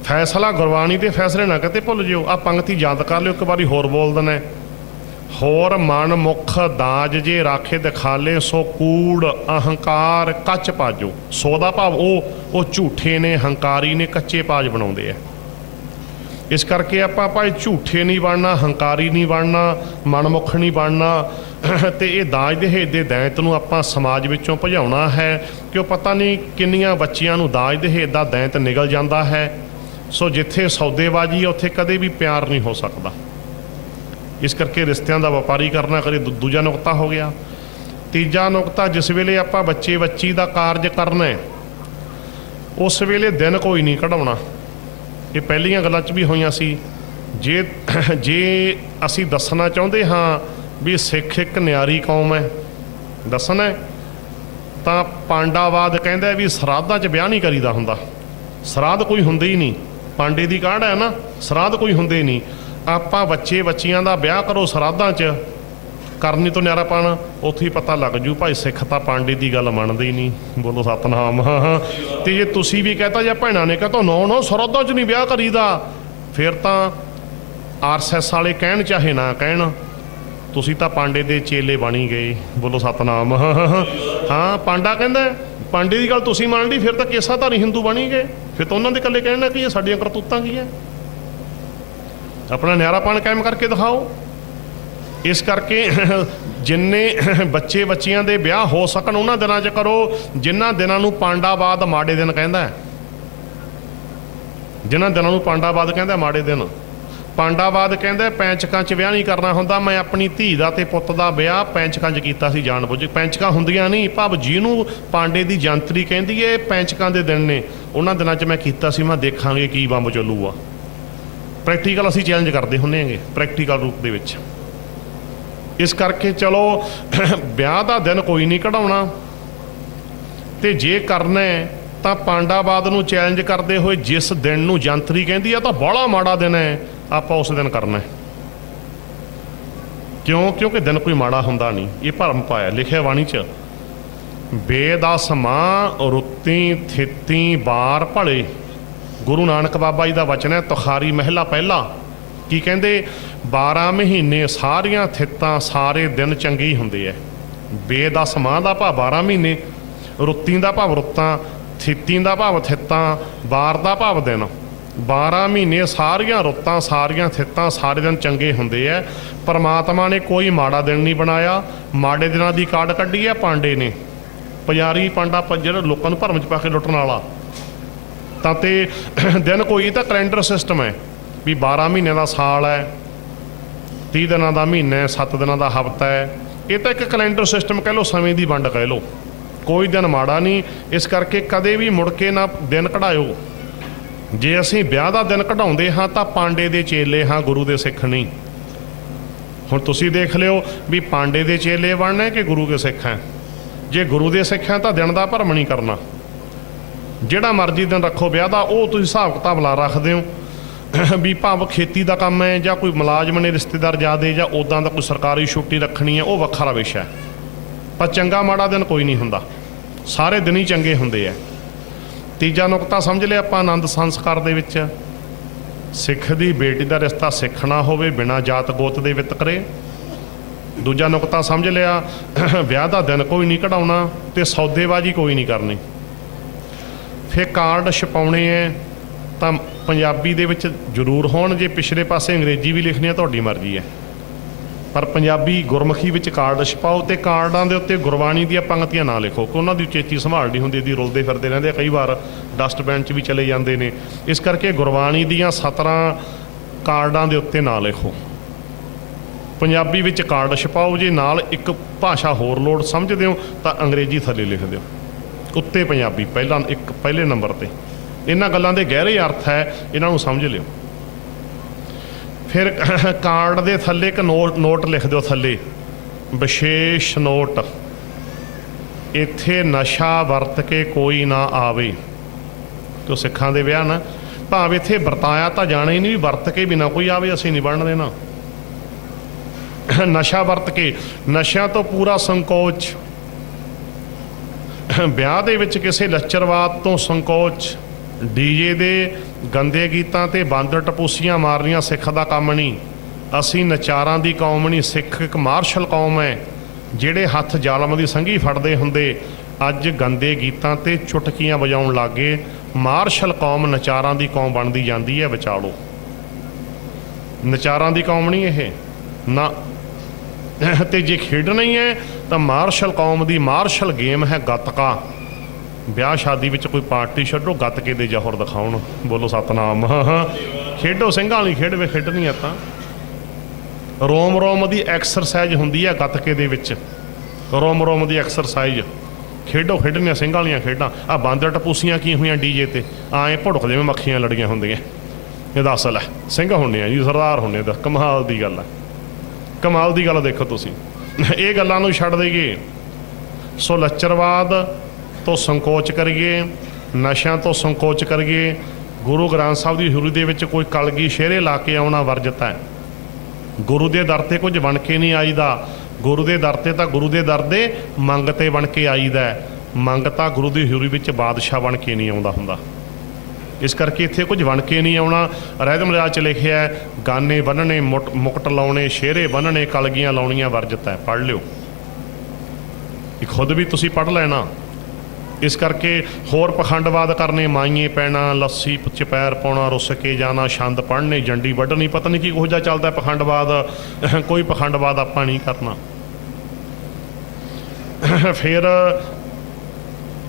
ਫੈਸਲਾ ਗੁਰਬਾਣੀ ਦੇ ਫੈਸਲੇ ਨਾ ਕਿਤੇ ਭੁੱਲ ਜਿਓ। ਆਹ ਪੰਕਤੀ ਯਾਦ ਕਰ ਲਿਓ, ਇੱਕ ਵਾਰੀ ਹੋਰ ਬੋਲ ਦੇਣਾ। ਹੋਰ ਮਨ ਮੁੱਖ ਦਾਜ ਜੇ ਰਾਖੇ ਦਿਖਾਲੇ, ਸੋ ਕੂੜ ਅਹੰਕਾਰ ਕੱਚ ਪਾਜੋ। ਸੋ ਦਾ ਭਾਵ ਉਹ ਝੂਠੇ ਨੇ, ਹੰਕਾਰੀ ਨੇ, ਕੱਚੇ ਪਾਜ ਬਣਾਉਂਦੇ ਆ। ਇਸ ਕਰਕੇ ਆਪਾਂ ਭਾਈ ਝੂਠੇ ਨਹੀਂ ਬਣਨਾ, ਹੰਕਾਰੀ ਨਹੀਂ ਬਣਨਾ, ਮਨਮੁੱਖ ਨਹੀਂ ਬਣਨਾ। ਤੇ ਇਹ ਦਾਜ ਦਹੇਜ ਦੇ ਦੈਂਤ ਨੂੰ ਆਪਾਂ ਸਮਾਜ ਵਿੱਚੋਂ ਭਜਾਉਣਾ ਹੈ, ਕਿ ਉਹ ਪਤਾ ਨਹੀਂ ਕਿੰਨੀਆਂ ਬੱਚੀਆਂ ਨੂੰ ਦਾਜ ਦਹੇਜ ਦਾ ਦੈਂਤ ਨਿਗਲ ਜਾਂਦਾ ਹੈ। ਸੋ ਜਿੱਥੇ ਸੌਦੇਬਾਜ਼ੀ ਹੈ ਉੱਥੇ ਕਦੇ ਵੀ ਪਿਆਰ ਨਹੀਂ ਹੋ ਸਕਦਾ। ਇਸ ਕਰਕੇ ਰਿਸ਼ਤਿਆਂ ਦਾ ਵਪਾਰੀ ਕਰਨਾ ਕਰੇ। ਦੂਜਾ ਨੁਕਤਾ ਹੋ ਗਿਆ। ਤੀਜਾ ਨੁਕਤਾ, ਜਿਸ ਵੇਲੇ ਆਪਾਂ ਬੱਚੇ ਬੱਚੀ ਦਾ ਕਾਰਜ ਕਰਨਾ ਹੈ, ਉਸ ਵੇਲੇ ਦਿਨ ਕੋਈ ਨਹੀਂ ਕਢਾਉਣਾ। ਇਹ ਪਹਿਲੀਆਂ ਗੱਲਾਂ 'ਚ ਵੀ ਹੋਈਆਂ ਸੀ, ਜੇ ਜੇ ਅਸੀਂ ਦੱਸਣਾ ਚਾਹੁੰਦੇ ਹਾਂ ਵੀ ਸਿੱਖ ਇੱਕ ਨਿਆਰੀ ਕੌਮ ਹੈ, ਦੱਸਣਾ ਤਾਂ ਪਾਂਡਾਵਾਦ ਕਹਿੰਦਾ ਵੀ ਸਰਾਧਾਂ 'ਚ ਵਿਆਹ ਨਹੀਂ ਕਰੀਦਾ ਹੁੰਦਾ। ਸਰਾਧ ਕੋਈ ਹੁੰਦੇ ਹੀ ਨਹੀਂ, ਪਾਂਡੇ ਦੀ ਕਾਢ ਹੈ ਨਾ, ਸਰਾਧ ਕੋਈ ਹੁੰਦੇ ਨਹੀਂ। ਆਪਾਂ ਬੱਚੇ ਬੱਚੀਆਂ ਦਾ ਵਿਆਹ ਕਰੋ ਸਰਾਧਾਂ 'ਚ, ਕਰਨੀ ਤੋਂ ਨਿਆਰਾ ਪਾਣਾ, ਉੱਥੇ ਹੀ ਪਤਾ ਲੱਗ ਜੂ ਭਾਈ ਸਿੱਖ ਤਾਂ ਪਾਂਡੇ ਦੀ ਗੱਲ ਮੰਨਦੇ ਹੀ ਨਹੀਂ। ਬੋਲੋ ਸਤਨਾਮ। ਤੇ ਜੇ ਤੁਸੀਂ ਵੀ ਕਹਤਾ ਜਾਂ ਭੈਣਾਂ ਨੇ ਕਹਤਾ ਨੋ ਸਰਾਧਾਂ 'ਚ ਨਹੀਂ ਵਿਆਹ ਕਰੀਦਾ, ਫਿਰ ਤਾਂ RSS ਵਾਲੇ ਕਹਿਣ ਚਾਹੇ ਨਾ ਕਹਿਣ, ਤੁਸੀਂ ਤਾਂ ਪਾਂਡੇ ਦੇ ਚੇਲੇ ਬਣੀ ਗਏ। ਬੋਲੋ ਸਤਨਾਮ। ਹਾਂ ਪਾਂਡਾ ਕਹਿੰਦਾ, ਪਾਂਡੇ ਦੀ ਗੱਲ ਤੁਸੀਂ ਮੰਨ ਲਈ, ਫਿਰ ਤਾਂ ਕੇਸਾਧਾਰੀ ਹਿੰਦੂ ਬਣੀ ਗਏ। ਫਿਰ ਤਾਂ ਉਹਨਾਂ ਦੇ ਇਕੱਲੇ ਕਹਿਣਾ ਕੀ ਹੈ, ਸਾਡੀਆਂ ਕਰਤੂਤਾਂ ਕੀ ਹੈ, ਆਪਣਾ ਨਿਆਰਾਪਣ ਕਾਇਮ ਕਰਕੇ ਦਿਖਾਓ। ਇਸ ਕਰਕੇ ਜਿੰਨੇ ਬੱਚੇ ਬੱਚੀਆਂ ਦੇ ਵਿਆਹ ਹੋ ਸਕਣ ਉਹਨਾਂ ਦਿਨਾਂ 'ਚ ਕਰੋ ਜਿਨ੍ਹਾਂ ਦਿਨਾਂ ਨੂੰ ਪਾਂਡਾਵਾਦ ਮਾੜੇ ਦਿਨ ਕਹਿੰਦਾ, ਜਿਨ੍ਹਾਂ ਦਿਨਾਂ ਨੂੰ ਪਾਂਡਾਵਾਦ ਕਹਿੰਦਾ ਮਾੜੇ ਦਿਨ। ਪਾਂਡਾਵਾਦ ਕਹਿੰਦਾ ਪੈਂਚਕਾਂ 'ਚ ਵਿਆਹ ਨਹੀਂ ਕਰਨਾ ਹੁੰਦਾ। ਮੈਂ ਆਪਣੀ ਧੀ ਦਾ ਤੇ ਪੁੱਤ ਦਾ ਵਿਆਹ ਪੈਂਚਕਾਂ 'ਚ ਕੀਤਾ ਸੀ ਜਾਣ ਬੁੱਝ। ਪੈਂਚਕਾਂ ਹੁੰਦੀਆਂ ਨਹੀਂ, ਭਾਵ ਜਿਹਨੂੰ ਪਾਂਡੇ ਦੀ ਜੰਤਰੀ ਕਹਿੰਦੀ ਏ ਪੈਂਚਕਾਂ ਦੇ ਦਿਨ ਨੇ, ਉਹਨਾਂ ਦਿਨਾਂ 'ਚ ਮੈਂ ਕੀਤਾ ਸੀ। ਮੈਂ ਦੇਖਾਂਗੇ ਕੀ ਬੰਬ ਚੱਲੂਗਾ। ਪ੍ਰੈਕਟੀਕਲ ਅਸੀਂ ਚੈਲੰਜ ਕਰਦੇ ਹੁੰਦੇ ਹੈਗੇ, ਪ੍ਰੈਕਟੀਕਲ ਰੂਪ ਦੇ ਵਿੱਚ। ਇਸ ਕਰਕੇ ਚਲੋ ਵਿਆਹ ਦਾ ਦਿਨ ਕੋਈ ਨਹੀਂ ਕਢਾਉਣਾ, ਤੇ ਜੇ ਕਰਨਾ ਤਾਂ ਪਾਂਡਾਵਾਦ ਨੂੰ ਚੈਲੰਜ ਕਰਦੇ ਹੋਏ ਜਿਸ ਦਿਨ ਨੂੰ ਜੰਤਰੀ ਕਹਿੰਦੀ ਆ ਤਾਂ ਬੜਾ ਮਾੜਾ ਦਿਨ ਹੈ, ਆਪਾਂ ਉਸ ਦਿਨ ਕਰਨਾ। ਕਿਉਂ? ਕਿਉਂਕਿ ਦਿਨ ਕੋਈ ਮਾੜਾ ਹੁੰਦਾ ਨਹੀਂ। ਇਹ ਭਰਮ ਪਾਇਆ ਲਿਖਿਆ ਬਾਣੀ 'ਚ, ਬੇਦਸਮਾਂ ਰੁੱਤੀ ਥਿੱਤੀ ਬਾਰ ਭਲੇ। ਗੁਰੂ ਨਾਨਕ ਬਾਬਾ ਜੀ ਦਾ ਵਚਨ ਹੈ, ਤੁਖਾਰੀ ਮਹਿਲਾ ਪਹਿਲਾ। ਕੀ ਕਹਿੰਦੇ? 12 ਮਹੀਨੇ ਸਾਰੀਆਂ ਥਿੱਤਾਂ ਸਾਰੇ ਦਿਨ ਚੰਗੇ ਹੀ ਹੁੰਦੇ ਹੈ। ਬੇਦਸਮਾਂ ਦਾ ਭਾਵ 12 ਮਹੀਨੇ, ਰੁੱਤੀ ਦਾ ਭਾਵ ਰੁੱਤਾਂ, ਥਿੱਤੀ ਦਾ ਭਾਵ ਥਿੱਤਾਂ, ਬਾਰ ਦਾ ਭਾਵ ਦਿਨ। 12 ਮਹੀਨੇ ਸਾਰੀਆਂ ਰੁੱਤਾਂ ਸਾਰੀਆਂ ਥਿੱਤਾਂ ਸਾਰੇ ਦਿਨ ਚੰਗੇ ਹੁੰਦੇ ਹੈ। ਪਰਮਾਤਮਾ ਨੇ ਕੋਈ ਮਾੜਾ ਦਿਨ ਨਹੀਂ ਬਣਾਇਆ। ਮਾੜੇ ਦਿਨਾਂ ਦੀ ਕਾਢ ਕੱਢੀ ਹੈ ਪਾਂਡੇ ਨੇ, ਪੁਜਾਰੀ ਪਾਂਡਾ ਜਿਹੜਾ ਲੋਕਾਂ ਨੂੰ ਭਰਮ 'ਚ ਪਾ ਕੇ ਲੁੱਟਣ ਵਾਲਾ। ਤਾਂ ਤੇ ਦਿਨ ਕੋਈ ਤਾਂ ਕੈਲੰਡਰ ਸਿਸਟਮ ਹੈ ਵੀ 12 ਮਹੀਨਿਆਂ ਦਾ ਸਾਲ ਹੈ, 30 ਦਿਨਾਂ ਦਾ ਮਹੀਨਾ ਹੈ, 7 ਦਿਨਾਂ ਦਾ ਹਫ਼ਤਾ ਹੈ। ਇਹ ਤਾਂ ਇੱਕ ਕੈਲੰਡਰ ਸਿਸਟਮ ਕਹਿ ਲਓ, ਸਮੇਂ ਦੀ ਵੰਡ ਕਹਿ ਲਓ। ਕੋਈ ਦਿਨ ਮਾੜਾ ਨਹੀਂ। ਇਸ ਕਰਕੇ ਕਦੇ ਵੀ ਮੁੜ ਕੇ ਨਾ ਦਿਨ ਕਢਾਇਓ। ਜੇ ਅਸੀਂ ਵਿਆਹ ਦਾ ਦਿਨ ਕਢਾਉਂਦੇ ਹਾਂ ਤਾਂ ਪਾਂਡੇ ਦੇ ਚੇਲੇ ਹਾਂ, ਗੁਰੂ ਦੇ ਸਿੱਖ ਨਹੀਂ। ਹੁਣ ਤੁਸੀਂ ਦੇਖ ਲਿਓ ਵੀ ਪਾਂਡੇ ਦੇ ਚੇਲੇ ਬਣਨਾ ਕਿ ਗੁਰੂ ਦੇ ਸਿੱਖ ਹੈ। ਜੇ ਗੁਰੂ ਦੇ ਸਿੱਖ ਹੈ ਤਾਂ ਦਿਨ ਦਾ ਭਰਮ ਨਹੀਂ ਕਰਨਾ। ਜਿਹੜਾ ਮਰਜ਼ੀ ਦਿਨ ਰੱਖੋ ਵਿਆਹ ਦਾ, ਉਹ ਤੁਸੀਂ ਹਿਸਾਬ ਕਿਤਾਬ ਲਾ ਰੱਖਦੇ ਹੋ ਵੀ ਭਾਵ ਖੇਤੀ ਦਾ ਕੰਮ ਹੈ ਜਾਂ ਕੋਈ ਮੁਲਾਜ਼ਮ ਨੇ ਰਿਸ਼ਤੇਦਾਰ ਜ਼ਿਆਦੇ ਜਾਂ ਉੱਦਾਂ ਦਾ ਕੋਈ ਸਰਕਾਰੀ ਛੁੱਟੀ ਰੱਖਣੀ ਹੈ, ਉਹ ਵੱਖਰਾ ਵਿਸ਼ਾ ਹੈ। ਪਰ ਚੰਗਾ ਮਾੜਾ ਦਿਨ ਕੋਈ ਨਹੀਂ ਹੁੰਦਾ, ਸਾਰੇ ਦਿਨ ਹੀ ਚੰਗੇ ਹੁੰਦੇ ਹੈ। ਤੀਜਾ ਨੁਕਤਾ ਸਮਝ ਲਿਆ ਆਪਾਂ ਆਨੰਦ ਸੰਸਕਾਰ ਦੇ ਵਿੱਚ, ਸਿੱਖ ਦੀ ਬੇਟੀ ਦਾ ਰਿਸ਼ਤਾ ਸਿੱਖ ਨਾ ਹੋਵੇ ਬਿਨਾਂ ਜਾਤ ਗੋਤ ਦੇ ਵਿਤਕਰੇ। ਦੂਜਾ ਨੁਕਤਾ ਸਮਝ ਲਿਆ, ਵਿਆਹ ਦਾ ਦਿਨ ਕੋਈ ਨਹੀਂ ਕਢਾਉਣਾ ਤੇ ਸੌਦੇਬਾਜ਼ੀ ਕੋਈ ਨਹੀਂ ਕਰਨੀ। ਫਿਰ ਕਾਰਡ ਛਪਾਉਣੇ ਹੈ ਤਾਂ ਪੰਜਾਬੀ ਦੇ ਵਿੱਚ ਜ਼ਰੂਰ ਹੋਣ, ਜੇ ਪਿਛਲੇ ਪਾਸੇ ਅੰਗਰੇਜ਼ੀ ਵੀ ਲਿਖਣੀ ਹੈ ਤੁਹਾਡੀ ਮਰਜ਼ੀ ਹੈ, ਪਰ ਪੰਜਾਬੀ ਗੁਰਮੁਖੀ ਵਿੱਚ ਕਾਰਡ ਛਪਾਓ। ਤੇ ਕਾਰਡਾਂ ਦੇ ਉੱਤੇ ਗੁਰਬਾਣੀ ਦੀਆਂ ਪੰਕਤੀਆਂ ਨਾ ਲਿਖੋ, ਕਿ ਉਹਨਾਂ ਦੀ ਉਚੇਚੀ ਸੰਭਾਲ ਨਹੀਂ ਹੁੰਦੀ, ਦੀ ਰੁਲਦੇ ਫਿਰਦੇ ਰਹਿੰਦੇ, ਕਈ ਵਾਰ ਡਸਟਬਿਨ 'ਚ ਵੀ ਚਲੇ ਜਾਂਦੇ ਨੇ। ਇਸ ਕਰਕੇ ਗੁਰਬਾਣੀ ਦੀਆਂ 17 ਕਾਰਡਾਂ ਦੇ ਉੱਤੇ ਨਾ ਲਿਖੋ, ਪੰਜਾਬੀ ਵਿੱਚ ਕਾਰਡ ਛਪਾਓ। ਜੇ ਨਾਲ ਇੱਕ ਭਾਸ਼ਾ ਹੋਰ ਲੋੜ ਸਮਝਦੇ ਹੋ ਤਾਂ ਅੰਗਰੇਜ਼ੀ ਥੱਲੇ ਲਿਖ ਦਿਓ, ਉੱਤੇ ਪੰਜਾਬੀ ਪਹਿਲੇ ਨੰਬਰ ਤੇ। ਇਹਨਾਂ ਗੱਲਾਂ ਦੇ ਗਹਿਰੇ ਅਰਥ ਹੈ, ਇਹਨਾਂ ਨੂੰ ਸਮਝ ਲਿਓ। ਫਿਰ ਕਾਰਡ ਦੇ ਥੱਲੇ ਇੱਕ ਨੋਟ ਲਿਖ ਦਿਓ, ਥੱਲੇ ਵਿਸ਼ੇਸ਼ ਨੋਟ, ਇੱਥੇ ਨਸ਼ਾ ਵਰਤ ਕੇ ਕੋਈ ਨਾ ਆਵੇ। ਕਿਉਂ ਸਿੱਖਾਂ ਦੇ ਵਿਆਹ ਨਾ ਭਾਵੇਂ ਇੱਥੇ ਵਰਤਾਇਆ ਤਾਂ ਜਾਣਾ ਹੀ ਨਹੀਂ, ਵੀ ਵਰਤ ਕੇ ਬਿਨਾਂ ਕੋਈ ਆਵੇ ਅਸੀਂ ਨਹੀਂ ਬਣਨ ਦੇਣਾ। ਨਸ਼ਾ ਵਰਤ ਕੇ, ਨਸ਼ਿਆਂ ਤੋਂ ਪੂਰਾ ਸੰਕੋਚ, ਵਿਆਹ ਦੇ ਵਿੱਚ ਕਿਸੇ ਲੱਚਰਵਾਦ ਤੋਂ ਸੰਕੋਚ, ਡੀਜੇ ਦੇ ਗੰਦੇ ਗੀਤਾਂ ਤੇ ਬਾਂਦਰ ਟਪੂਸੀਆਂ ਮਾਰਨੀਆਂ ਸਿੱਖ ਦਾ ਕੰਮ ਨਹੀਂ। ਅਸੀਂ ਨਚਾਰਾਂ ਦੀ ਕੌਮ ਨਹੀਂ, ਸਿੱਖ ਇੱਕ ਮਾਰਸ਼ਲ ਕੌਮ ਹੈ। ਜਿਹੜੇ ਹੱਥ ਜ਼ਾਲਮ ਦੀ ਸੰਘੀ ਫੜਦੇ ਹੁੰਦੇ ਅੱਜ ਗੰਦੇ ਗੀਤਾਂ ਤੇ ਚੁਟਕੀਆਂ ਵਜਾਉਣ ਲੱਗੇ। ਮਾਰਸ਼ਲ ਕੌਮ ਨਚਾਰਾਂ ਦੀ ਕੌਮ ਬਣਦੀ ਜਾਂਦੀ ਹੈ, ਬਚਾ ਲਓ। ਨਚਾਰਾਂ ਦੀ ਕੌਮ ਨਹੀਂ ਇਹ ਨਾ। ਤੇ ਜੇ ਖੇਡਣਾ ਹੀ ਹੈ ਤਾਂ ਮਾਰਸ਼ਲ ਕੌਮ ਦੀ ਮਾਰਸ਼ਲ ਗੇਮ ਹੈ ਗੱਤਕਾ। ਵਿਆਹ ਸ਼ਾਦੀ ਵਿੱਚ ਕੋਈ ਪਾਰਟੀ ਛੱਡੋ, ਗੱਤਕੇ ਦੇ ਜੌਹਰ ਦਿਖਾਉਣ। ਬੋਲੋ ਸਤਨਾਮ। ਖੇਡੋ ਸਿੰਘਾਂ ਵਾਲੀ ਖੇਡ ਵੇ, ਖੇਡਣੀ ਆ ਤਾਂ ਰੋਮ ਰੋਮ ਦੀ ਐਕਸਰਸਾਈਜ਼ ਹੁੰਦੀ ਹੈ ਗੱਤਕੇ ਦੇ ਵਿੱਚ, ਰੋਮ ਰੋਮ ਦੀ ਐਕਸਰਸਾਈਜ਼। ਖੇਡੋ ਖੇਡਣੀਆਂ ਸਿੰਘਾਂ ਵਾਲੀਆਂ ਖੇਡਾਂ। ਆ ਬਾਂਦਰ ਟਪੂਸੀਆਂ ਕੀ ਹੋਈਆਂ ਡੀਜੇ ਤੇ, ਆਏ ਭੁੜਕ ਜਿਵੇਂ ਮੱਖੀਆਂ ਲੜੀਆਂ ਹੁੰਦੀਆਂ। ਇਹ ਦੱਸ ਲੈ ਸਿੰਘ ਹੁੰਦੇ ਆ ਜੀ, ਸਰਦਾਰ ਹੁੰਦੇ ਆ। ਕਮਾਲ ਦੀ ਗੱਲ ਹੈ, ਕਮਾਲ ਦੀ ਗੱਲ। ਦੇਖੋ ਤੁਸੀਂ ਇਹ ਗੱਲਾਂ ਨੂੰ ਛੱਡ ਦੇਈਏ। ਸੋ ਲੱਚਰਵਾਦ ਤੋਂ ਸੰਕੋਚ ਕਰੀਏ, ਨਸ਼ਿਆਂ ਤੋਂ ਸੰਕੋਚ ਕਰੀਏ। ਗੁਰੂ ਗ੍ਰੰਥ ਸਾਹਿਬ ਦੀ ਹਜ਼ੂਰੀ ਦੇ ਵਿੱਚ ਕੋਈ ਕਲਗੀ ਸ਼ੇਰੇ ਲਾ ਕੇ ਆਉਣਾ ਵਰਜਿਤ ਹੈ। ਗੁਰੂ ਦੇ ਦਰ ਤੇ ਕੁਝ ਬਣ ਕੇ ਨਹੀਂ ਆਈਦਾ। ਗੁਰੂ ਦੇ ਦਰ ਤੇ ਤਾਂ ਗੁਰੂ ਦੇ ਦਰ ਦੇ ਮੰਗਤੇ ਬਣ ਕੇ ਆਈਦਾ। ਮੰਗਤਾ ਗੁਰੂ ਦੀ ਹਜ਼ੂਰੀ ਵਿੱਚ ਬਾਦਸ਼ਾਹ ਬਣ ਕੇ ਨਹੀਂ ਆਉਂਦਾ ਹੁੰਦਾ। ਇਸ ਕਰਕੇ ਇੱਥੇ ਕੁਝ ਬਣ ਕੇ ਨਹੀਂ ਆਉਣਾ। ਰਹਿਦਮ ਰਿਆਜ਼ 'ਚ ਲਿਖਿਆ ਹੈ, ਗਾਨੇ ਬੰਨਣੇ, ਮੁਕਟ ਲਾਉਣੇ, ਸ਼ੇਰੇ ਬੰਨਣੇ, ਕਲਗੀਆਂ ਲਾਉਣੀਆਂ ਵਰਜਿਤ ਹੈ। ਪੜ੍ਹ ਲਿਓ, ਇਹ ਖੁਦ ਵੀ ਤੁਸੀਂ ਪੜ੍ਹ ਲੈਣਾ। ਇਸ ਕਰਕੇ ਹੋਰ ਪਖੰਡਵਾਦ ਕਰਨੇ, ਮਾਈਏ ਪੈਣਾ, ਲੱਸੀ 'ਚ ਪੈਰ ਪਾਉਣਾ, ਰੁੱਸ ਕੇ ਜਾਣਾ, ਛੰਦ ਪੜ੍ਹਨੇ, ਜੰਡੀ ਵੱਢਣੀ, ਪਤਾ ਨਹੀਂ ਕੀ ਉਹੋ ਜਿਹਾ ਚੱਲਦਾ ਪਖੰਡਵਾਦ। ਕੋਈ ਪਖੰਡਵਾਦ ਆਪਾਂ ਨਹੀਂ ਕਰਨਾ। ਫਿਰ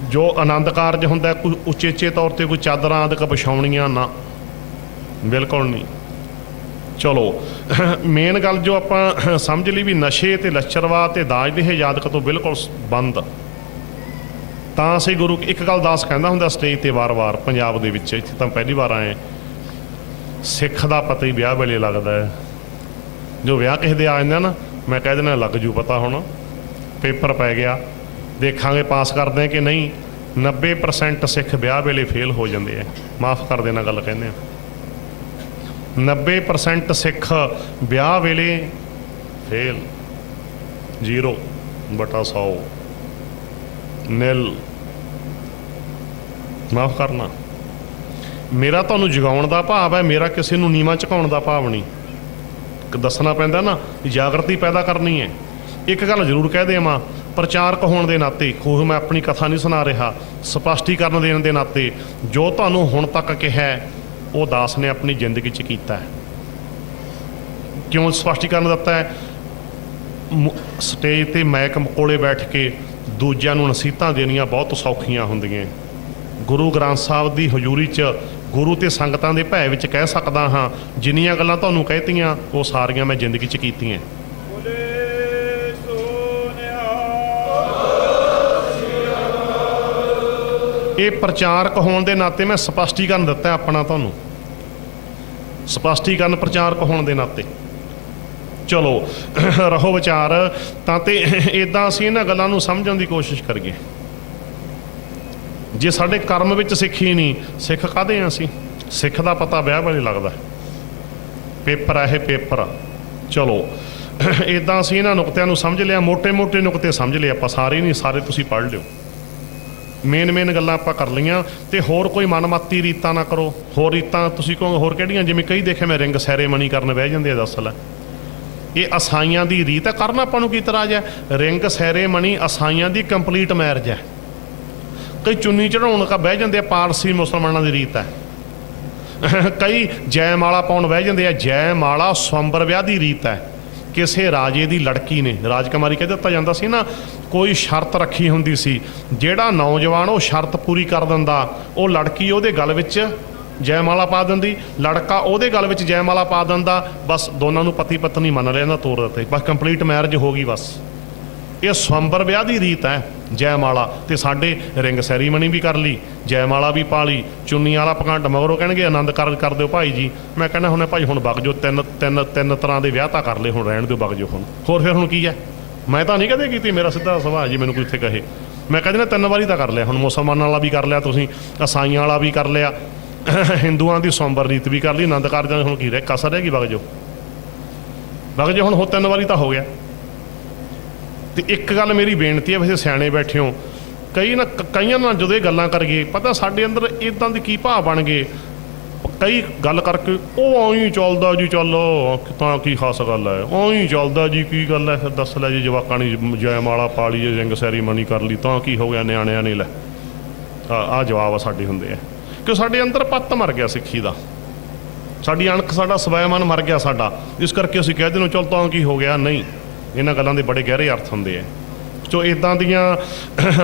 ਜੋ ਆਨੰਦ ਕਾਰਜ ਹੁੰਦਾ, ਕੋਈ ਉਚੇਚੇ ਤੌਰ ਤੇ ਕੋਈ ਚਾਦਰਾਂ ਆਦਿਕ ਵਿਛਾਉਣੀਆਂ ਨਾ, ਬਿਲਕੁਲ ਨਹੀਂ। ਚਲੋ ਮੇਨ ਗੱਲ ਜੋ ਆਪਾਂ ਸਮਝ ਲਈ ਵੀ ਨਸ਼ੇ ਤੇ ਲੱਚਰਵਾਦ ਤੇ ਦਾਜ ਦੇ ਹਜਾਦਕ ਤੋਂ ਬਿਲਕੁਲ ਬੰਦ। ਤਾਂ ਅਸੀਂ ਗੁਰੂ ਇੱਕ ਗੱਲ ਦਾਸ ਕਹਿੰਦਾ ਹੁੰਦਾ ਸਟੇਜ ਤੇ ਵਾਰ-ਵਾਰ, ਪੰਜਾਬ ਦੇ ਵਿੱਚ, ਇੱਥੇ ਤਾਂ ਪਹਿਲੀ ਵਾਰ ਆਏ, ਸਿੱਖ ਦਾ ਪਤਾ ਹੀ ਵਿਆਹ ਵੇਲੇ ਲੱਗਦਾ ਹੈ। ਜੋ ਵਿਆਹ ਕਿਸੇ ਦੇ ਆ ਜਾਂਦਾ ਨਾ, ਮੈਂ ਕਹਿ ਦੇਣਾ ਲੱਗ ਜੂ ਪਤਾ, ਹੁਣ ਪੇਪਰ ਪੈ ਗਿਆ, ਦੇਖਾਂਗੇ ਪਾਸ ਕਰਦੇ ਕਿ ਨਹੀਂ। 90% ਸਿੱਖ ਵਿਆਹ ਵੇਲੇ ਫੇਲ ਹੋ ਜਾਂਦੇ ਆ। ਮਾਫ ਕਰ ਦੇਣਾ ਗੱਲ ਕਹਿੰਦੇ ਆ, 90% ਸਿੱਖ ਵਿਆਹ ਵੇਲੇ ਫੇਲ। 0/100 ਨਿਲ। ਮਾਫ ਕਰਨਾ, ਮੇਰਾ ਤੁਹਾਨੂੰ ਜਗਾਉਣ ਦਾ ਭਾਵ ਹੈ, ਮੇਰਾ ਕਿਸੇ ਨੂੰ ਨੀਵਾਂ ਝੁਕਾਉਣ ਦਾ ਭਾਵ ਨਹੀਂ। ਦੱਸਣਾ ਪੈਂਦਾ ਨਾ, ਜਾਗਰਤੀ ਪੈਦਾ ਕਰਨੀ ਹੈ। ਇੱਕ ਗੱਲ ਜ਼ਰੂਰ ਕਹਿ ਦੇਵਾਂ, ਪ੍ਰਚਾਰਕ ਹੋਣ ਦੇ ਨਾਤੇ, ਖੂਹ ਮੈਂ ਆਪਣੀ ਕਥਾ ਨਹੀਂ ਸੁਣਾ ਰਿਹਾ, ਸਪਸ਼ਟੀਕਰਨ ਦੇਣ ਦੇ ਨਾਤੇ, ਜੋ ਤੁਹਾਨੂੰ ਹੁਣ ਤੱਕ ਕਿਹਾ ਉਹ ਦਾਸ ਨੇ ਆਪਣੀ ਜ਼ਿੰਦਗੀ 'ਚ ਕੀਤਾ ਹੈ। ਕਿਉਂ ਸਪਸ਼ਟੀਕਰਨ ਦਿੱਤਾ ਹੈ? ਸਟੇਜ ਤੇ ਮੈਕ ਕੋਲੇ ਬੈਠ ਕੇ ਦੂਜਿਆਂ ਨੂੰ ਨਸੀਹਤਾਂ ਦੇਣੀਆਂ ਬਹੁਤ ਸੌਖੀਆਂ ਹੁੰਦੀਆਂ। ਗੁਰੂ ਗ੍ਰੰਥ ਸਾਹਿਬ ਦੀ ਹਜ਼ੂਰੀ 'ਚ ਗੁਰੂ ਤੇ ਸੰਗਤਾਂ ਦੇ ਭੈ ਵਿੱਚ ਕਹਿ ਸਕਦਾ ਹਾਂ, ਜਿੰਨੀਆਂ ਗੱਲਾਂ ਤੁਹਾਨੂੰ ਕਹਿਤੀਆਂ ਉਹ ਸਾਰੀਆਂ ਮੈਂ ਜ਼ਿੰਦਗੀ 'ਚ ਕੀਤੀਆਂ। ਇਹ ਪ੍ਰਚਾਰਕ ਹੋਣ ਦੇ ਨਾਤੇ ਮੈਂ ਸਪਸ਼ਟੀਕਰਨ ਦਿੱਤਾ ਆਪਣਾ ਤੁਹਾਨੂੰ, ਸਪਸ਼ਟੀਕਰਨ ਪ੍ਰਚਾਰਕ ਹੋਣ ਦੇ ਨਾਤੇ। ਚਲੋ ਰਹੋ ਵਿਚਾਰ ਤਾਂ। ਤੇ ਇੱਦਾਂ ਅਸੀਂ ਇਹਨਾਂ ਗੱਲਾਂ ਨੂੰ ਸਮਝਣ ਦੀ ਕੋਸ਼ਿਸ਼ ਕਰੀਏ। ਜੇ ਸਾਡੇ ਕਰਮ ਵਿੱਚ ਸਿੱਖੀ ਨਹੀਂ, ਸਿੱਖ ਕਾਹਦੇ ਹਾਂ ਅਸੀਂ? ਸਿੱਖ ਦਾ ਪਤਾ ਵਿਆਹ ਵੇਲੇ ਲੱਗਦਾ। ਪੇਪਰ ਆ ਇਹ, ਪੇਪਰ। ਚਲੋ ਇੱਦਾਂ ਅਸੀਂ ਇਹਨਾਂ ਨੁਕਤਿਆਂ ਨੂੰ ਸਮਝ ਲਿਆ, ਮੋਟੇ-ਮੋਟੇ ਨੁਕਤੇ ਸਮਝ ਲਏ ਆਪਾਂ, ਸਾਰੇ ਨਹੀਂ, ਸਾਰੇ ਤੁਸੀਂ ਪੜ੍ਹ ਲਿਓ। ਮੇਨ ਗੱਲਾਂ ਆਪਾਂ ਕਰ ਲਈਆਂ। ਤੇ ਹੋਰ ਕੋਈ ਮਨਮੱਤੀ ਰੀਤਾਂ ਨਾ ਕਰੋ। ਹੋਰ ਰੀਤਾਂ ਤੁਸੀਂ ਕਹੋ ਹੋਰ ਕਿਹੜੀਆਂ? ਜਿਵੇਂ ਕਈ ਦੇਖੇ ਮੈਂ ਰਿੰਗ ਸੈਰੇਮਨੀ ਕਰਨ ਬਹਿ ਜਾਂਦੇ ਆ। ਦੱਸ ਲੈ, ਇਹ ਅਸਾਈਆਂ ਦੀ ਰੀਤ ਹੈ, ਕਰਨਾ ਆਪਾਂ ਨੂੰ ਕੀ ਇਤਰਾਜ਼ ਹੈ? ਰਿੰਗ ਸੈਰੇਮਨੀ ਅਸਾਈਆਂ ਦੀ ਕੰਪਲੀਟ ਮੈਰਿਜ ਹੈ। ਕਈ ਚੁੰਨੀ ਚੜਾਉਣ ਕਾ ਬਹਿ ਜਾਂਦੇ ਆ, ਪਾਰਸੀ ਮੁਸਲਮਾਨਾਂ ਦੀ ਰੀਤ ਹੈ। ਕਈ ਜੈਮਾਲਾ ਪਾਉਣ ਬਹਿ ਜਾਂਦੇ ਆ। ਜੈਮਾਲਾ ਸਵੰਬਰ ਵਿਆਹ ਦੀ ਰੀਤ ਹੈ। ਕਿਸੇ ਰਾਜੇ ਦੀ ਲੜਕੀ ਨੇ, ਰਾਜਕੁਮਾਰੀ ਕਹਿ ਦਿੱਤਾ ਜਾਂਦਾ ਸੀ ਨਾ, ਕੋਈ ਸ਼ਰਤ ਰੱਖੀ ਹੁੰਦੀ ਸੀ, ਜਿਹੜਾ ਨੌਜਵਾਨ ਉਹ ਸ਼ਰਤ ਪੂਰੀ ਕਰ ਦਿੰਦਾ, ਉਹ ਲੜਕੀ ਉਹਦੇ ਗਲ ਵਿੱਚ ਜੈਮਾਲਾ ਪਾ ਦਿੰਦੀ, ਲੜਕਾ ਉਹਦੇ ਗਲ ਵਿੱਚ ਜੈਮਾਲਾ ਪਾ ਦਿੰਦਾ। ਬਸ ਦੋਨਾਂ ਨੂੰ ਪਤੀ ਪਤਨੀ ਮੰਨ ਲੈਂਦਾ, ਤੋਰ ਦਿੱਤੇ, ਬਸ ਕੰਪਲੀਟ ਮੈਰਿਜ ਹੋ ਗਈ। ਬਸ ਇਹ ਸਵੰਬਰ ਵਿਆਹ ਦੀ ਰੀਤ ਹੈ ਜੈਮਾਲਾ। ਤੇ ਸਾਡੇ ਰਿੰਗ ਸੈਰੀਮਨੀ ਵੀ ਕਰ ਲਈ, ਜੈਮਾਲਾ ਵੀ ਪਾ ਲਈ, ਚੁੰਨੀ ਵਾਲਾ ਪਖੰਡ। ਮਗਰੋਂ ਕਹਿਣਗੇ ਆਨੰਦ ਕਾਰਜ ਕਰ ਦਿਓ ਭਾਈ ਜੀ। ਮੈਂ ਕਹਿੰਦਾ ਹੁਣ ਭਾਈ ਹੁਣ ਵਗ ਜਾਓ, ਤਿੰਨ ਤਰ੍ਹਾਂ ਦੇ ਵਿਆਹ ਤਾਂ ਕਰ ਲਏ, ਹੁਣ ਰਹਿਣ ਦਿਓ, ਵਗ ਜਾਓ ਹੁਣ। ਹੋਰ ਫਿਰ ਹੁਣ ਕੀ ਹੈ? ਮੈਂ ਤਾਂ ਨਹੀਂ ਕਦੇ ਕੀਤੀ, ਮੇਰਾ ਸਿੱਧਾ ਸੁਭਾਅ ਜੀ, ਮੈਨੂੰ ਕੋਈ ਇੱਥੇ ਕਹੇ। ਮੈਂ ਕਹਿੰਦਾ 3 ਵਾਰੀ ਤਾਂ ਕਰ ਲਿਆ। ਹੁਣ ਮੁਸਲਮਾਨਾਂ ਵਾਲਾ ਵੀ ਕਰ ਲਿਆ ਤੁਸੀਂ, ਈਸਾਈਆਂ ਵਾਲਾ ਵੀ ਕਰ ਲਿਆ, ਹਿੰਦੂਆਂ ਦੀ ਸਵੰਬਰ ਰੀਤ ਵੀ ਕਰ ਲਈ, ਆਨੰਦ ਕਾਰਜਾਂ ਹੁਣ ਕੀ ਰਹਿ ਕਸਰ ਰਹਿ ਗਈ? ਵਗ ਜਾਓ, ਵਗ ਜਾਓ ਹੁਣ। ਹੋ 3 ਵਾਰੀ ਤਾਂ ਹੋ ਗਿਆ। ਤੇ ਇੱਕ ਗੱਲ ਮੇਰੀ ਬੇਨਤੀ ਹੈ, ਵੈਸੇ ਸਿਆਣੇ ਬੈਠੇ ਹੋ, ਕਈਆਂ ਨਾਲ ਜਦੋਂ ਇਹ ਗੱਲਾਂ ਕਰੀਏ, ਪਤਾ ਸਾਡੇ ਅੰਦਰ ਇੱਦਾਂ ਦੇ ਕੀ ਭਾਵ ਬਣ ਗਏ। ਕਈ ਗੱਲ ਕਰਕੇ ਉਹ ਆਈ ਚੱਲਦਾ ਜੀ, ਚੱਲ ਤਾਂ ਕੀ ਖਾਸ ਗੱਲ ਹੈ, ਆਈ ਚੱਲਦਾ ਜੀ, ਕੀ ਗੱਲ ਹੈ? ਫਿਰ ਦੱਸ ਲੈ ਜੀ, ਜਵਾਕਾਂ ਨੇ ਜੈਮਾਲਾ ਪਾ ਲਈ, ਰਿੰਗ ਸੈਰੀਮਨੀ ਕਰ ਲਈ, ਤਾਂ ਕੀ ਹੋ ਗਿਆ? ਨਿਆਣਿਆਂ ਨੇ ਲੈ ਆਹ ਜਵਾਬ ਸਾਡੇ ਹੁੰਦੇ ਆ ਕਿ ਸਾਡੇ ਅੰਦਰ ਪੱਤ ਮਰ ਗਿਆ ਸਿੱਖੀ ਦਾ, ਸਾਡੀ ਅਣਖ, ਸਾਡਾ ਸਵੈਮਨ ਮਰ ਗਿਆ ਸਾਡਾ। ਇਸ ਕਰਕੇ ਅਸੀਂ ਕਹਿ ਦਿੰਦੇ ਚੱਲ ਤਾਂ ਕੀ ਹੋ ਗਿਆ? ਨਹੀਂ, ਇਹਨਾਂ ਗੱਲਾਂ ਦੇ ਬੜੇ ਗਹਿਰੇ ਅਰਥ ਹੁੰਦੇ ਆ। ਸੋ ਇੱਦਾਂ ਦੀਆਂ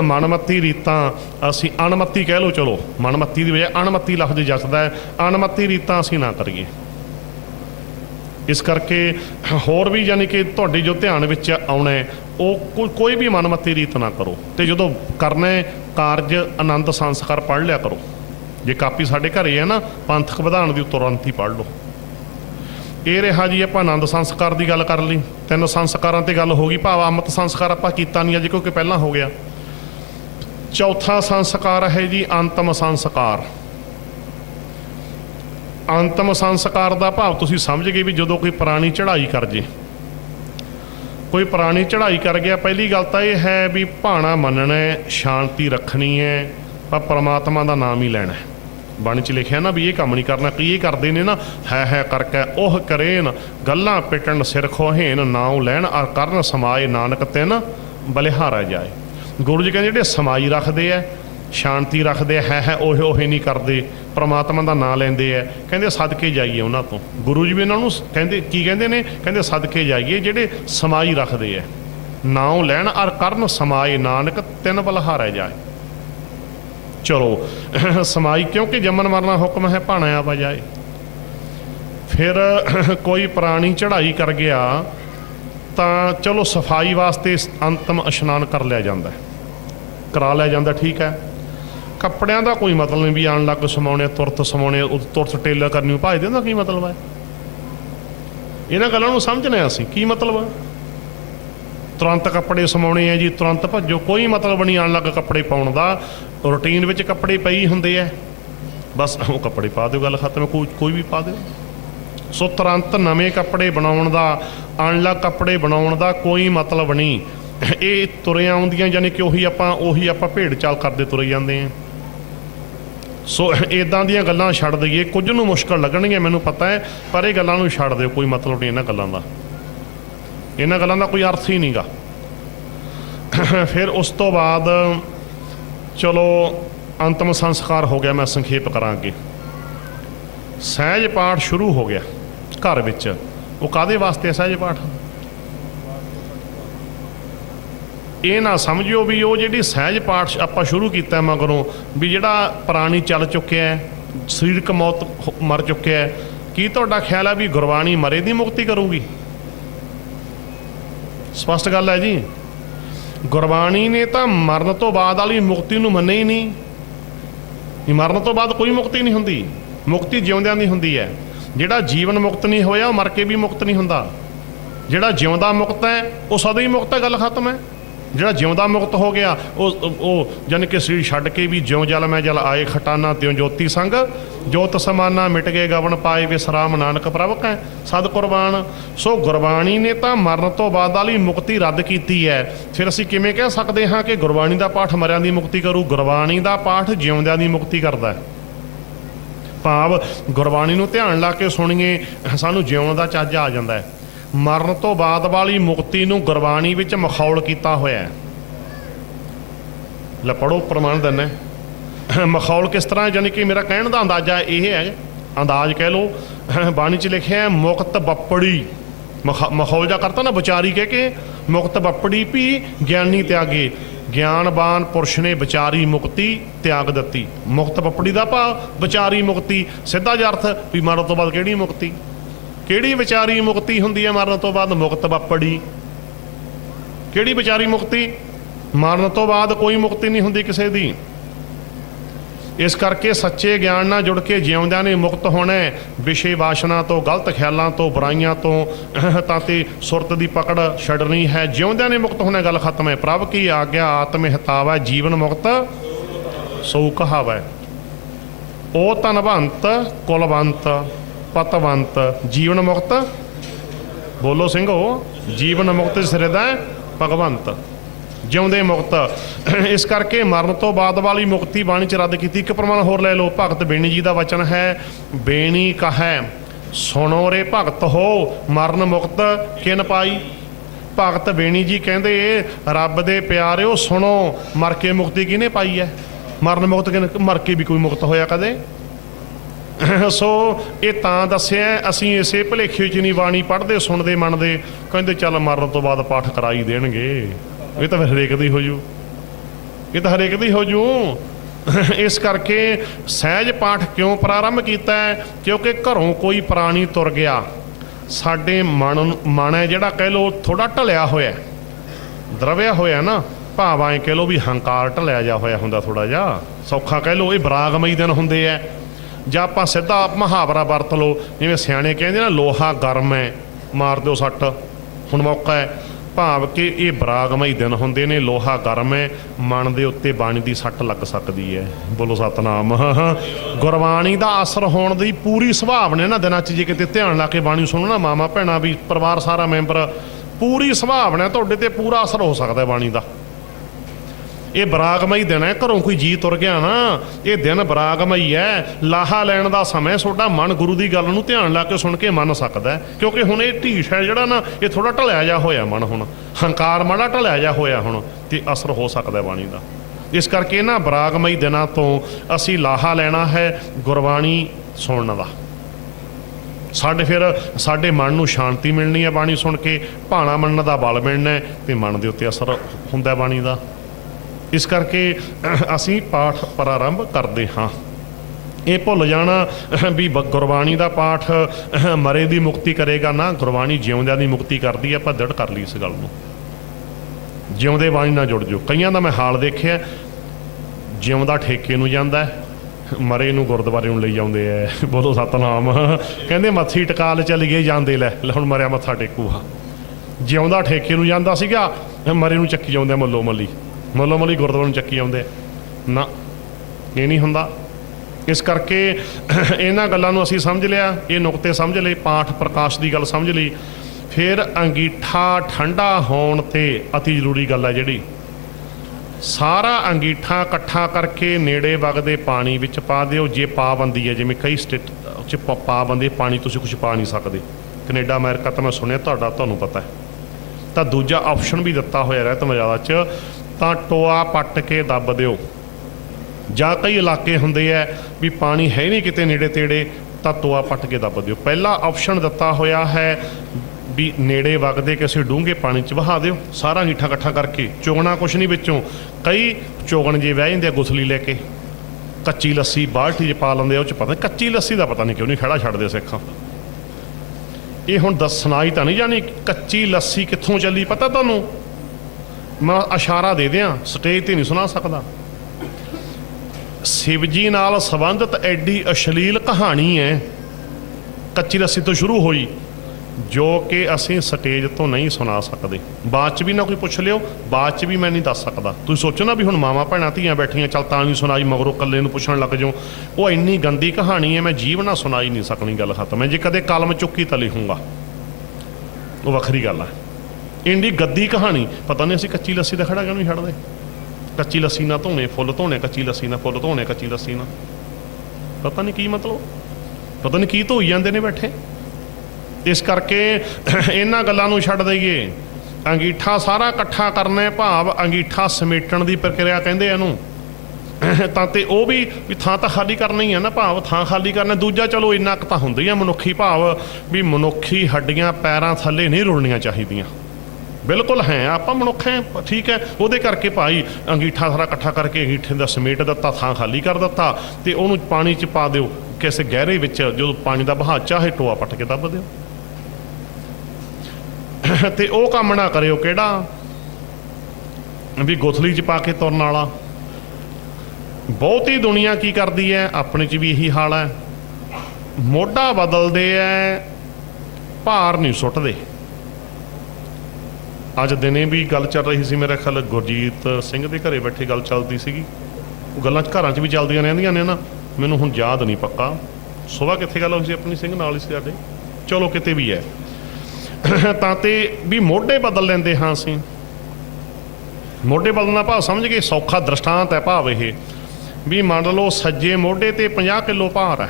ਮਨਮੱਤੀ ਰੀਤਾਂ, ਅਸੀਂ ਅਣਮੱਤੀ ਕਹਿ ਲਓ, ਚਲੋ ਮਨਮੱਤੀ ਦੀ ਬਜਾਏ ਅਣਮੱਤੀ ਲਫ਼ਜ਼ ਜੱਚਦਾ ਹੈ, ਅਣਮੱਤੀ ਰੀਤਾਂ ਅਸੀਂ ਨਾ ਕਰੀਏ। ਇਸ ਕਰਕੇ ਹੋਰ ਵੀ ਯਾਨੀ ਕਿ ਤੁਹਾਡੇ ਜੋ ਧਿਆਨ ਵਿੱਚ ਆਉਣਾ ਉਹ ਕੋਈ ਵੀ ਮਨਮੱਤੀ ਰੀਤ ਨਾ ਕਰੋ। ਤੇ ਜਦੋਂ ਕਰਨਾ ਕਾਰਜ ਆਨੰਦ ਸੰਸਕਾਰ ਪੜ੍ਹ ਲਿਆ ਕਰੋ। ਜੇ ਕਾਪੀ ਸਾਡੇ ਘਰੇ ਹੈ ਨਾ ਪੰਥਕ ਵਿਧਾਨ ਦੀ ਤੁਰੰਤ ਹੀ ਪੜ੍ਹ ਲਓ। ਇਹ ਰਿਹਾ ਜੀ ਆਪਾਂ ਆਨੰਦ ਸੰਸਕਾਰ ਦੀ ਗੱਲ ਕਰ ਲਈ, 3 ਸੰਸਕਾਰਾਂ ਤੇ ਗੱਲ ਹੋ ਗਈ, ਭਾਵ ਅੰਮ੍ਰਿਤ ਸੰਸਕਾਰ ਆਪਾਂ ਕੀਤਾ ਨਹੀਂ ਅਜੇ ਕਿਉਂਕਿ ਪਹਿਲਾਂ ਹੋ ਗਿਆ। ਚੌਥਾ ਸੰਸਕਾਰ ਹੈ ਜੀ ਅੰਤਮ ਸੰਸਕਾਰ। ਅੰਤਮ ਸੰਸਕਾਰ ਦਾ ਭਾਵ ਤੁਸੀਂ ਸਮਝ ਗਏ ਵੀ ਜਦੋਂ ਕੋਈ ਪੁਰਾਣੀ ਚੜ੍ਹਾਈ ਕਰ ਜੇ, ਕੋਈ ਪੁਰਾਣੀ ਚੜ੍ਹਾਈ ਕਰ ਗਿਆ, ਪਹਿਲੀ ਗੱਲ ਤਾਂ ਇਹ ਹੈ ਵੀ ਭਾਣਾ ਮੰਨਣਾ ਹੈ, ਸ਼ਾਂਤੀ ਰੱਖਣੀ ਹੈ, ਪਰ ਪਰਮਾਤਮਾ ਦਾ ਨਾਮ ਹੀ ਲੈਣਾ ਹੈ। ਬਾਣੀ 'ਚ ਲਿਖਿਆ ਨਾ ਵੀ ਇਹ ਕੰਮ ਨਹੀਂ ਕਰਨਾ। ਕਈ ਇਹ ਕਰਦੇ ਨੇ ਨਾ, ਹੈ ਕਰਕੇ ਉਹ ਕਰੇਨ ਗੱਲਾਂ ਪਿੱਟਣ ਸਿਰ ਖੋਹੇਨ ਨਾਉ ਲੈਣ ਅਰ ਕਰਨ ਸਮਾਏ ਨਾਨਕ ਤਿਨ ਬਲਿਹਾਰਾ ਜਾਏ। ਗੁਰੂ ਜੀ ਕਹਿੰਦੇ ਜਿਹੜੇ ਸਮਾਈ ਰੱਖਦੇ ਆ, ਸ਼ਾਂਤੀ ਰੱਖਦੇ ਆ, ਹੈ ਉਹੇ ਨਹੀਂ ਕਰਦੇ, ਪ੍ਰਮਾਤਮਾ ਦਾ ਨਾਂ ਲੈਂਦੇ ਆ, ਕਹਿੰਦੇ ਸਦਕੇ ਜਾਈਏ ਉਹਨਾਂ ਤੋਂ। ਗੁਰੂ ਜੀ ਵੀ ਇਹਨਾਂ ਨੂੰ ਕਹਿੰਦੇ ਕੀ ਕਹਿੰਦੇ ਨੇ, ਕਹਿੰਦੇ ਸਦਕੇ ਜਾਈਏ ਜਿਹੜੇ ਸਮਾਈ ਰੱਖਦੇ ਆ, ਨਾਉ ਲੈਣ ਅਰ ਕਰਨ ਸਮਾਏ ਨਾਨਕ ਤਿਨ ਬਲਿਹਾਰਾ ਜਾਏ। ਚਲੋ ਸਮਾਈ ਕਿਉਂਕਿ ਜੰਮਣ ਮਰਨਾ ਹੁਕਮ ਹੈ ਭਾਣਾ ਆਵਾਜਾਏ। ਫਿਰ ਕੋਈ ਪੁਰਾਣੀ ਚੜ੍ਹਾਈ ਕਰ ਗਿਆ ਤਾਂ ਚਲੋ ਸਫਾਈ ਵਾਸਤੇ ਅੰਤਮ ਇਸ਼ਨਾਨ ਕਰ ਲਿਆ ਜਾਂਦਾ, ਕਰਾ ਲਿਆ ਜਾਂਦਾ, ਠੀਕ ਹੈ। ਕੱਪੜਿਆਂ ਦਾ ਕੋਈ ਮਤਲਬ ਨਹੀਂ ਵੀ ਆਣ ਲੱਗ ਸਮਾਉਣੇ, ਤੁਰਤ ਸਮਾਉਣੇ, ਤੁਰਤ ਟੇਲਰ ਕਰਨੀ ਭਾਜਦੇ ਦਾ ਕੀ ਮਤਲਬ ਹੈ। ਇਹਨਾਂ ਗੱਲਾਂ ਨੂੰ ਸਮਝਣਾ ਅਸੀਂ ਕੀ ਮਤਲਬ ਹੈ। ਤੁਰੰਤ ਕੱਪੜੇ ਸਮਾਉਣੇ ਆ ਜੀ, ਤੁਰੰਤ ਭੱਜੋ, ਕੋਈ ਮਤਲਬ ਨਹੀਂ ਆਣ ਲੱਗ ਕੱਪੜੇ ਪਾਉਣ ਦਾ। ਰੂਟੀਨ ਵਿੱਚ ਕੱਪੜੇ ਪਈ ਹੁੰਦੇ ਆ, ਬਸ ਉਹ ਕੱਪੜੇ ਪਾ ਦਿਓ, ਗੱਲ ਖਤਮ, ਕੋਈ ਵੀ ਪਾ ਦਿਓ। ਸੋ ਤੁਰੰਤ ਨਵੇਂ ਕੱਪੜੇ ਬਣਾਉਣ ਦਾ, ਆਣ ਲੱਗ ਕੱਪੜੇ ਬਣਾਉਣ ਦਾ ਕੋਈ ਮਤਲਬ ਨਹੀਂ। ਇਹ ਤੁਰਿਆਂ ਆਉਂਦੀਆਂ ਯਾਨੀ ਕਿ ਉਹੀ ਆਪਾਂ ਭੇਡ ਚਾਲ ਕਰਦੇ ਤੁਰੇ ਜਾਂਦੇ ਆ। ਸੋ ਇੱਦਾਂ ਦੀਆਂ ਗੱਲਾਂ ਛੱਡ ਦਈਏ। ਕੁਝ ਨੂੰ ਮੁਸ਼ਕਲ ਲੱਗਣਗੀਆਂ ਮੈਨੂੰ ਪਤਾ ਹੈ, ਪਰ ਇਹ ਗੱਲਾਂ ਨੂੰ ਛੱਡ ਦਿਓ, ਕੋਈ ਮਤਲਬ ਨਹੀਂ ਇਹਨਾਂ ਗੱਲਾਂ ਦਾ, ਇਹਨਾਂ ਗੱਲਾਂ ਦਾ ਕੋਈ ਅਰਥ ਹੀ ਨਹੀਂ ਗਾ। ਫਿਰ ਉਸ ਤੋਂ ਬਾਅਦ ਚਲੋ ਅੰਤਮ ਸੰਸਕਾਰ ਹੋ ਗਿਆ। ਮੈਂ ਸੰਖੇਪ ਕਰਾਂ ਅੱਗੇ। ਸਹਿਜ ਪਾਠ ਸ਼ੁਰੂ ਹੋ ਗਿਆ ਘਰ ਵਿੱਚ। ਉਹ ਕਾਹਦੇ ਵਾਸਤੇ ਹੈ ਸਹਿਜ ਪਾਠ? ਇਹ ਨਾ ਸਮਝਿਓ ਵੀ ਉਹ ਜਿਹੜੀ ਸਹਿਜ ਪਾਠ ਆਪਾਂ ਸ਼ੁਰੂ ਕੀਤਾ ਮਗਰੋਂ ਵੀ ਜਿਹੜਾ ਪੁਰਾਣੀ ਚੱਲ ਚੁੱਕਿਆ ਹੈ, ਸਰੀਰਕ ਮੌਤ ਮਰ ਚੁੱਕਿਆ ਹੈ, ਕੀ ਤੁਹਾਡਾ ਖਿਆਲ ਹੈ ਵੀ ਗੁਰਬਾਣੀ ਮਰੇ ਦੀ ਮੁਕਤੀ ਕਰੂਗੀ? ਸਪਸ਼ਟ ਗੱਲ ਹੈ ਜੀ। ਗੁਰਬਾਣੀ ਨੇ ਤਾਂ ਮਰਨ ਤੋਂ ਬਾਅਦ ਵਾਲੀ ਮੁਕਤੀ ਨੂੰ ਮੰਨੇ ਹੀ ਨਹੀਂ। ਮਰਨ ਤੋਂ ਬਾਅਦ ਕੋਈ ਮੁਕਤੀ ਨਹੀਂ ਹੁੰਦੀ, ਮੁਕਤੀ ਜਿਉਂਦਿਆਂ ਦੀ ਹੁੰਦੀ ਹੈ। ਜਿਹੜਾ ਜੀਵਨ ਮੁਕਤ ਨਹੀਂ ਹੋਇਆ ਉਹ ਮਰ ਕੇ ਵੀ ਮੁਕਤ ਨਹੀਂ ਹੁੰਦਾ। ਜਿਹੜਾ ਜਿਉਂਦਾ ਮੁਕਤ ਹੈ ਉਹ ਸਦਾ ਹੀ ਮੁਕਤ ਹੈ, ਗੱਲ ਖਤਮ ਹੈ। ਜਿਹੜਾ ਜਿਉਂਦਾ ਮੁਕਤ ਹੋ ਗਿਆ ਉਹ ਜਾਣੀ ਕਿ ਸਰੀਰ ਛੱਡ ਕੇ ਵੀ ਜਿਉਂ ਜਲ ਮੈਂ ਜਲ ਆਏ ਖਟਾਨਾ ਤਿਉਂ ਜੋਤੀ ਸੰਗ ਜੋਤ ਸਮਾਨਾ ਮਿਟ ਗਏ ਗਵਨ ਪਾਏ ਵਿਸਰਾਮ ਨਾਨਕ ਪ੍ਰਭ ਕੈ ਸਦ ਕੁਰਬਾਨ। ਸੋ ਗੁਰਬਾਣੀ ਨੇ ਤਾਂ ਮਰਨ ਤੋਂ ਬਾਅਦ ਵਾਲੀ ਮੁਕਤੀ ਰੱਦ ਕੀਤੀ ਹੈ। ਫਿਰ ਅਸੀਂ ਕਿਵੇਂ ਕਹਿ ਸਕਦੇ ਹਾਂ ਕਿ ਗੁਰਬਾਣੀ ਦਾ ਪਾਠ ਮਰਿਆਂ ਦੀ ਮੁਕਤੀ ਕਰੂ? ਗੁਰਬਾਣੀ ਦਾ ਪਾਠ ਜਿਉਂਦਿਆਂ ਦੀ ਮੁਕਤੀ ਕਰਦਾ ਹੈ। ਭਾਵ ਗੁਰਬਾਣੀ ਨੂੰ ਧਿਆਨ ਲਾ ਕੇ ਸੁਣੀਏ, ਸਾਨੂੰ ਜਿਉਣ ਦਾ ਚੱਜ ਆ ਜਾਂਦਾ ਹੈ। ਮਰਨ ਤੋਂ ਬਾਅਦ ਵਾਲੀ ਮੁਕਤੀ ਨੂੰ ਗੁਰਬਾਣੀ ਵਿੱਚ ਮਖੌਲ ਕੀਤਾ ਹੋਇਆ। ਲੈ ਪੜੋ, ਪ੍ਰਮਾਣ ਦਿੰਦਾ। ਮਖੌਲ ਕਿਸ ਤਰ੍ਹਾਂ, ਯਾਨੀ ਕਿ ਮੇਰਾ ਕਹਿਣ ਦਾ ਅੰਦਾਜ਼ਾ ਇਹ ਹੈ, ਅੰਦਾਜ਼ ਕਹਿ ਲਓ। ਬਾਣੀ 'ਚ ਲਿਖਿਆ ਮੁਕਤ ਬੱਪੜੀ, ਮਖੌਲ ਜਾ ਕਰਤਾ ਨਾ ਵਿਚਾਰੀ ਕਹਿ ਕੇ, ਮੁਕਤ ਬੱਪੜੀ ਵੀ ਗਿਆਨੀ ਤਿਆਗੇ, ਗਿਆਨਵਾਨ ਪੁਰਸ਼ ਨੇ ਵਿਚਾਰੀ ਮੁਕਤੀ ਤਿਆਗ ਦਿੱਤੀ। ਮੁਕਤ ਬੱਪੜੀ ਦਾ ਭਾਵ ਵਿਚਾਰੀ ਮੁਕਤੀ, ਸਿੱਧਾ ਜਿਹਾ ਅਰਥ ਵੀ ਮਰਨ ਤੋਂ ਬਾਅਦ ਕਿਹੜੀ ਮੁਕਤੀ, ਕਿਹੜੀ ਵਿਚਾਰੀ ਮੁਕਤੀ ਹੁੰਦੀ ਹੈ ਮਰਨ ਤੋਂ ਬਾਅਦ? ਮੁਕਤ ਬੱਪੜੀ। ਕਿਹੜੀ ਵਿਚਾਰੀ ਮੁਕਤੀ? ਮਰਨ ਤੋਂ ਬਾਅਦ ਕੋਈ ਮੁਕਤੀ ਨਹੀਂ ਹੁੰਦੀ ਕਿਸੇ ਦੀ। ਇਸ ਕਰਕੇ ਸੱਚੇ ਗਿਆਨ ਨਾਲ ਜੁੜ ਕੇ ਜਿਉਂਦਿਆਂ ਨੇ ਮੁਕਤ ਹੋਣਾ। ਵਿਸ਼ੇ ਵਾਸ਼ਨਾ ਤੋਂ, ਗਲਤ ਖਿਆਲਾਂ ਤੋਂ, ਬੁਰਾਈਆਂ ਤੋਂ ਤਾਂ ਤੇ ਸੁਰਤ ਦੀ ਪਕੜ ਛੱਡਣੀ ਹੈ। ਜਿਉਂਦਿਆਂ ਨੇ ਮੁਕਤ ਹੋਣਾ, ਗੱਲ ਖਤਮ ਹੈ। ਪ੍ਰਭ ਕੀ ਆਗਿਆ ਆਤਮ ਹਿਤਾਵੈ ਜੀਵਨ ਮੁਕਤ ਸੋ ਕਹਾਵੈ। ਉਹ ਧਨਵੰਤ ਕੁਲਵੰਤ ਪਤਵੰਤ ਜੀਵਨ ਮੁਕਤ, ਬੋਲੋ ਸਿੰਘੋ, ਜੀਵਨ ਮੁਕਤ ਸਿਰਦਾ ਭਗਵੰਤ, ਜਿਉਂਦੇ ਮੁਕਤ। ਇਸ ਕਰਕੇ ਮਰਨ ਤੋਂ ਬਾਅਦ ਵਾਲੀ ਮੁਕਤੀ ਬਾਣੀ 'ਚ ਰੱਦ ਕੀਤੀ। ਇੱਕ ਪ੍ਰਮਾਣ ਹੋਰ ਲੈ ਲਓ, ਭਗਤ ਬੇਣੀ ਜੀ ਦਾ ਵਚਨ ਹੈ, ਬੇਣੀ ਕਹੈ ਸੁਣੋ ਰੇ ਭਗਤ ਹੋ ਮਰਨ ਮੁਕਤ ਕਿਨ ਪਾਈ। ਭਗਤ ਬੇਣੀ ਜੀ ਕਹਿੰਦੇ ਰੱਬ ਦੇ ਪਿਆਰਿਓ ਸੁਣੋ, ਮਰ ਕੇ ਮੁਕਤੀ ਕਿਹਨੇ ਪਾਈ ਹੈ? ਮਰਨ ਮੁਕਤ ਕਿਨ, ਮਰ ਕੇ ਵੀ ਕੋਈ ਮੁਕਤ ਹੋਇਆ ਕਦੇ? ਸੋ ਇਹ ਤਾਂ ਦੱਸਿਆ, ਅਸੀਂ ਇਸੇ ਭੁਲੇਖੇ 'ਚ ਨਹੀਂ ਬਾਣੀ ਪੜ੍ਹਦੇ ਸੁਣਦੇ ਮੰਨਦੇ, ਕਹਿੰਦੇ ਚੱਲ ਮਰਨ ਤੋਂ ਬਾਅਦ ਪਾਠ ਕਰਾਈ ਦੇਣਗੇ, ਇਹ ਤਾਂ ਫਿਰ ਹਰੇਕ ਦੀ ਹੋ ਜੂ, ਇਹ ਤਾਂ ਹਰੇਕ ਦੀ ਹੋ ਜੂ। ਇਸ ਕਰਕੇ ਸਹਿਜ ਪਾਠ ਕਿਉਂ ਪ੍ਰਾਰੰਭ ਕੀਤਾ ਹੈ? ਕਿਉਂਕਿ ਘਰੋਂ ਕੋਈ ਪ੍ਰਾਣੀ ਤੁਰ ਗਿਆ, ਸਾਡੇ ਮਨ ਹੈ ਜਿਹੜਾ ਕਹਿ ਲਓ ਥੋੜ੍ਹਾ ਢਲਿਆ ਹੋਇਆ, ਦਰਵਿਆ ਹੋਇਆ ਨਾ, ਭਾਵ ਐਂ ਕਹਿ ਲਓ ਵੀ ਹੰਕਾਰ ਢਲਿਆ ਜਾ ਹੋਇਆ ਹੁੰਦਾ ਥੋੜ੍ਹਾ ਜਿਹਾ। ਸੌਖਾ ਕਹਿ ਲਓ, ਇਹ ਬਰਾਗਮਈ ਦਿਨ ਹੁੰਦੇ ਐ। ਜਾਂ ਆਪਾਂ ਸਿੱਧਾ ਮੁਹਾਵਰਾ ਵਰਤ ਲਓ, ਜਿਵੇਂ ਸਿਆਣੇ ਕਹਿੰਦੇ ਨਾ, ਲੋਹਾ ਗਰਮ ਹੈ ਮਾਰ ਦਿਓ ਸੱਟ, ਹੁਣ ਮੌਕਾ ਹੈ। ਭਾਵ ਕਿ ਇਹ ਬਰਾਗਮਈ ਦਿਨ ਹੁੰਦੇ ਨੇ, ਲੋਹਾ ਗਰਮ ਹੈ, ਮਨ ਦੇ ਉੱਤੇ ਬਾਣੀ ਦੀ ਸੱਟ ਲੱਗ ਸਕਦੀ ਹੈ। ਬੋਲੋ ਸਤਨਾਮ। ਗੁਰਬਾਣੀ ਦਾ ਅਸਰ ਹੋਣ ਦੀ ਪੂਰੀ ਸੰਭਾਵਨਾ ਇਹਨਾਂ ਦਿਨਾਂ 'ਚ, ਜੇ ਕਿਤੇ ਧਿਆਨ ਲਾ ਕੇ ਬਾਣੀ ਸੁਣੋ ਨਾ ਮਾਮਾ ਭੈਣਾਂ ਵੀ, ਪਰਿਵਾਰ ਸਾਰਾ ਮੈਂਬਰ, ਪੂਰੀ ਸੰਭਾਵਨਾ ਤੁਹਾਡੇ ਤੇ ਪੂਰਾ ਅਸਰ ਹੋ ਸਕਦਾ ਬਾਣੀ ਦਾ। ਇਹ ਬਰਾਗਮਈ ਦਿਨ ਹੈ, ਘਰੋਂ ਕੋਈ ਜੀ ਤੁਰ ਗਿਆ ਨਾ, ਇਹ ਦਿਨ ਬਰਾਗਮਈ ਹੈ। ਲਾਹਾ ਲੈਣ ਦਾ ਸਮਾਂ, ਤੁਹਾਡਾ ਮਨ ਗੁਰੂ ਦੀ ਗੱਲ ਨੂੰ ਧਿਆਨ ਲਾ ਕੇ ਸੁਣ ਕੇ ਮੰਨ ਸਕਦਾ, ਕਿਉਂਕਿ ਹੁਣ ਇਹ ਢੀਠ ਹੈ ਜਿਹੜਾ ਨਾ, ਇਹ ਥੋੜਾ ਢਲਿਆ ਜਾ ਹੋਇਆ ਮਨ, ਹੁਣ ਹੰਕਾਰ ਮਾੜਾ ਢਲਿਆ ਜਾ ਹੋਇਆ ਹੁਣ, ਤੇ ਅਸਰ ਹੋ ਸਕਦਾ ਬਾਣੀ ਦਾ। ਇਸ ਕਰਕੇ ਇਹਨਾਂ ਬਰਾਗਮਈ ਦਿਨਾਂ ਤੋਂ ਅਸੀਂ ਲਾਹਾ ਲੈਣਾ ਹੈ ਗੁਰਬਾਣੀ ਸੁਣਨ ਦਾ। ਸਾਡੇ ਮਨ ਨੂੰ ਸ਼ਾਂਤੀ ਮਿਲਣੀ ਹੈ ਬਾਣੀ ਸੁਣ ਕੇ, ਭਾਣਾ ਮੰਨਣ ਦਾ ਬਲ ਮਿਲਣਾ ਹੈ, ਤੇ ਮਨ ਦੇ ਉੱਤੇ ਅਸਰ ਹੁੰਦਾ ਬਾਣੀ ਦਾ। ਇਸ ਕਰਕੇ ਅਸੀਂ ਪਾਠ ਪ੍ਰਾਰੰਭ ਕਰਦੇ ਹਾਂ। ਇਹ ਭੁੱਲ ਜਾਣਾ ਵੀ ਗੁਰਬਾਣੀ ਦਾ ਪਾਠ ਮਰੇ ਦੀ ਮੁਕਤੀ ਕਰੇਗਾ ਨਾ, ਗੁਰਬਾਣੀ ਜਿਉਂਦਿਆਂ ਦੀ ਮੁਕਤੀ ਕਰਦੀ ਹੈ। ਆਪਾਂ ਦ੍ਰਿੜ ਕਰ ਲਈ ਇਸ ਗੱਲ ਨੂੰ, ਜਿਉਂਦੇ ਬਾਣੀ ਨਾਲ ਜੁੜ ਜਾਓ। ਕਈਆਂ ਦਾ ਮੈਂ ਹਾਲ ਦੇਖਿਆ, ਜਿਉਂਦਾ ਠੇਕੇ ਨੂੰ ਜਾਂਦਾ, ਮਰੇ ਨੂੰ ਗੁਰਦੁਆਰੇ ਨੂੰ ਲਈ ਜਾਂਦੇ ਐ। ਬੋਲੋ ਸਤਨਾਮ। ਕਹਿੰਦੇ ਮੱਥੀ ਟਕਾ ਲੈ ਚੱਲੀਏ, ਜਾਂਦੇ ਲੈ ਹੁਣ ਮਰਿਆ ਮੱਥਾ ਟੇਕੂਗਾ। ਜਿਉਂਦਾ ਠੇਕੇ ਨੂੰ ਜਾਂਦਾ ਸੀਗਾ, ਮਰੇ ਨੂੰ ਚੱਕੀ ਜਾਂਦੇ ਮੱਲੋ ਮੱਲੀ ਗੁਰਦੁਆਰੇ ਨੂੰ ਚੱਕੀ ਜਾਂਦੇ ਨਾ, ਇਹ ਨਹੀਂ ਹੁੰਦਾ। ਇਸ ਕਰਕੇ ਇਹਨਾਂ ਗੱਲਾਂ ਨੂੰ ਅਸੀਂ ਸਮਝ ਲਿਆ, ਇਹ ਨੁਕਤੇ ਸਮਝ ਲਏ, ਪਾਠ ਪ੍ਰਕਾਸ਼ ਦੀ ਗੱਲ ਸਮਝ ਲਈ। ਫਿਰ ਅੰਗੀਠਾ ਠੰਡਾ ਹੋਣ ਤੇ ਅਤੀ ਜ਼ਰੂਰੀ ਗੱਲ ਹੈ ਜਿਹੜੀ, ਸਾਰਾ ਅੰਗੀਠਾ ਇਕੱਠਾ ਕਰਕੇ ਨੇੜੇ ਵਗਦੇ ਪਾਣੀ ਵਿੱਚ ਪਾ ਦਿਓ। ਜੇ ਪਾਬੰਦੀ ਹੈ, ਜਿਵੇਂ ਕਈ ਸਟੇਟ 'ਚ ਪਾਬੰਦੀ, ਪਾਣੀ ਤੁਸੀਂ ਕੁਝ ਪਾ ਨਹੀਂ ਸਕਦੇ, ਕੈਨੇਡਾ ਅਮਰੀਕਾ ਤਾਂ ਮੈਂ ਸੁਣਿਆ, ਤੁਹਾਨੂੰ ਪਤਾ ਹੈ। ਤਾਂ ਦੂਜਾ ਆਪਸ਼ਨ ਵੀ ਦਿੱਤਾ ਹੋਇਆ ਰਹਿਤ ਮਰਜ਼ਾਦਾ 'ਚ, ਤਾਂ ਟੋਆ ਪੱਟ ਕੇ ਦੱਬ ਦਿਓ। ਜਾਂ ਕਈ ਇਲਾਕੇ ਹੁੰਦੇ ਐ ਵੀ ਪਾਣੀ ਹੈ ਨਹੀਂ ਕਿਤੇ ਨੇੜੇ ਤੇੜੇ, ਤਾਂ ਟੋਆ ਪੱਟ ਕੇ ਦੱਬ ਦਿਓ। ਪਹਿਲਾ ਆਪਸ਼ਨ ਦਿੱਤਾ ਹੋਇਆ ਹੈ ਵੀ ਨੇੜੇ ਵਗਦੇ ਕਿਸੇ ਡੂੰਘੇ ਪਾਣੀ 'ਚ ਵਹਾ ਦਿਓ, ਸਾਰਾ ਅੰਗੀਠਾ ਇਕੱਠਾ ਕਰਕੇ, ਚੁਗਣਾ ਕੁਛ ਨਹੀਂ ਵਿੱਚੋਂ। ਕਈ ਚੁਗਣ ਜੇ ਵਹਿ ਜਾਂਦੇ ਆ ਗੁਥਲੀ ਲੈ ਕੇ, ਕੱਚੀ ਲੱਸੀ ਬਾਲਟੀ 'ਚ ਪਾ ਲੈਂਦੇ, ਉਹ 'ਚ ਪਤਾ ਕੱਚੀ ਲੱਸੀ ਦਾ ਪਤਾ ਨਹੀਂ ਕਿਉਂ ਨਹੀਂ ਖੜਾ ਛੱਡਦੇ ਸਿੱਖ। ਇਹ ਹੁਣ ਸੁਣਾਈ ਤਾਂ ਨਹੀਂ ਜਾਣੀ, ਕੱਚੀ ਲੱਸੀ ਕਿੱਥੋਂ ਚੱਲੀ ਪਤਾ ਤੁਹਾਨੂੰ? ਮੈਂ ਇਸ਼ਾਰਾ ਦੇ ਦਿਆਂ, ਸਟੇਜ ਤੇ ਨਹੀਂ ਸੁਣਾ ਸਕਦਾ। शिव जी नाल संबंधित एडी अश्लील कहानी है, कच्ची लस्सी तो शुरू हुई, जो कि असी स्टेज तो नहीं सुना सकते। बाद च भी ना कोई पुछ लियो, बाद च भी मैं नहीं दस सकता। तुम सोचो ना भी हुण मावां भैणां धीआं बैठियां, चल तां नहीं सुनाई, मगरों कल्ले नूं पुछण लग जाओ। वो इन्नी गंदी कहानी है, मैं जीव ना सुनाई नहीं सकनी, गल खत्म है। जे कदे कलम चुकी तो लिखूंगा, वो वखरी गल है। इंडी गद्दी कहानी, पता नहीं असीं कच्ची लस्सी दा खड़ा क्यों नहीं छड्डदे। कच्ची लस्सी ना धोने फुल धोने, कच्ची लस्सी ना फुल धोने, कच्ची लस्सी ना पता नहीं की मतलब, पता नहीं की धोई जाते ने बैठे। इस करके इन्हां गल्लां नूं छड्ड दईए। अंगीठा सारा इकट्ठा करना, भाव अंगीठा समेटण की प्रक्रिया कहते इहनूं। तां ते वो भी थां तां खाली करना ही है ना, भाव थां खाली करना। दूजा चलो इन्ना क तां हुंदी है मनुखी भाव भी मनुखी हड्डियां पैरां थल्ले नहीं रुलनियां चाहीदियां, बिल्कुल हैं आप मनुख हैं, ठीक है। वो करके भाई अंगीठा सारा इकट्ठा करके अंगीठे का समेट दिता, थां खाली कर दिता, तो उन्होंने पानी च पा दो किसी गहरे में, जो पानी का बहा चाहे टोआ पट के दब दो। तो वह काम ना करो किहड़ा भी गुथली च पा के तुरन वाला। बहुती दुनिया की करती है, अपने च भी यही हाल है, मोढा बदलते है, भार नहीं सुटते। अज दिने भी गल चल रही सी, मेरा ख्याल गुरजीत सिंह के घरे बैठे गल चलती सी, गल्लां घर भी चलदियां रहिंदियां ने ना, मैनूं हुण याद नहीं पक्का सुबह कित्थे गल होई सी अपनी सिंह नाल ही साडे, चलो किते भी है। ताते भी मोढे बदल लेंदे हाँ असीं। मोढे बदलना भाव समझ गए, सौखा दृष्टांत है भाव ये भी मान लो सज्जे मोढे ते 50 किलो भार है,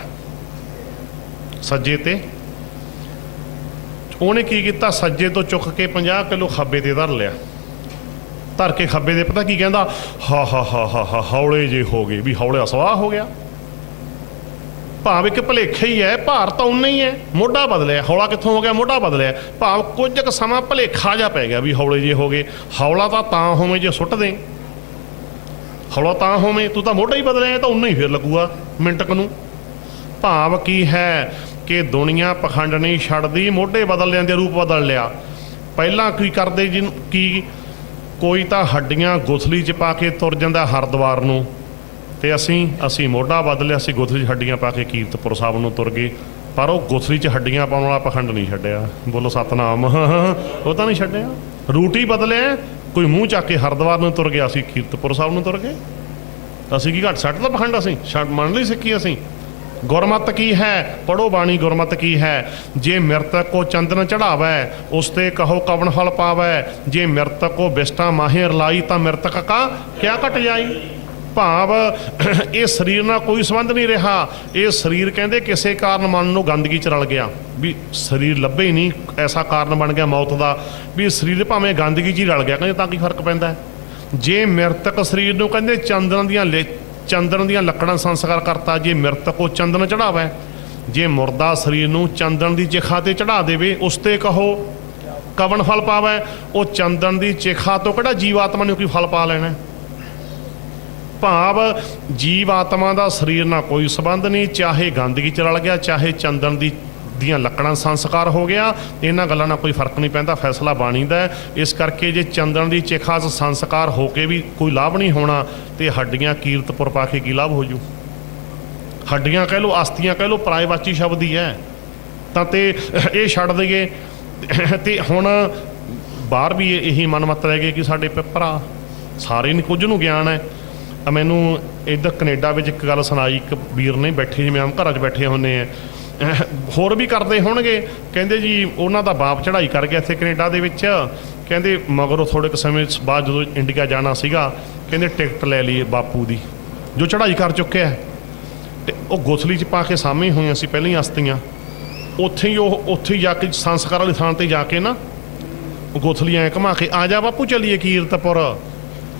सज्जे ते उन्हें की किया, सज्जे तो चुक के 50 किलो खब्बे ते धर लिया, धर के खब्बे दे पता की कहता, हा हा हा हा हा हौले जे हो गए, भी हौला सवाह हो गया। भाव एक भुलेखा ही है, भार तो उन्ना ही है, मोढा बदलिया, हौला कित्थों हो गया, मोढा बदलिया। भाव कुछ क समा भुलेखा जा पै गया भी हौले जे हो गए। हौला तो तां होवे जे सुट दें, हौला तां होवे, तू तो मोढा ही बदलिया, तो उन्ना ही फिर लगूगा मिनट कनूं। भाव की है कि दुनिया पखंड नहीं छड्डदी, मोढे बदल लेंदे, रूप बदल लिया। पहला की करदे जिन की कोई तो हड्डियां गुथली च पा के तुर जांदा हरद्वार नूं, ਤੇ ਅਸੀਂ ਮੋਢਾ ਬਦਲਿਆ, ਅਸੀਂ ਗੁਥਲੀ 'ਚ ਹੱਡੀਆਂ ਪਾ ਕੇ ਕੀਰਤਪੁਰ ਸਾਹਿਬ ਨੂੰ ਤੁਰ ਗਏ। ਪਰ ਉਹ ਗੁਥਲੀ 'ਚ ਹੱਡੀਆਂ ਪਾਉਣ ਵਾਲਾ ਪਖੰਡ ਨਹੀਂ ਛੱਡਿਆ। ਬੋਲੋ ਸਤਨਾਮ। ਉਹ ਤਾਂ ਨਹੀਂ ਛੱਡਿਆ, ਰੂਟ ਹੀ ਬਦਲਿਆ। ਕੋਈ ਮੂੰਹ ਚੱਕ ਕੇ ਹਰਿਦੁਆਰ ਨੂੰ ਤੁਰ ਗਿਆ, ਅਸੀਂ ਕੀਰਤਪੁਰ ਸਾਹਿਬ ਨੂੰ ਤੁਰ ਗਏ। ਅਸੀਂ ਕੀ ਘੱਟ ਛੱਡ ਦਾ ਪਖੰਡ? ਅਸੀਂ ਮੰਨ ਲਈ ਸਿੱਖੀ। ਅਸੀਂ ਗੁਰਮਤ ਕੀ ਹੈ? ਪੜੋ ਬਾਣੀ। ਗੁਰਮਤ ਕੀ ਹੈ? ਜੇ ਮ੍ਰਿਤਕ ਕੋ ਚੰਦਨ ਚੜਾਵੈ, ਉਸ ਤੇ ਕਹੋ ਕਵਨ ਫਲ ਪਾਵੈ। ਜੇ ਮ੍ਰਿਤਕ ਕੋ ਬਿਸਟਾ ਮਾਹੇ ਰਲਾਈ, ਤਾਂ ਮ੍ਰਿਤਕ ਕਾ ਕਿਆ ਘਟ ਜਾਈ। ਭਾਵ ਇਹ ਸਰੀਰ ਨਾਲ ਕੋਈ ਸੰਬੰਧ ਨਹੀਂ ਰਿਹਾ। ਇਹ ਸਰੀਰ ਕਹਿੰਦੇ ਕਿਸੇ ਕਾਰਨ ਮਨ ਨੂੰ ਗੰਦਗੀ 'ਚ ਰਲ ਗਿਆ, ਵੀ ਸਰੀਰ ਲੱਭੇ ਹੀ ਨਹੀਂ, ਐਸਾ ਕਾਰਨ ਬਣ ਗਿਆ ਮੌਤ ਦਾ ਵੀ ਸਰੀਰ ਭਾਵੇਂ ਗੰਦਗੀ 'ਚ ਹੀ ਰਲ ਗਿਆ। ਕਹਿੰਦੇ ਤਾਂ ਕੀ ਫਰਕ ਪੈਂਦਾ? ਜੇ ਮ੍ਰਿਤਕ ਸਰੀਰ ਨੂੰ ਕਹਿੰਦੇ ਚੰਦਨ ਦੀਆਂ ਲੱਕੜਾਂ ਸੰਸਕਾਰ ਕਰਤਾ, ਜੇ ਮ੍ਰਿਤਕ ਕੋ ਚੰਦਨ ਚੜਾਵੈ। ਜੇ ਮੁਰਦਾ ਸਰੀਰ ਨੂੰ ਚੰਦਨ ਦੀ ਚਿਖਾ ਤੇ ਚੜਾ ਦੇਵੇ, ਉਸ ਤੇ ਕਹੋ ਕਵਨ ਫਲ ਪਾਵੈ। ਉਹ ਚੰਦਨ ਦੀ ਚਿਖਾ ਤੋਂ ਕਿਹੜਾ ਜੀਵ ਆਤਮਾ ਨੇ ਕੋਈ ਫਲ ਪਾ ਲੈਣਾ? ਭਾਵ ਜੀਵ ਆਤਮਾ ਦਾ ਸਰੀਰ ਨਾਲ ਕੋਈ ਸੰਬੰਧ ਨਹੀਂ, ਚਾਹੇ ਗੰਦਗੀ 'ਚ ਰਲ ਗਿਆ, ਚਾਹੇ ਚੰਦਨ ਦੀਆਂ ਲੱਕੜਾਂ ਸੰਸਕਾਰ ਹੋ ਗਿਆ। ਇਹਨਾਂ ਗੱਲਾਂ ਨਾਲ ਕੋਈ ਫਰਕ ਨਹੀਂ ਪੈਂਦਾ। ਫੈਸਲਾ ਬਾਣੀ ਦਾ। ਇਸ ਕਰਕੇ ਜੇ ਚੰਦਨ ਦੀ ਚਿਖਾ 'ਚ ਸੰਸਕਾਰ ਹੋ ਕੇ ਵੀ ਕੋਈ ਲਾਭ ਨਹੀਂ ਹੋਣਾ, ਤੇ ਹੱਡੀਆਂ ਕੀਰਤਪੁਰ ਪਾ ਕੇ ਕੀ ਲਾਭ ਹੋ ਜੂ? ਹੱਡੀਆਂ ਕਹਿ ਲਓ, ਅਸਥੀਆਂ ਕਹਿ ਲਓ, ਪਰਾਇਵਾਚੀ ਸ਼ਬਦ ਹੀ ਹੈ। ਤਾਂ ਤੇ ਇਹ ਛੱਡ ਦਈਏ। ਤੇ ਹੁਣ ਬਾਹਰ ਵੀ ਇਹੀ ਮਨਮਤ ਰਹਿ ਗਏ ਕਿ ਸਾਡੇ ਭਰਾ ਸਾਰੇ ਨਹੀਂ, ਕੁਝ ਨੂੰ ਗਿਆਨ ਹੈ। ਮੈਨੂੰ ਇੱਧਰ ਕੈਨੇਡਾ ਵਿੱਚ ਇੱਕ ਗੱਲ ਸੁਣਾਈ, ਇੱਕ ਵੀਰ ਨੇ, ਬੈਠੇ ਜਿਵੇਂ ਆਮ ਘਰਾਂ 'ਚ ਬੈਠੇ ਹੁੰਦੇ ਆ, ਹੋਰ ਵੀ ਕਰਦੇ ਹੋਣਗੇ। ਕਹਿੰਦੇ ਜੀ ਉਹਨਾਂ ਦਾ ਬਾਪ ਚੜ੍ਹਾਈ ਕਰ ਗਿਆ ਇੱਥੇ ਕੈਨੇਡਾ ਦੇ ਵਿੱਚ। ਕਹਿੰਦੇ ਮਗਰੋਂ ਥੋੜ੍ਹੇ ਕੁ ਸਮੇਂ ਬਾਅਦ ਜਦੋਂ ਇੰਡੀਆ ਜਾਣਾ ਸੀਗਾ, ਕਹਿੰਦੇ ਟਿਕਟ ਲੈ ਲਈ ਬਾਪੂ ਦੀ, ਜੋ ਚੜ੍ਹਾਈ ਕਰ ਚੁੱਕਿਆ। ਅਤੇ ਉਹ ਗੁਥਲੀ 'ਚ ਪਾ ਕੇ ਸਾਹਮਣੇ ਹੋਈਆਂ ਸੀ ਪਹਿਲਾਂ ਹੀ ਅਸਥੀਆਂ। ਉੱਥੇ ਹੀ ਜਾ ਕੇ ਸੰਸਕਾਰ ਵਾਲੀ ਥਾਂ 'ਤੇ ਜਾ ਕੇ ਨਾ ਗੁਥਲੀ ਐਂ ਘੁਮਾ ਕੇ, ਆ ਜਾ ਬਾਪੂ ਚੱਲੀਏ ਕੀਰਤਪੁਰ।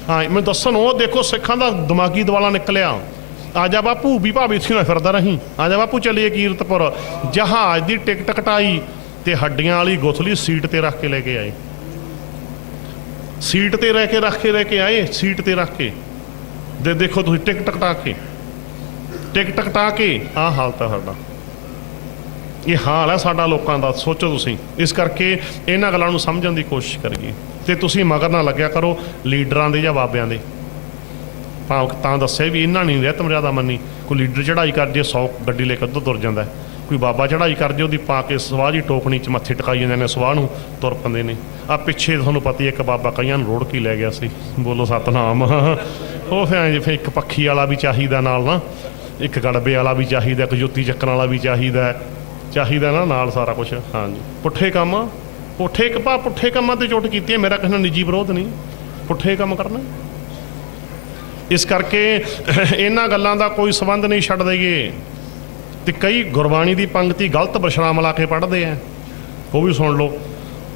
ਹਾਂ ਮੈਨੂੰ ਦੱਸਣ, ਉਹ ਦੇਖੋ ਸਿੱਖਾਂ ਦਾ ਦਿਮਾਗੀ ਦਿਵਾਲਾ ਨਿਕਲਿਆ। ਆ ਜਾ ਬਾਪੂ, ਵੀ ਭਾਵੇਂ ਇੱਥੇ ਨਾ ਫਿਰਦਾ ਰਹੀ, ਆ ਜਾ ਬਾਪੂ ਚੱਲੀਏ ਕੀਰਤਪੁਰ। ਜਹਾਜ਼ ਦੀ ਟਿਕਟ ਕਟਾਈ ਤੇ ਹੱਡੀਆਂ ਵਾਲੀ ਗੁਥਲੀ ਸੀਟ ਤੇ ਰੱਖ ਕੇ ਲੈ ਕੇ ਆਏ। ਸੀਟ ਤੇ ਰਹਿ ਕੇ ਆਏ, ਸੀਟ ਤੇ ਰੱਖ ਕੇ। ਦੇਖੋ ਤੁਸੀਂ, ਟਿਕਟ ਕਟਾ ਕੇ ਆਹ ਹਾਲਤ ਹੈ ਸਾਡਾ। ਇਹ ਹਾਲ ਹੈ ਸਾਡਾ ਲੋਕਾਂ ਦਾ, ਸੋਚੋ ਤੁਸੀਂ। ਇਸ ਕਰਕੇ ਇਹਨਾਂ ਗੱਲਾਂ ਨੂੰ ਸਮਝਣ ਦੀ ਕੋਸ਼ਿਸ਼ ਕਰੀਏ, ਤੇ ਤੁਸੀਂ ਮਗਰ ਨਾ ਲੱਗਿਆ ਕਰੋ ਲੀਡਰਾਂ ਦੇ ਜਾਂ ਬਾਬਿਆਂ ਦੇ। ਤਾਂ ਦੱਸਿਆ ਵੀ ਇਹਨਾਂ ਨਹੀਂ ਰਹਿਤ ਮਰਿਆਦਾ ਮੰਨੀ। ਕੋਈ ਲੀਡਰ ਚੜ੍ਹਾਈ ਕਰ ਜੇ 100 ਗੱਡੀ ਲੈ ਕੇ ਉੱਧਰ ਤੁਰ ਜਾਂਦਾ। ਕੋਈ ਬਾਬਾ ਚੜ੍ਹਾਈ ਕਰ ਜੇ, ਉਹਦੀ ਪਾ ਕੇ ਸਵਾਹ ਦੀ ਟੋਕਣੀ 'ਚ ਮੱਥੇ ਟਿਕਾਈ ਜਾਂਦੇ ਨੇ, ਸਵਾਹ ਨੂੰ ਤੁਰ ਪੈਂਦੇ ਨੇ। ਆ ਪਿੱਛੇ ਤੁਹਾਨੂੰ ਪਤਾ ਹੀ, ਇੱਕ ਬਾਬਾ ਕਈਆਂ ਨੂੰ ਰੋੜ ਕੇ ਲੈ ਗਿਆ ਸੀ। ਬੋਲੋ ਸਤਨਾਮ। ਉਹ ਫਿਰ ਇੱਕ ਪੱਖੀ ਵਾਲਾ ਵੀ ਚਾਹੀਦਾ ਨਾਲ ਨਾ, ਇੱਕ ਗੜਬੇ ਵਾਲਾ ਵੀ ਚਾਹੀਦਾ, ਇੱਕ ਜੁੱਤੀ ਚੱਕਣ ਵਾਲਾ ਵੀ ਚਾਹੀਦਾ ਨਾ ਨਾਲ ਸਾਰਾ ਕੁਛ। ਹਾਂਜੀ, ਪੁੱਠੇ ਕੰਮਾਂ ਤੇ ਚੋਟ ਕੀਤੀ ਹੈ। ਮੇਰਾ ਕਿਸੇ ਨਾਲ ਨਿੱਜੀ ਵਿਰੋਧ ਨਹੀਂ, ਪੁੱਠੇ ਕੰਮ ਕਰਨਾ। ਇਸ ਕਰਕੇ ਇਹਨਾਂ ਗੱਲਾਂ ਦਾ ਕੋਈ ਸੰਬੰਧ ਨਹੀਂ, ਛੱਡ ਦਈਏ। ਤੇ ਕਈ ਗੁਰਬਾਣੀ ਦੀ ਪੰਕਤੀ ਗਲਤ ਵਿਸ਼ਰਾਮ ਲਾ ਕੇ ਪੜ੍ਹਦੇ ਆ, ਉਹ ਵੀ ਸੁਣ ਲਓ।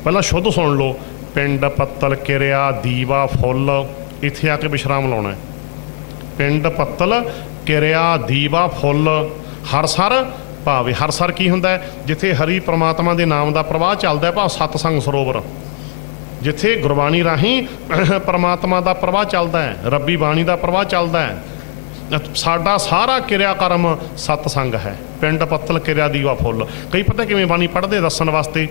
ਪਹਿਲਾਂ ਸ਼ੁੱਧ ਸੁਣ ਲਓ। ਪਿੰਡ ਪੱਤਲ ਕਿਰਿਆ ਦੀਵਾ ਫੁੱਲ, ਇੱਥੇ ਆ ਕੇ ਵਿਸ਼ਰਾਮ ਲਾਉਣਾ। ਪਿੰਡ ਪੱਤਲ ਕਿਰਿਆ ਦੀਵਾ ਫੁੱਲ, ਹਰਸਰ ਭਾਵੇਂ। ਹਰਸਰ ਕੀ ਹੁੰਦਾ? ਜਿੱਥੇ ਹਰੀ ਪ੍ਰਮਾਤਮਾ ਦੇ ਨਾਮ ਦਾ ਪ੍ਰਵਾਹ ਚੱਲਦਾ, ਭਾਵ ਸਤਸੰਗ ਸਰੋਵਰ, ਜਿੱਥੇ ਗੁਰਬਾਣੀ ਰਾਹੀਂ ਪਰਮਾਤਮਾ ਦਾ ਪ੍ਰਵਾਹ ਚੱਲਦਾ ਹੈ, ਰੱਬੀ ਬਾਣੀ ਦਾ ਪ੍ਰਵਾਹ ਚੱਲਦਾ ਹੈ। ਸਾਡਾ ਸਾਰਾ ਕਿਰਿਆ ਕਰਮ ਸਤਸੰਗ ਹੈ। ਪਿੰਡ ਪੱਤਲ ਕਿਰਿਆ ਦੀਵਾ ਫੁੱਲ। ਕਈ ਪਤਾ ਕਿਵੇਂ ਬਾਣੀ ਪੜ੍ਹਦੇ ਦੱਸਣ ਵਾਸਤੇ।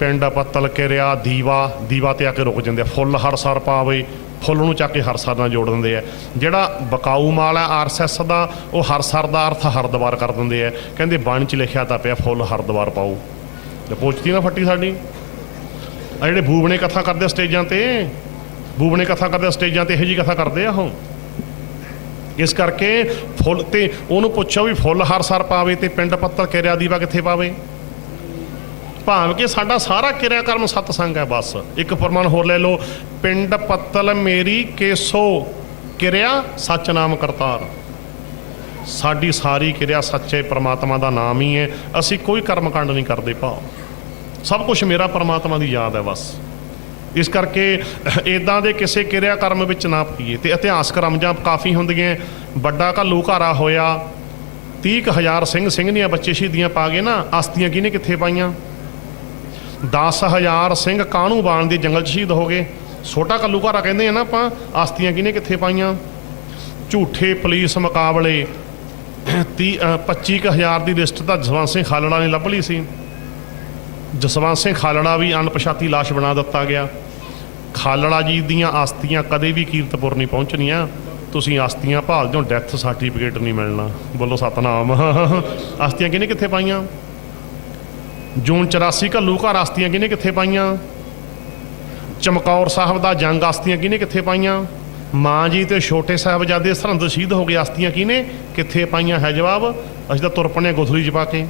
ਪਿੰਡ ਪੱਤਲ ਕਿਰਿਆ ਦੀਵਾ ਤੇ ਆ ਕੇ ਰੁਕ ਜਾਂਦੇ ਆ। ਫੁੱਲ ਹਰਸਰ ਪਾਵੇ, ਫੁੱਲ ਨੂੰ ਚੱਕ ਕੇ ਹਰਸਰ ਨਾਲ ਜੋੜ ਦਿੰਦੇ ਆ। ਜਿਹੜਾ ਬਕਾਊ ਮਾਲ ਹੈ RSS ਦਾ, ਉਹ ਹਰਸਰ ਦਾ ਅਰਥ ਹਰਦੁਆਰ ਕਰ ਦਿੰਦੇ ਆ। ਕਹਿੰਦੇ ਬਾਣੀ 'ਚ ਲਿਖਿਆ ਤਾਂ ਪਿਆ ਫੁੱਲ ਹਰਦੁਆਰ ਪਾਓ। ਤੇ ਪੁੱਛਦੀ ਨਾ ਫੱਟੀ ਸਾਡੀ। ਆ ਜਿਹੜੇ ਬੂਬਣੇ ਕਥਾ ਕਰਦੇ ਸਟੇਜਾਂ ਤੇ, ਇਹੋ ਜਿਹੀ ਕਥਾ ਕਰਦੇ ਆ ਉਹ। ਇਸ ਕਰਕੇ ਫੁੱਲ ਤੇ ਉਹਨੂੰ ਪੁੱਛੋ ਵੀ ਫੁੱਲ ਹਰਸਰ ਪਾਵੇ ਤੇ ਪਿੰਡ ਪੱਤਲ ਕਿਰਿਆ ਦੀਵਾ ਕਿੱਥੇ ਪਾਵੇ। ਭਾਵ ਕਿ ਸਾਡਾ ਸਾਰਾ ਕਿਰਿਆ ਕਰਮ ਸਤਸੰਗ ਹੈ। ਬਸ ਇੱਕ ਫਰਮਾਨ ਹੋਰ ਲੈ ਲਓ, ਪਿੰਡ ਪੱਤਲ ਮੇਰੀ ਕੇਸੋ ਕਿਰਿਆ ਸੱਚ ਨਾਮ ਕਰਤਾਰ। ਸਾਡੀ ਸਾਰੀ ਕਿਰਿਆ ਸੱਚੇ ਪ੍ਰਮਾਤਮਾ ਦਾ ਨਾਮ ਹੀ ਹੈ। ਅਸੀਂ ਕੋਈ ਕਰਮ ਕਾਂਡ ਨਹੀਂ ਕਰਦੇ, ਭਾਵ ਸਭ ਕੁਛ ਮੇਰਾ ਪਰਮਾਤਮਾ ਦੀ ਯਾਦ ਹੈ ਬਸ। ਇਸ ਕਰਕੇ ਇੱਦਾਂ ਦੇ ਕਿਸੇ ਕਿਰਿਆ ਕਰਮ ਵਿੱਚ ਨਾ ਪਈਏ। ਤੇ ਇਤਿਹਾਸਕ ਰਮਜਾਂ ਕਾਫੀ ਹੁੰਦੀਆਂ। ਵੱਡਾ ਘੱਲੂਘਾਰਾ ਹੋਇਆ, 30,000 ਸਿੰਘ ਸਿੰਘਣੀਆਂ ਬੱਚੇ ਸ਼ਹੀਦੀਆਂ ਪਾ ਗਏ ਨਾ। ਅਸਥੀਆਂ ਕਿਹਨੇ ਕਿੱਥੇ ਪਾਈਆਂ? 10,000 ਸਿੰਘ ਕਾਹਨੂੰ ਬਾਣ ਦੇ ਜੰਗਲ 'ਚ ਸ਼ਹੀਦ ਹੋ ਗਏ। ਛੋਟਾ ਘੱਲੂਘਾਰਾ ਕਹਿੰਦੇ ਆ ਨਾ ਆਪਾਂ। ਅਸਥੀਆਂ ਕਿਹਨੇ ਕਿੱਥੇ ਪਾਈਆਂ? ਝੂਠੇ ਪੁਲਿਸ ਮੁਕਾਬਲੇ 25,000 ਦੀ ਲਿਸਟ ਤਾਂ ਜਸਵੰਤ ਸਿੰਘ ਖਾਲੜਾ ਨੇ ਲੱਭ ਲਈ ਸੀ। ਜਸਵੰਤ ਸਿੰਘ ਖਾਲੜਾ ਵੀ ਅਣਪਛਾਤੀ ਲਾਸ਼ ਬਣਾ ਦਿੱਤਾ ਗਿਆ। ਖਾਲੜਾ ਜੀ ਦੀਆਂ ਅਸਥੀਆਂ ਕਦੇ ਵੀ ਕੀਰਤਪੁਰ ਨਹੀਂ ਪਹੁੰਚਣੀਆਂ। ਤੁਸੀਂ ਆਸਤੀਆਂ ਭਾਲਦੇ ਹੋ, ਡੈਥ ਸਰਟੀਫਿਕੇਟ ਨਹੀਂ ਮਿਲਣਾ। ਬੋਲੋ ਸਤਨਾਮ। ਆਸਤੀਆਂ ਕਿਹਨੇ ਕਿੱਥੇ ਪਾਈਆਂ? ਜੂਨ 84 ਘੱਲੂ ਘਰ ਆਸਤੀਆਂ ਕਿਹਨੇ ਕਿੱਥੇ ਪਾਈਆਂ? ਚਮਕੌਰ ਸਾਹਿਬ ਦਾ ਜੰਗ ਆਸਤੀਆਂ ਕਿਹਨੇ ਕਿੱਥੇ ਪਾਈਆਂ? ਮਾਂ ਜੀ ਤੇ ਛੋਟੇ ਸਾਹਿਬਜ਼ਾਦੇ ਸਰਹੰਦ ਸ਼ਹੀਦ ਹੋ ਗਏ, ਆਸਤੀਆਂ ਕਿਹਨੇ ਕਿੱਥੇ ਪਾਈਆਂ? ਹੈ ਜਵਾਬ, ਅਸੀਂ ਤਾਂ ਤੁਰ ਪੈਂਦੇ ਗੁਥਲੀ 'ਚ ਪਾ ਕੇ,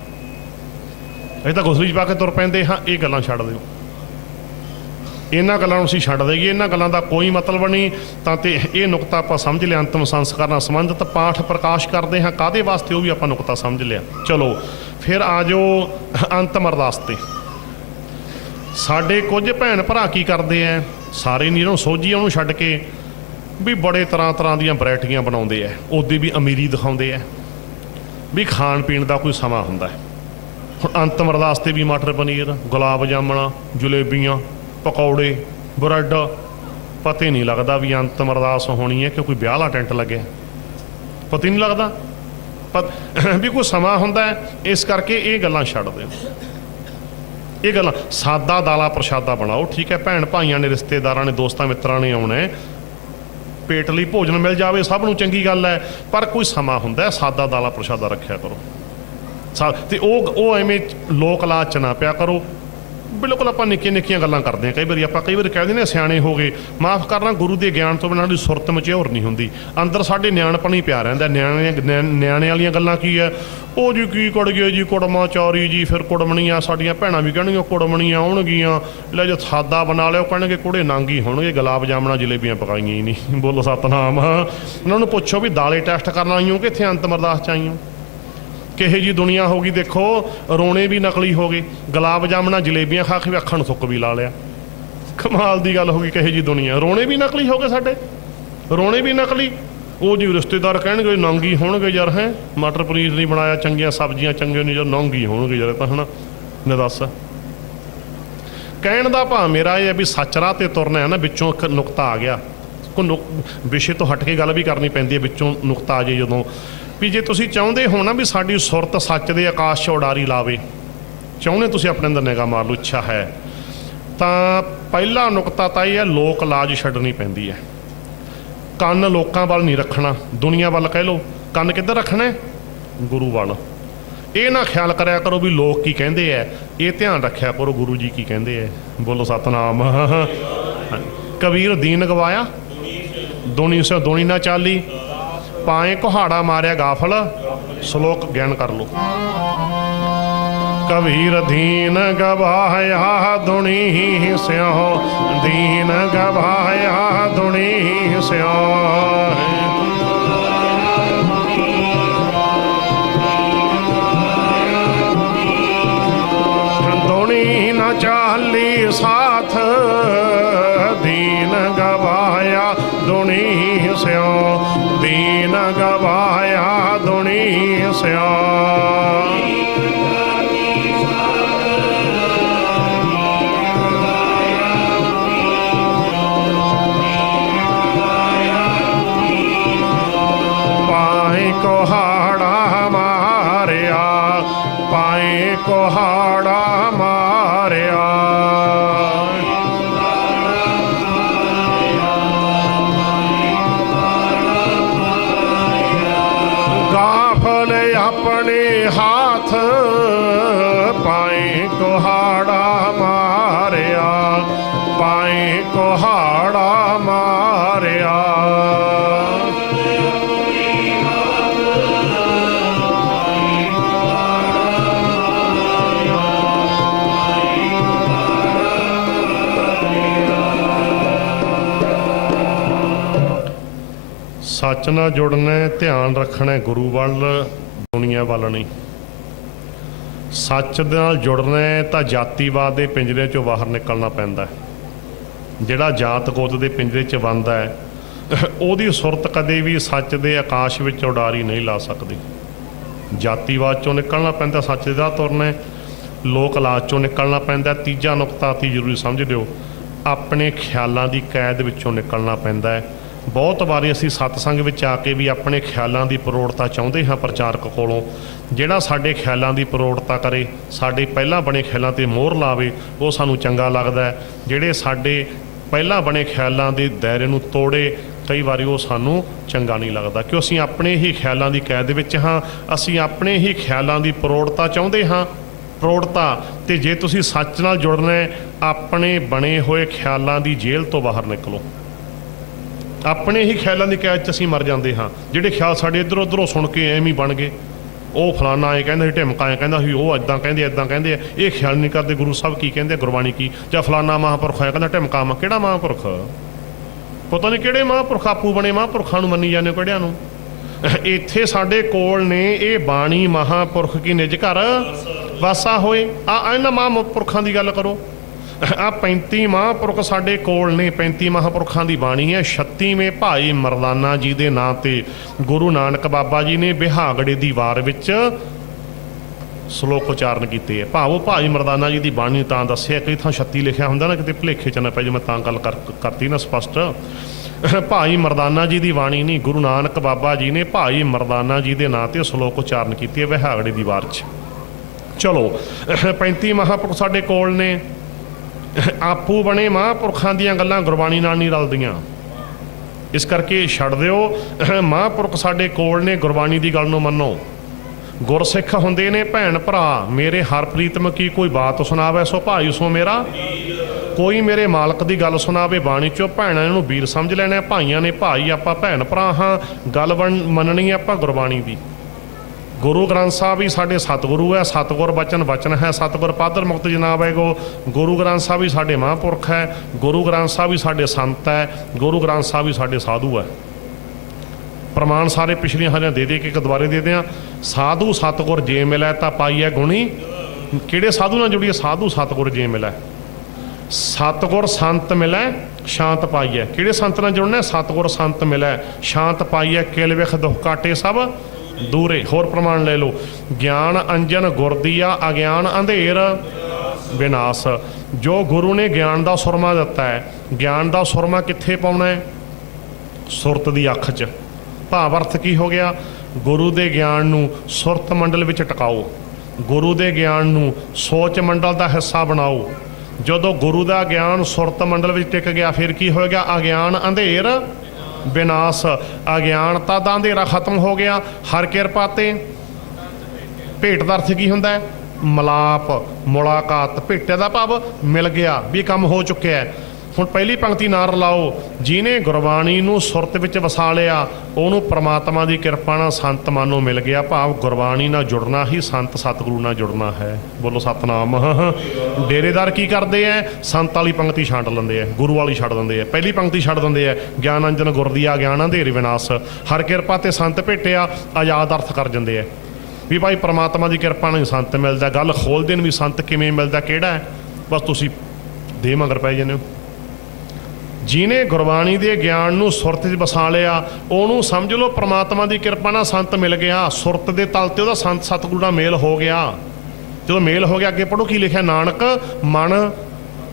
ਅਸੀਂ ਤਾਂ ਗੁਥਲੀ 'ਚ ਪਾ ਕੇ ਤੁਰ ਪੈਂਦੇ ਹਾਂ। ਇਹ ਗੱਲਾਂ ਛੱਡ ਦਿਓ, ਇਹਨਾਂ ਗੱਲਾਂ ਨੂੰ ਅਸੀਂ ਛੱਡ ਦੇਈਏ, ਇਹਨਾਂ ਗੱਲਾਂ ਦਾ ਕੋਈ ਮਤਲਬ ਨਹੀਂ। ਤਾਂ ਤੇ ਇਹ ਨੁਕਤਾ ਆਪਾਂ ਸਮਝ ਲਿਆ। ਅੰਤਮ ਸੰਸਕਾਰ ਨਾਲ ਸੰਬੰਧਿਤ ਪਾਠ ਪ੍ਰਕਾਸ਼ ਕਰਦੇ ਹਾਂ, ਕਾਹਦੇ ਵਾਸਤੇ, ਉਹ ਵੀ ਆਪਾਂ ਨੁਕਤਾ ਸਮਝ ਲਿਆ। ਚਲੋ ਫਿਰ ਆ ਜਾਓ ਅੰਤਮ ਅਰਦਾਸ ਤੇ। ਸਾਡੇ ਕੁਝ ਭੈਣ ਭਰਾ ਕੀ ਕਰਦੇ ਐ, ਸਾਰੇ ਨਹੀਂ, ਇਹਨੂੰ ਸੋਝੀ ਉਹਨੂੰ ਛੱਡ ਕੇ ਵੀ ਬੜੇ ਤਰ੍ਹਾਂ ਦੀਆਂ ਵੈਰਾਈਟੀਆਂ ਬਣਾਉਂਦੇ ਐ, ਉਹਦੀ ਵੀ ਅਮੀਰੀ ਦਿਖਾਉਂਦੇ ਐ ਵੀ ਖਾਣ ਪੀਣ ਦਾ ਕੋਈ ਸਮਾਂ ਹੁੰਦਾ ਹੈ। ਹੁਣ ਅੰਤਮ ਅਰਦਾਸ ਤੇ ਵੀ ਮਟਰ ਪਨੀਰ, ਗੁਲਾਬ ਜਾਮਣਾ, ਜਲੇਬੀਆਂ, ਪਕੌੜੇ, ਬਰੈਡ। ਪਤਾ ਹੀ ਨਹੀਂ ਲੱਗਦਾ ਵੀ ਅੰਤਮ ਅਰਦਾਸ ਹੋਣੀ ਹੈ ਕਿ ਕੋਈ ਵਿਆਹ ਵਾਲਾ ਟੈਂਟ ਲੱਗਿਆ, ਪਤਾ ਹੀ ਨਹੀਂ ਲੱਗਦਾ ਵੀ ਕੋਈ ਸਮਾਂ ਹੁੰਦਾ ਹੈ। ਇਸ ਕਰਕੇ ਇਹ ਗੱਲਾਂ ਛੱਡ ਦਿਓ, ਇਹ ਗੱਲਾਂ। ਸਾਦਾ ਦਾਲਾ ਪ੍ਰਸ਼ਾਦਾ ਬਣਾਓ, ਠੀਕ ਹੈ, ਭੈਣ ਭਾਈਆਂ ਨੇ, ਰਿਸ਼ਤੇਦਾਰਾਂ ਨੇ, ਦੋਸਤਾਂ ਮਿੱਤਰਾਂ ਨੇ ਆਉਣਾ, ਪੇਟ ਲਈ ਭੋਜਨ ਮਿਲ ਜਾਵੇ, ਸਭ ਨੂੰ ਚੰਗੀ ਗੱਲ ਹੈ। ਪਰ ਕੋਈ ਸਮਾਂ ਹੁੰਦਾ, ਸਾਦਾ ਦਾਲਾ ਪ੍ਰਸ਼ਾਦਾ ਰੱਖਿਆ ਕਰੋ। ਤੇ ਉਹ ਐਵੇਂ ਲੋਕ ਲਾਚ 'ਚ ਨਾ ਪਿਆ ਕਰੋ। ਬਿਲਕੁਲ ਆਪਾਂ ਨਿੱਕੀਆਂ ਨਿੱਕੀਆਂ ਗੱਲਾਂ ਕਰਦੇ ਹਾਂ, ਕਈ ਵਾਰੀ ਆਪਾਂ ਕਹਿ ਦਿੰਦੇ ਹਾਂ ਸਿਆਣੇ ਹੋ ਗਏ। ਮਾਫ਼ ਕਰਨਾ, ਗੁਰੂ ਦੇ ਗਿਆਨ ਤੋਂ ਬਿਨਾਂ ਸਾਡੀ ਸੁਰਤ ਮਚਿਓਰ ਨਹੀਂ ਹੁੰਦੀ। ਅੰਦਰ ਸਾਡੇ ਨਿਆਣਪਣ ਹੀ ਪਿਆ ਰਹਿੰਦਾ। ਨਿਆਣੇ ਵਾਲੀਆਂ ਗੱਲਾਂ ਕੀ ਹੈ, ਉਹ ਜੀ ਕੀ ਕੁੜ ਗਏ ਜੀ, ਕੁੜਮਾ ਚੌਰੀ ਜੀ, ਫਿਰ ਕੁੜਮਣੀਆਂ, ਸਾਡੀਆਂ ਭੈਣਾਂ ਵੀ ਕਹਿਣਗੀਆਂ ਕੁੜਮਣੀਆਂ ਆਉਣਗੀਆਂ, ਲੈ ਜੇ ਸਾਦਾ ਬਣਾ ਲਿਓ, ਕਹਿਣਗੇ ਕੁੜੇ ਨਾਂਗੀ ਹੋਣਗੇ, ਗੁਲਾਬ ਜਾਮਣਾ ਜਲੇਬੀਆਂ ਪਕਾਈਆਂ ਹੀ ਨਹੀਂ। ਬੋਲੋ ਸਤਨਾਮ। ਉਹਨਾਂ ਨੂੰ ਪੁੱਛੋ ਵੀ ਦਾਲੇ ਟੈਸਟ ਕਰਨ ਆਈਓ ਕਿ ਇੱਥੇ ਅੰਤਮ ਅਰਦਾਸ 'ਚ ਆਈਓ? ਕਿਹੇ ਜੀ ਦੁਨੀਆ ਹੋ ਗਈ ਦੇਖੋ, ਰੋਣੇ ਵੀ ਨਕਲੀ ਹੋ ਗਏ, ਗੁਲਾਬ ਜਾਮਣਾ ਜਲੇਬੀਆਂ ਖਾ ਕੇ ਅੱਖਾਂ ਨੂੰ ਥੁੱਕ ਵੀ ਲਾ ਲਿਆ। ਕਮਾਲ ਦੀ ਗੱਲ ਹੋ ਗਈ, ਕਿਹੇ ਜੀ ਦੁਨੀਆ। ਰੋਣੇ ਵੀ ਨਕਲੀ ਹੋ ਗਏ ਸਾਡੇ, ਰੋਣੇ ਵੀ ਨਕਲੀ। ਉਹ ਜੀ ਰਿਸ਼ਤੇਦਾਰ ਕਹਿਣਗੇ ਨਾਂਗੀ ਹੋਣਗੇ ਯਾਰ, ਹੈ ਮਟਰ ਪਨੀਰ ਨਹੀਂ ਬਣਾਇਆ, ਚੰਗੀਆਂ ਸਬਜ਼ੀਆਂ ਚੰਗੇ ਨਹੀਂ, ਜਦ ਨਾਂਗੀ ਹੋਣਗੇ ਯਾਰ, ਤਾਂ ਹੈ ਨਾ। ਨੇ ਦੱਸ, ਕਹਿਣ ਦਾ ਭਾਵ ਮੇਰਾ ਇਹ ਹੈ ਵੀ ਸੱਚ ਰਾਹ ਤੇ ਤੁਰਨਾ ਹੈ ਨਾ। ਵਿੱਚੋਂ ਇੱਕ ਨੁਕਤਾ ਆ ਗਿਆ, ਕੋਈ ਵਿਸ਼ੇ ਤੋਂ ਹਟ ਕੇ ਗੱਲ ਵੀ ਕਰਨੀ ਪੈਂਦੀ ਹੈ, ਵਿੱਚੋਂ ਨੁਕਤਾ ਆ ਜੇ ਜਦੋਂ ਵੀ ਜੇ ਤੁਸੀਂ ਚਾਹੁੰਦੇ ਹੋ ਨਾ ਵੀ ਸਾਡੀ ਸੁਰਤ ਸੱਚ ਦੇ ਆਕਾਸ਼ 'ਚ ਉਡਾਰੀ ਲਾਵੇ, ਚਾਹੁੰਦੇ ਤੁਸੀਂ ਆਪਣੇ ਅੰਦਰ ਨਿਗਾਹ ਮਾਰ ਲਓ, ਇੱਛਾ ਹੈ ਤਾਂ ਪਹਿਲਾ ਨੁਕਤਾ ਤਾਂ ਇਹ ਹੈ, ਲੋਕ ਲਾਜ ਛੱਡਣੀ ਪੈਂਦੀ ਹੈ। ਕੰਨ ਲੋਕਾਂ ਵੱਲ ਨਹੀਂ ਰੱਖਣਾ, ਦੁਨੀਆ ਵੱਲ ਕਹਿ ਲਓ। ਕੰਨ ਕਿੱਧਰ ਰੱਖਣਾ? ਗੁਰੂ ਵੱਲ। ਇਹ ਨਾ ਖਿਆਲ ਕਰਿਆ ਕਰੋ ਵੀ ਲੋਕ ਕੀ ਕਹਿੰਦੇ ਐ, ਇਹ ਧਿਆਨ ਰੱਖਿਆ ਕਰੋ ਗੁਰੂ ਜੀ ਕੀ ਕਹਿੰਦੇ ਐ। ਬੋਲੋ ਸਤਨਾਮ। ਕਬੀਰ ਦੀਨ ਗਵਾਇਆ ਦੁਨੀ ਸੇ ਦੁਨੀ ਨਾ ਚਾਲੀ, ਪਾਏ ਕੁਹਾੜਾ ਮਾਰਿਆ ਗਾਫਲ, ਸ਼ਲੋਕ ਗਿਆਨ ਕਰ ਲਓ। ਕਬੀਰ ਦੀਨ ਗਵਾਇਆ ਦੁਨੀ ਸਿਓ, ਦੀਨ ਗਵਾਇਆ ਦੁਨੀ ਸਿਓ। ਦੁਨੀ ਨਾ ਚਾਲੀ ਸਾਥ, ਦੀਨ ਗਵਾਇਆ ਦੁਨੀ ਸਿਓ, ਦੀਨ ਗਵਾਇਆ ਦੁਨੀ ਸਿਓ। ਪਾਏ ਕੁਹਾੜਾ ਮਾਰਿਆ, ਪਾਏ ਕੁਹਾੜਾ ਮਾਰਿਆ। ਗਾਫਲ ਆਪਣੇ ਹੱਥ, ਪਾਏ ਕੁਹਾੜਾ ਮਾਰਿਆ, ਪਾਏ ਕੁਹਾੜਾ ਮਾਰਿਆ। ਸੱਚ ਨਾਲ ਜੁੜਨਾ, ਧਿਆਨ ਰੱਖਣਾ ਗੁਰੂ ਵੱਲ, ਦੁਨੀਆ ਵੱਲ ਨਹੀਂ। ਸੱਚ ਦੇ ਨਾਲ ਜੁੜਨਾ ਤਾਂ ਜਾਤੀਵਾਦ ਦੇ ਪਿੰਜਰੇ 'ਚੋਂ ਬਾਹਰ ਨਿਕਲਣਾ ਪੈਂਦਾ। ਜਿਹੜਾ ਜਾਤ ਗੋਤ ਦੇ ਪਿੰਜਰੇ 'ਚ ਬੰਦਾ ਹੈ, ਉਹਦੀ ਸੁਰਤ ਕਦੇ ਵੀ ਸੱਚ ਦੇ ਆਕਾਸ਼ ਵਿੱਚ ਉਡਾਰੀ ਨਹੀਂ ਲਾ ਸਕਦੀ। ਜਾਤੀਵਾਦ 'ਚੋਂ ਨਿਕਲਣਾ ਪੈਂਦਾ, ਸੱਚ ਦੇ ਰਾਹ ਤੁਰਨਾ, ਲੋਕ ਲਾਜ 'ਚੋਂ ਨਿਕਲਣਾ ਪੈਂਦਾ। ਤੀਜਾ ਨੁਕਤਾ ਅਤੀ ਜ਼ਰੂਰੀ ਸਮਝ ਲਿਓ, ਆਪਣੇ ਖਿਆਲਾਂ ਦੀ ਕੈਦ ਵਿੱਚੋਂ ਨਿਕਲਣਾ ਪੈਂਦਾ ਹੈ। ਬਹੁਤ ਵਾਰੀ ਅਸੀਂ ਸਤਸੰਗ ਵਿੱਚ ਆ ਕੇ ਵੀ ਆਪਣੇ ਖਿਆਲਾਂ ਦੀ ਪ੍ਰੋੜਤਾ ਚਾਹੁੰਦੇ ਹਾਂ ਪ੍ਰਚਾਰਕ ਕੋਲੋਂ। ਜਿਹੜਾ ਸਾਡੇ ਖਿਆਲਾਂ ਦੀ ਪ੍ਰੋੜਤਾ ਕਰੇ, ਸਾਡੇ ਪਹਿਲਾਂ ਬਣੇ ਖਿਆਲਾਂ 'ਤੇ ਮੋਹਰ ਲਾਵੇ, ਉਹ ਸਾਨੂੰ ਚੰਗਾ ਲੱਗਦਾ। ਜਿਹੜੇ ਸਾਡੇ ਪਹਿਲਾਂ ਬਣੇ ਖਿਆਲਾਂ ਦੇ ਦਾਇਰੇ ਨੂੰ ਤੋੜੇ, ਕਈ ਵਾਰੀ ਉਹ ਸਾਨੂੰ ਚੰਗਾ ਨਹੀਂ ਲੱਗਦਾ, ਕਿਉਂ ਅਸੀਂ ਆਪਣੇ ਹੀ ਖਿਆਲਾਂ ਦੀ ਕੈਦ ਵਿੱਚ ਹਾਂ, ਅਸੀਂ ਆਪਣੇ ਹੀ ਖਿਆਲਾਂ ਦੀ ਪ੍ਰੋੜਤਾ ਚਾਹੁੰਦੇ ਹਾਂ, ਪ੍ਰੋੜਤਾ। ਤੇ ਜੇ ਤੁਸੀਂ ਸੱਚ ਨਾਲ ਜੁੜਨਾ ਹੈ, ਆਪਣੇ ਬਣੇ ਹੋਏ ਖਿਆਲਾਂ ਦੀ ਜੇਲ੍ਹ ਤੋਂ ਬਾਹਰ ਨਿਕਲੋ। ਆਪਣੇ ਹੀ ਖਿਆਲਾਂ ਦੀ ਕੈਦ 'ਚ ਅਸੀਂ ਮਰ ਜਾਂਦੇ ਹਾਂ, ਜਿਹੜੇ ਖਿਆਲ ਸਾਡੇ ਇੱਧਰ ਉੱਧਰੋਂ ਸੁਣ ਕੇ ਐਵੇਂ ਹੀ ਬਣ ਗਏ। ਉਹ ਫਲਾਨਾ ਐਂ ਕਹਿੰਦਾ ਸੀ, ਢਿਮਕਾ ਐਂ ਕਹਿੰਦਾ ਸੀ, ਉਹ ਇੱਦਾਂ ਕਹਿੰਦੇ ਇੱਦਾਂ ਕਹਿੰਦੇ ਆ, ਇਹ ਖਿਆਲ ਨਹੀਂ ਕਰਦੇ ਗੁਰੂ ਸਾਹਿਬ ਕੀ ਕਹਿੰਦੇ, ਗੁਰਬਾਣੀ ਕੀ, ਜਾਂ ਫਲਾਨਾ ਮਹਾਂਪੁਰਖ ਐਂ ਕਹਿੰਦਾ, ਢਿਮਕਾ ਕਿਹੜਾ ਮਹਾਂਪੁਰਖ, ਪਤਾ ਨਹੀਂ ਕਿਹੜੇ ਮਹਾਂਪੁਰਖ, ਆਪੂ ਬਣੇ ਮਹਾਂਪੁਰਖਾਂ ਨੂੰ ਮੰਨੀ ਜਾਂਦੇ ਕਿਹੜਿਆਂ ਨੂੰ। ਇੱਥੇ ਸਾਡੇ ਕੋਲ ਨੇ ਇਹ ਬਾਣੀ ਮਹਾਂਪੁਰਖ ਕੀ ਨਿਜ ਘਰ ਵਾਸਾ ਹੋਏ, ਇਹਨਾਂ ਮਹਾਂਪੁਰਖਾਂ ਦੀ ਗੱਲ ਕਰੋ। 35 ਮਹਾਂਪੁਰਖ ਸਾਡੇ ਕੋਲ ਨੇ, 35 ਮਹਾਂਪੁਰਖਾਂ ਦੀ ਬਾਣੀ ਹੈ। 36ਵੇਂ ਭਾਈ ਮਰਦਾਨਾ ਜੀ ਦੇ ਨਾਂ ਤੇ ਗੁਰੂ ਨਾਨਕ ਬਾਬਾ ਜੀ ਨੇ ਬਿਹਾਗੜੇ ਦੀ ਵਾਰ ਵਿੱਚ ਸ਼ਲੋਕ ਉਚਾਰਨ ਕੀਤੇ ਹੈ। ਭਾਵ ਉਹ ਭਾਈ ਮਰਦਾਨਾ ਜੀ ਦੀ ਬਾਣੀ ਤਾਂ ਦੱਸਿਆ, ਕਈ ਥਾਂ 36 ਲਿਖਿਆ ਹੁੰਦਾ ਨਾ, ਕਿਤੇ ਭੁਲੇਖੇ 'ਚ ਨਾ ਪੈ ਜੇ, ਮੈਂ ਤਾਂ ਗੱਲ ਕਰਤੀ ਨਾ ਸਪਸ਼ਟ। ਭਾਈ ਮਰਦਾਨਾ ਜੀ ਦੀ ਬਾਣੀ ਨਹੀਂ, ਗੁਰੂ ਨਾਨਕ ਬਾਬਾ ਜੀ ਨੇ ਭਾਈ ਮਰਦਾਨਾ ਜੀ ਦੇ ਨਾਂ ਤੇ ਸ਼ਲੋਕ ਉਚਾਰਨ ਕੀਤੀ ਹੈ ਬਿਹਾਗੜੇ ਦੀ ਵਾਰ 'ਚ। ਚਲੋ 35 ਮਹਾਂਪੁਰਖ ਸਾਡੇ ਕੋਲ ਨੇ। ਆਪੂ ਬਣੇ ਮਹਾਂਪੁਰਖਾਂ ਦੀਆਂ ਗੱਲਾਂ ਗੁਰਬਾਣੀ ਨਾਲ ਨਹੀਂ ਰਲਦੀਆਂ, ਇਸ ਕਰਕੇ ਛੱਡ ਦਿਓ। ਮਹਾਂਪੁਰਖ ਸਾਡੇ ਕੋਲ ਨੇ, ਗੁਰਬਾਣੀ ਦੀ ਗੱਲ ਨੂੰ ਮੰਨੋ। ਗੁਰਸਿੱਖ ਹੁੰਦੇ ਨੇ ਭੈਣ ਭਰਾ, ਮੇਰੇ ਹਰਪ੍ਰੀਤਮ ਕੀ ਕੋਈ ਬਾਤ ਸੁਣਾਵੇ ਸੋ ਭਾਈ ਸੋ ਮੇਰਾ, ਕੋਈ ਮੇਰੇ ਮਾਲਕ ਦੀ ਗੱਲ ਸੁਣਾਵੇ ਬਾਣੀ ਚੋਂ, ਭੈਣਾਂ ਨੂੰ ਵੀਰ ਸਮਝ ਲੈਣਾ, ਭਾਈਆਂ ਨੇ ਭਾਈ, ਆਪਾਂ ਭੈਣ ਭਰਾ ਹਾਂ, ਗੱਲ ਮੰਨਣੀ ਆਪਾਂ ਗੁਰਬਾਣੀ ਦੀ। ਗੁਰੂ ਗ੍ਰੰਥ ਸਾਹਿਬ ਵੀ ਸਾਡੇ ਸਤਿਗੁਰੂ ਹੈ, ਸਤਿਗੁਰ ਬਚਨ ਵਚਨ ਹੈ, ਸਤਿਗੁਰ ਪਾਦਰ ਮੁਕਤ ਜਨਾਬ ਹੈ ਗੋ। ਗੁਰੂ ਗ੍ਰੰਥ ਸਾਹਿਬ ਵੀ ਸਾਡੇ ਮਹਾਂਪੁਰਖ ਹੈ, ਗੁਰੂ ਗ੍ਰੰਥ ਸਾਹਿਬ ਵੀ ਸਾਡੇ ਸੰਤ ਹੈ, ਗੁਰੂ ਗ੍ਰੰਥ ਸਾਹਿਬ ਵੀ ਸਾਡੇ ਸਾਧੂ ਹੈ। ਪ੍ਰਮਾਣ ਸਾਰੇ ਪਿਛਲੀਆਂ ਹਾਲਿਆਂ ਦੇ ਕੇ ਇੱਕ ਦੁਬਾਰੇ ਦੇ ਦਿਆਂ। ਸਾਧੂ ਸਤਿਗੁਰ ਜੇ ਮਿਲੈ ਤਾਂ ਪਾਈਐ ਗੁਣੀ, ਕਿਹੜੇ ਸਾਧੂ ਨਾਲ ਜੁੜੀਏ, ਸਾਧੂ ਸਤਿਗੁਰ ਜੇ ਮਿਲੈ, ਸਤਿਗੁਰ ਸੰਤ ਮਿਲੈ ਸ਼ਾਂਤ ਪਾਈਐ। ਕਿਹੜੇ ਸੰਤ ਨਾਲ ਜੁੜਨਾ, ਸਤਿਗੁਰ ਸੰਤ ਮਿਲੈ ਸ਼ਾਂਤ ਪਾਈਐ, ਕਿਲ ਵਿਖ ਦੁਖ ਕਾਟੇ ਸਭ ਦੂਰੇ। ਹੋਰ ਪ੍ਰਮਾਣ ਲੈ ਲਓ, ਗਿਆਨ ਅੰਜਨ ਗੁਰਦੀਆ, ਅਗਿਆਨ ਅੰਧੇਰ ਵਿਨਾਸ਼। ਜੋ ਗੁਰੂ ਨੇ ਗਿਆਨ ਦਾ ਸੁਰਮਾ ਦਿੱਤਾ ਹੈ, ਗਿਆਨ ਦਾ ਸੁਰਮਾ ਕਿੱਥੇ ਪਾਉਣਾ ਹੈ, ਸੁਰਤ ਦੀ ਅੱਖ 'ਚ। ਭਾਵ ਅਰਥ ਕੀ ਹੋ ਗਿਆ, ਗੁਰੂ ਦੇ ਗਿਆਨ ਨੂੰ ਸੁਰਤ ਮੰਡਲ ਵਿੱਚ ਟਿਕਾਓ, ਗੁਰੂ ਦੇ ਗਿਆਨ ਨੂੰ ਸੋਚ ਮੰਡਲ ਦਾ ਹਿੱਸਾ ਬਣਾਓ। ਜਦੋਂ ਗੁਰੂ ਦਾ ਗਿਆਨ ਸੁਰਤ ਮੰਡਲ ਵਿੱਚ ਟਿਕ ਗਿਆ, ਫਿਰ ਕੀ ਹੋਏਗਾ, ਅਗਿਆਨ ਅੰਧੇਰ ਵਿਨਾਸ਼। ਅਗਿਆਨਤਾ ਦਾ ਅੰਧੇਰਾ ਖਤਮ ਹੋ ਗਿਆ। ਹਰ ਕਿਰਪਾ ਤੇ ਭੇਟ ਦਾ ਅਰਥ ਕੀ ਹੁੰਦਾ ਹੈ, ਮਲਾਪ, ਮੁਲਾਕਾਤ। ਭੇਟੇ ਦਾ ਭਾਵ ਮਿਲ ਗਿਆ ਵੀ ਕੰਮ ਹੋ ਚੁੱਕਿਆ ਹੈ। ਹੁਣ ਪਹਿਲੀ ਪੰਕਤੀ ਨਾਲ ਰਲਾਓ, ਜਿਹਨੇ ਗੁਰਬਾਣੀ ਨੂੰ ਸੁਰਤ ਵਿੱਚ ਵਸਾ ਲਿਆ, ਉਹਨੂੰ ਪ੍ਰਮਾਤਮਾ ਦੀ ਕਿਰਪਾ ਨਾਲ ਸੰਤ ਮਾਨੋ ਮਿਲ ਗਿਆ। ਭਾਵ ਗੁਰਬਾਣੀ ਨਾਲ ਜੁੜਨਾ ਹੀ ਸੰਤ ਸਤਿਗੁਰੂ ਨਾਲ ਜੁੜਨਾ ਹੈ। ਬੋਲੋ ਸਤਨਾਮ। ਡੇਰੇਦਾਰ ਕੀ ਕਰਦੇ ਐ, ਸੰਤ ਵਾਲੀ ਪੰਕਤੀ ਛੱਡ ਲੈਂਦੇ ਐ, ਗੁਰੂ ਵਾਲੀ ਛੱਡ ਦਿੰਦੇ ਐ, ਪਹਿਲੀ ਪੰਕਤੀ ਛੱਡ ਦਿੰਦੇ ਐ। ਗਿਆਨ ਅੰਜਨ ਗੁਰਦੀਆ, ਗਿਆਨ ਅੰਧੇਰ ਵਿਨਾਸ਼। ਹਰ ਕਿਰਪਾ ਤੇ ਸੰਤ ਭੇਟਿਆ, ਆਜ਼ਾਦ ਅਰਥ ਕਰ ਜਾਂਦੇ ਐ ਵੀ ਭਾਈ ਪ੍ਰਮਾਤਮਾ ਦੀ ਕਿਰਪਾ ਨਾਲ ਸੰਤ ਮਿਲਦਾ। ਗੱਲ ਖੋਲ ਦੇਣ ਵੀ ਸੰਤ ਕਿਵੇਂ ਮਿਲਦਾ, ਕਿਹੜਾ ਹੈ, ਬਸ ਤੁਸੀਂ ਦੇ ਮਗਰ ਪੈ ਜਾਂਦੇ ਹੋ। ਜਿਹਨੇ ਗੁਰਬਾਣੀ ਦੇ ਗਿਆਨ ਨੂੰ ਸੁਰਤ 'ਚ ਵਸਾ ਲਿਆ, ਉਹਨੂੰ ਸਮਝ ਲਓ ਪ੍ਰਮਾਤਮਾ ਦੀ ਕਿਰਪਾ ਨਾਲ ਸੰਤ ਮਿਲ ਗਿਆ। ਸੁਰਤ ਦੇ ਤਲ ਤੇ ਉਹਦਾ ਸੰਤ ਸਤਿਗੁਰੂ ਨਾਲ ਮੇਲ ਹੋ ਗਿਆ। ਜਦੋਂ ਮੇਲ ਹੋ ਗਿਆ, ਅੱਗੇ ਪੜ੍ਹੋ ਕੀ ਲਿਖਿਆ, ਨਾਨਕ ਮਨ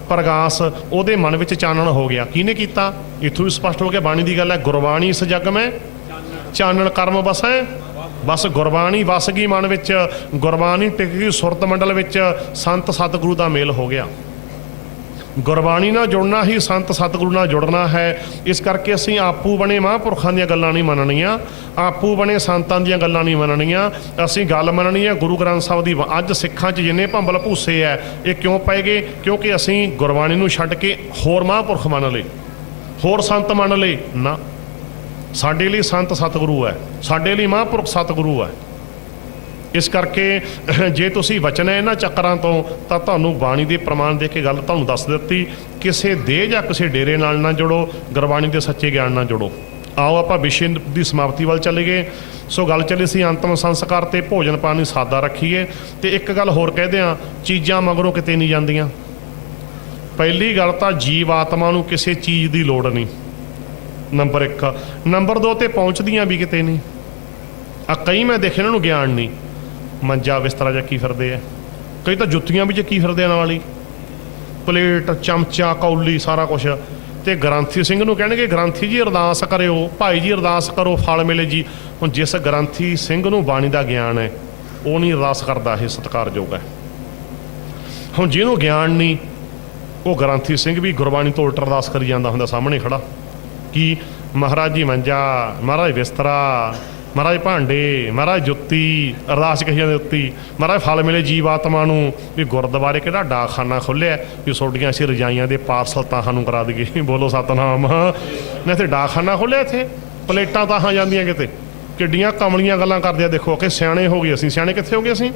ਪ੍ਰਗਾਸ, ਉਹਦੇ ਮਨ ਵਿੱਚ ਚਾਨਣ ਹੋ ਗਿਆ। ਕਿਹਨੇ ਕੀਤਾ, ਇੱਥੋਂ ਵੀ ਸਪਸ਼ਟ ਹੋ ਗਿਆ ਬਾਣੀ ਦੀ ਗੱਲ ਹੈ। ਗੁਰਬਾਣੀ ਇਸ ਜੱਗ ਮੈਂ ਚਾਨਣ ਕਰਮ ਵਸੈ, ਬਸ ਗੁਰਬਾਣੀ ਵਸ ਗਈ ਮਨ ਵਿੱਚ, ਗੁਰਬਾਣੀ ਟਿਕ ਗਈ ਸੁਰਤ ਮੰਡਲ ਵਿੱਚ, ਸੰਤ ਸਤਿਗੁਰੂ ਦਾ ਮੇਲ ਹੋ ਗਿਆ। ਗੁਰਬਾਣੀ ਨਾਲ ਜੁੜਨਾ ਹੀ ਸੰਤ ਸਤਿਗੁਰੂ ਨਾਲ ਜੁੜਨਾ ਹੈ। ਇਸ ਕਰਕੇ ਅਸੀਂ ਆਪੂ ਬਣੇ ਮਹਾਂਪੁਰਖਾਂ ਦੀਆਂ ਗੱਲਾਂ ਨਹੀਂ ਮੰਨਣੀਆਂ, ਆਪੂ ਬਣੇ ਸੰਤਾਂ ਦੀਆਂ ਗੱਲਾਂ ਨਹੀਂ ਮੰਨਣੀਆਂ। ਅਸੀਂ ਗੱਲ ਮੰਨਣੀ ਹੈ ਗੁਰੂ ਗ੍ਰੰਥ ਸਾਹਿਬ ਦੀ। ਅੱਜ ਸਿੱਖਾਂ 'ਚ ਜਿੰਨੇ ਭੰਬਲ ਭੂਸੇ ਹੈ, ਇਹ ਕਿਉਂ ਪੈ ਗਏ, ਕਿਉਂਕਿ ਅਸੀਂ ਗੁਰਬਾਣੀ ਨੂੰ ਛੱਡ ਕੇ ਹੋਰ ਮਹਾਂਪੁਰਖ ਮੰਨ ਲਏ, ਹੋਰ ਸੰਤ ਮੰਨ ਲਏ। ਨਾ, ਸਾਡੇ ਲਈ ਸੰਤ ਸਤਿਗੁਰੂ ਹੈ, ਸਾਡੇ ਲਈ ਮਹਾਂਪੁਰਖ ਸਤਿਗੁਰੂ ਹੈ। ਇਸ ਕਰਕੇ ਜੇ ਤੁਸੀਂ ਬਚਣਾ ਇਹਨਾਂ ਚੱਕਰਾਂ ਤੋਂ, ਤਾਂ ਤੁਹਾਨੂੰ ਬਾਣੀ ਦੇ ਪ੍ਰਮਾਣ ਦੇ ਕੇ ਗੱਲ ਤੁਹਾਨੂੰ ਦੱਸ ਦਿੱਤੀ। ਕਿਸੇ ਦੇ ਜਾਂ ਕਿਸੇ ਡੇਰੇ ਨਾਲ ਨਾ ਜੁੜੋ, ਗੁਰਬਾਣੀ ਦੇ ਸੱਚੇ ਗਿਆਨ ਨਾਲ ਜੁੜੋ। ਆਓ ਆਪਾਂ ਵਿਸ਼ੇ ਦੀ ਸਮਾਪਤੀ ਵੱਲ ਚੱਲੇ ਗਏ। ਸੋ ਗੱਲ ਚੱਲੀ ਸੀ ਅੰਤਮ ਸੰਸਕਾਰ ਤੇ ਭੋਜਨ ਪਾਣੀ ਸਾਦਾ ਰੱਖੀਏ। ਤੇ ਇੱਕ ਗੱਲ ਹੋਰ ਕਹਿ ਦਿਆਂ, ਚੀਜ਼ਾਂ ਮਗਰੋਂ ਕਿਤੇ ਨਹੀਂ ਜਾਂਦੀਆਂ। ਪਹਿਲੀ ਗੱਲ ਤਾਂ ਜੀਵ ਆਤਮਾ ਨੂੰ ਕਿਸੇ ਚੀਜ਼ ਦੀ ਲੋੜ ਨਹੀਂ, ਨੰਬਰ 1। ਨੰਬਰ 2 ਤੇ ਪਹੁੰਚਦੀਆਂ ਵੀ ਕਿਤੇ ਨਹੀਂ। ਕਈ ਮੈਂ ਦੇਖੇ ਇਹਨਾਂ ਨੂੰ ਗਿਆਨ ਨਹੀਂ, ਮੰਜਾ ਬਿਸਤਰਾ ਚੱਕੀ ਫਿਰਦੇ ਆ, ਕਈ ਤਾਂ ਜੁੱਤੀਆਂ ਵੀ ਚੱਕੀ ਫਿਰਦੇ ਨਾਲ ਹੀ, ਪਲੇਟ ਚਮਚਾ ਕੌਲੀ ਸਾਰਾ ਕੁਛ। ਤੇ ਗ੍ਰੰਥੀ ਸਿੰਘ ਨੂੰ ਕਹਿਣਗੇ ਗ੍ਰੰਥੀ ਜੀ ਅਰਦਾਸ ਕਰਿਓ, ਭਾਈ ਜੀ ਅਰਦਾਸ ਕਰੋ ਫਲ ਮਿਲੇ ਜੀ। ਹੁਣ ਜਿਸ ਗ੍ਰੰਥੀ ਸਿੰਘ ਨੂੰ ਬਾਣੀ ਦਾ ਗਿਆਨ ਹੈ, ਉਹ ਨਹੀਂ ਅਰਦਾਸ ਕਰਦਾ, ਇਹ ਸਤਿਕਾਰਯੋਗ ਹੈ। ਹੁਣ ਜਿਹਨੂੰ ਗਿਆਨ ਨਹੀਂ, ਉਹ ਗ੍ਰੰਥੀ ਸਿੰਘ ਵੀ ਗੁਰਬਾਣੀ ਤੋਂ ਉਲਟ ਅਰਦਾਸ ਕਰੀ ਜਾਂਦਾ ਹੁੰਦਾ ਸਾਹਮਣੇ ਖੜਾ। ਕੀ महाराज जी मंजा, महाराज बिस्तरा, महाराज भांडे, महाराज जुत्ती, अरदास कही जाती उत्ती, महाराज फल मिले जीव आत्मा नूं भी गुरद्वारे किहड़ा डाकखाना खोलिया भी सोडियां असीं रजाइयां दे पार्सल ताहां नूं करा दईए। बोलो सतनाम। मैं इत्थे डाकखाना खोलिया, इत्थे प्लेटां ताहां जांदियां किते। किड्डियां कमलियां गल्लां करदे आ। देखो कि सियाणे हो गए असीं, सियाणे कित्थे हो गए असीं?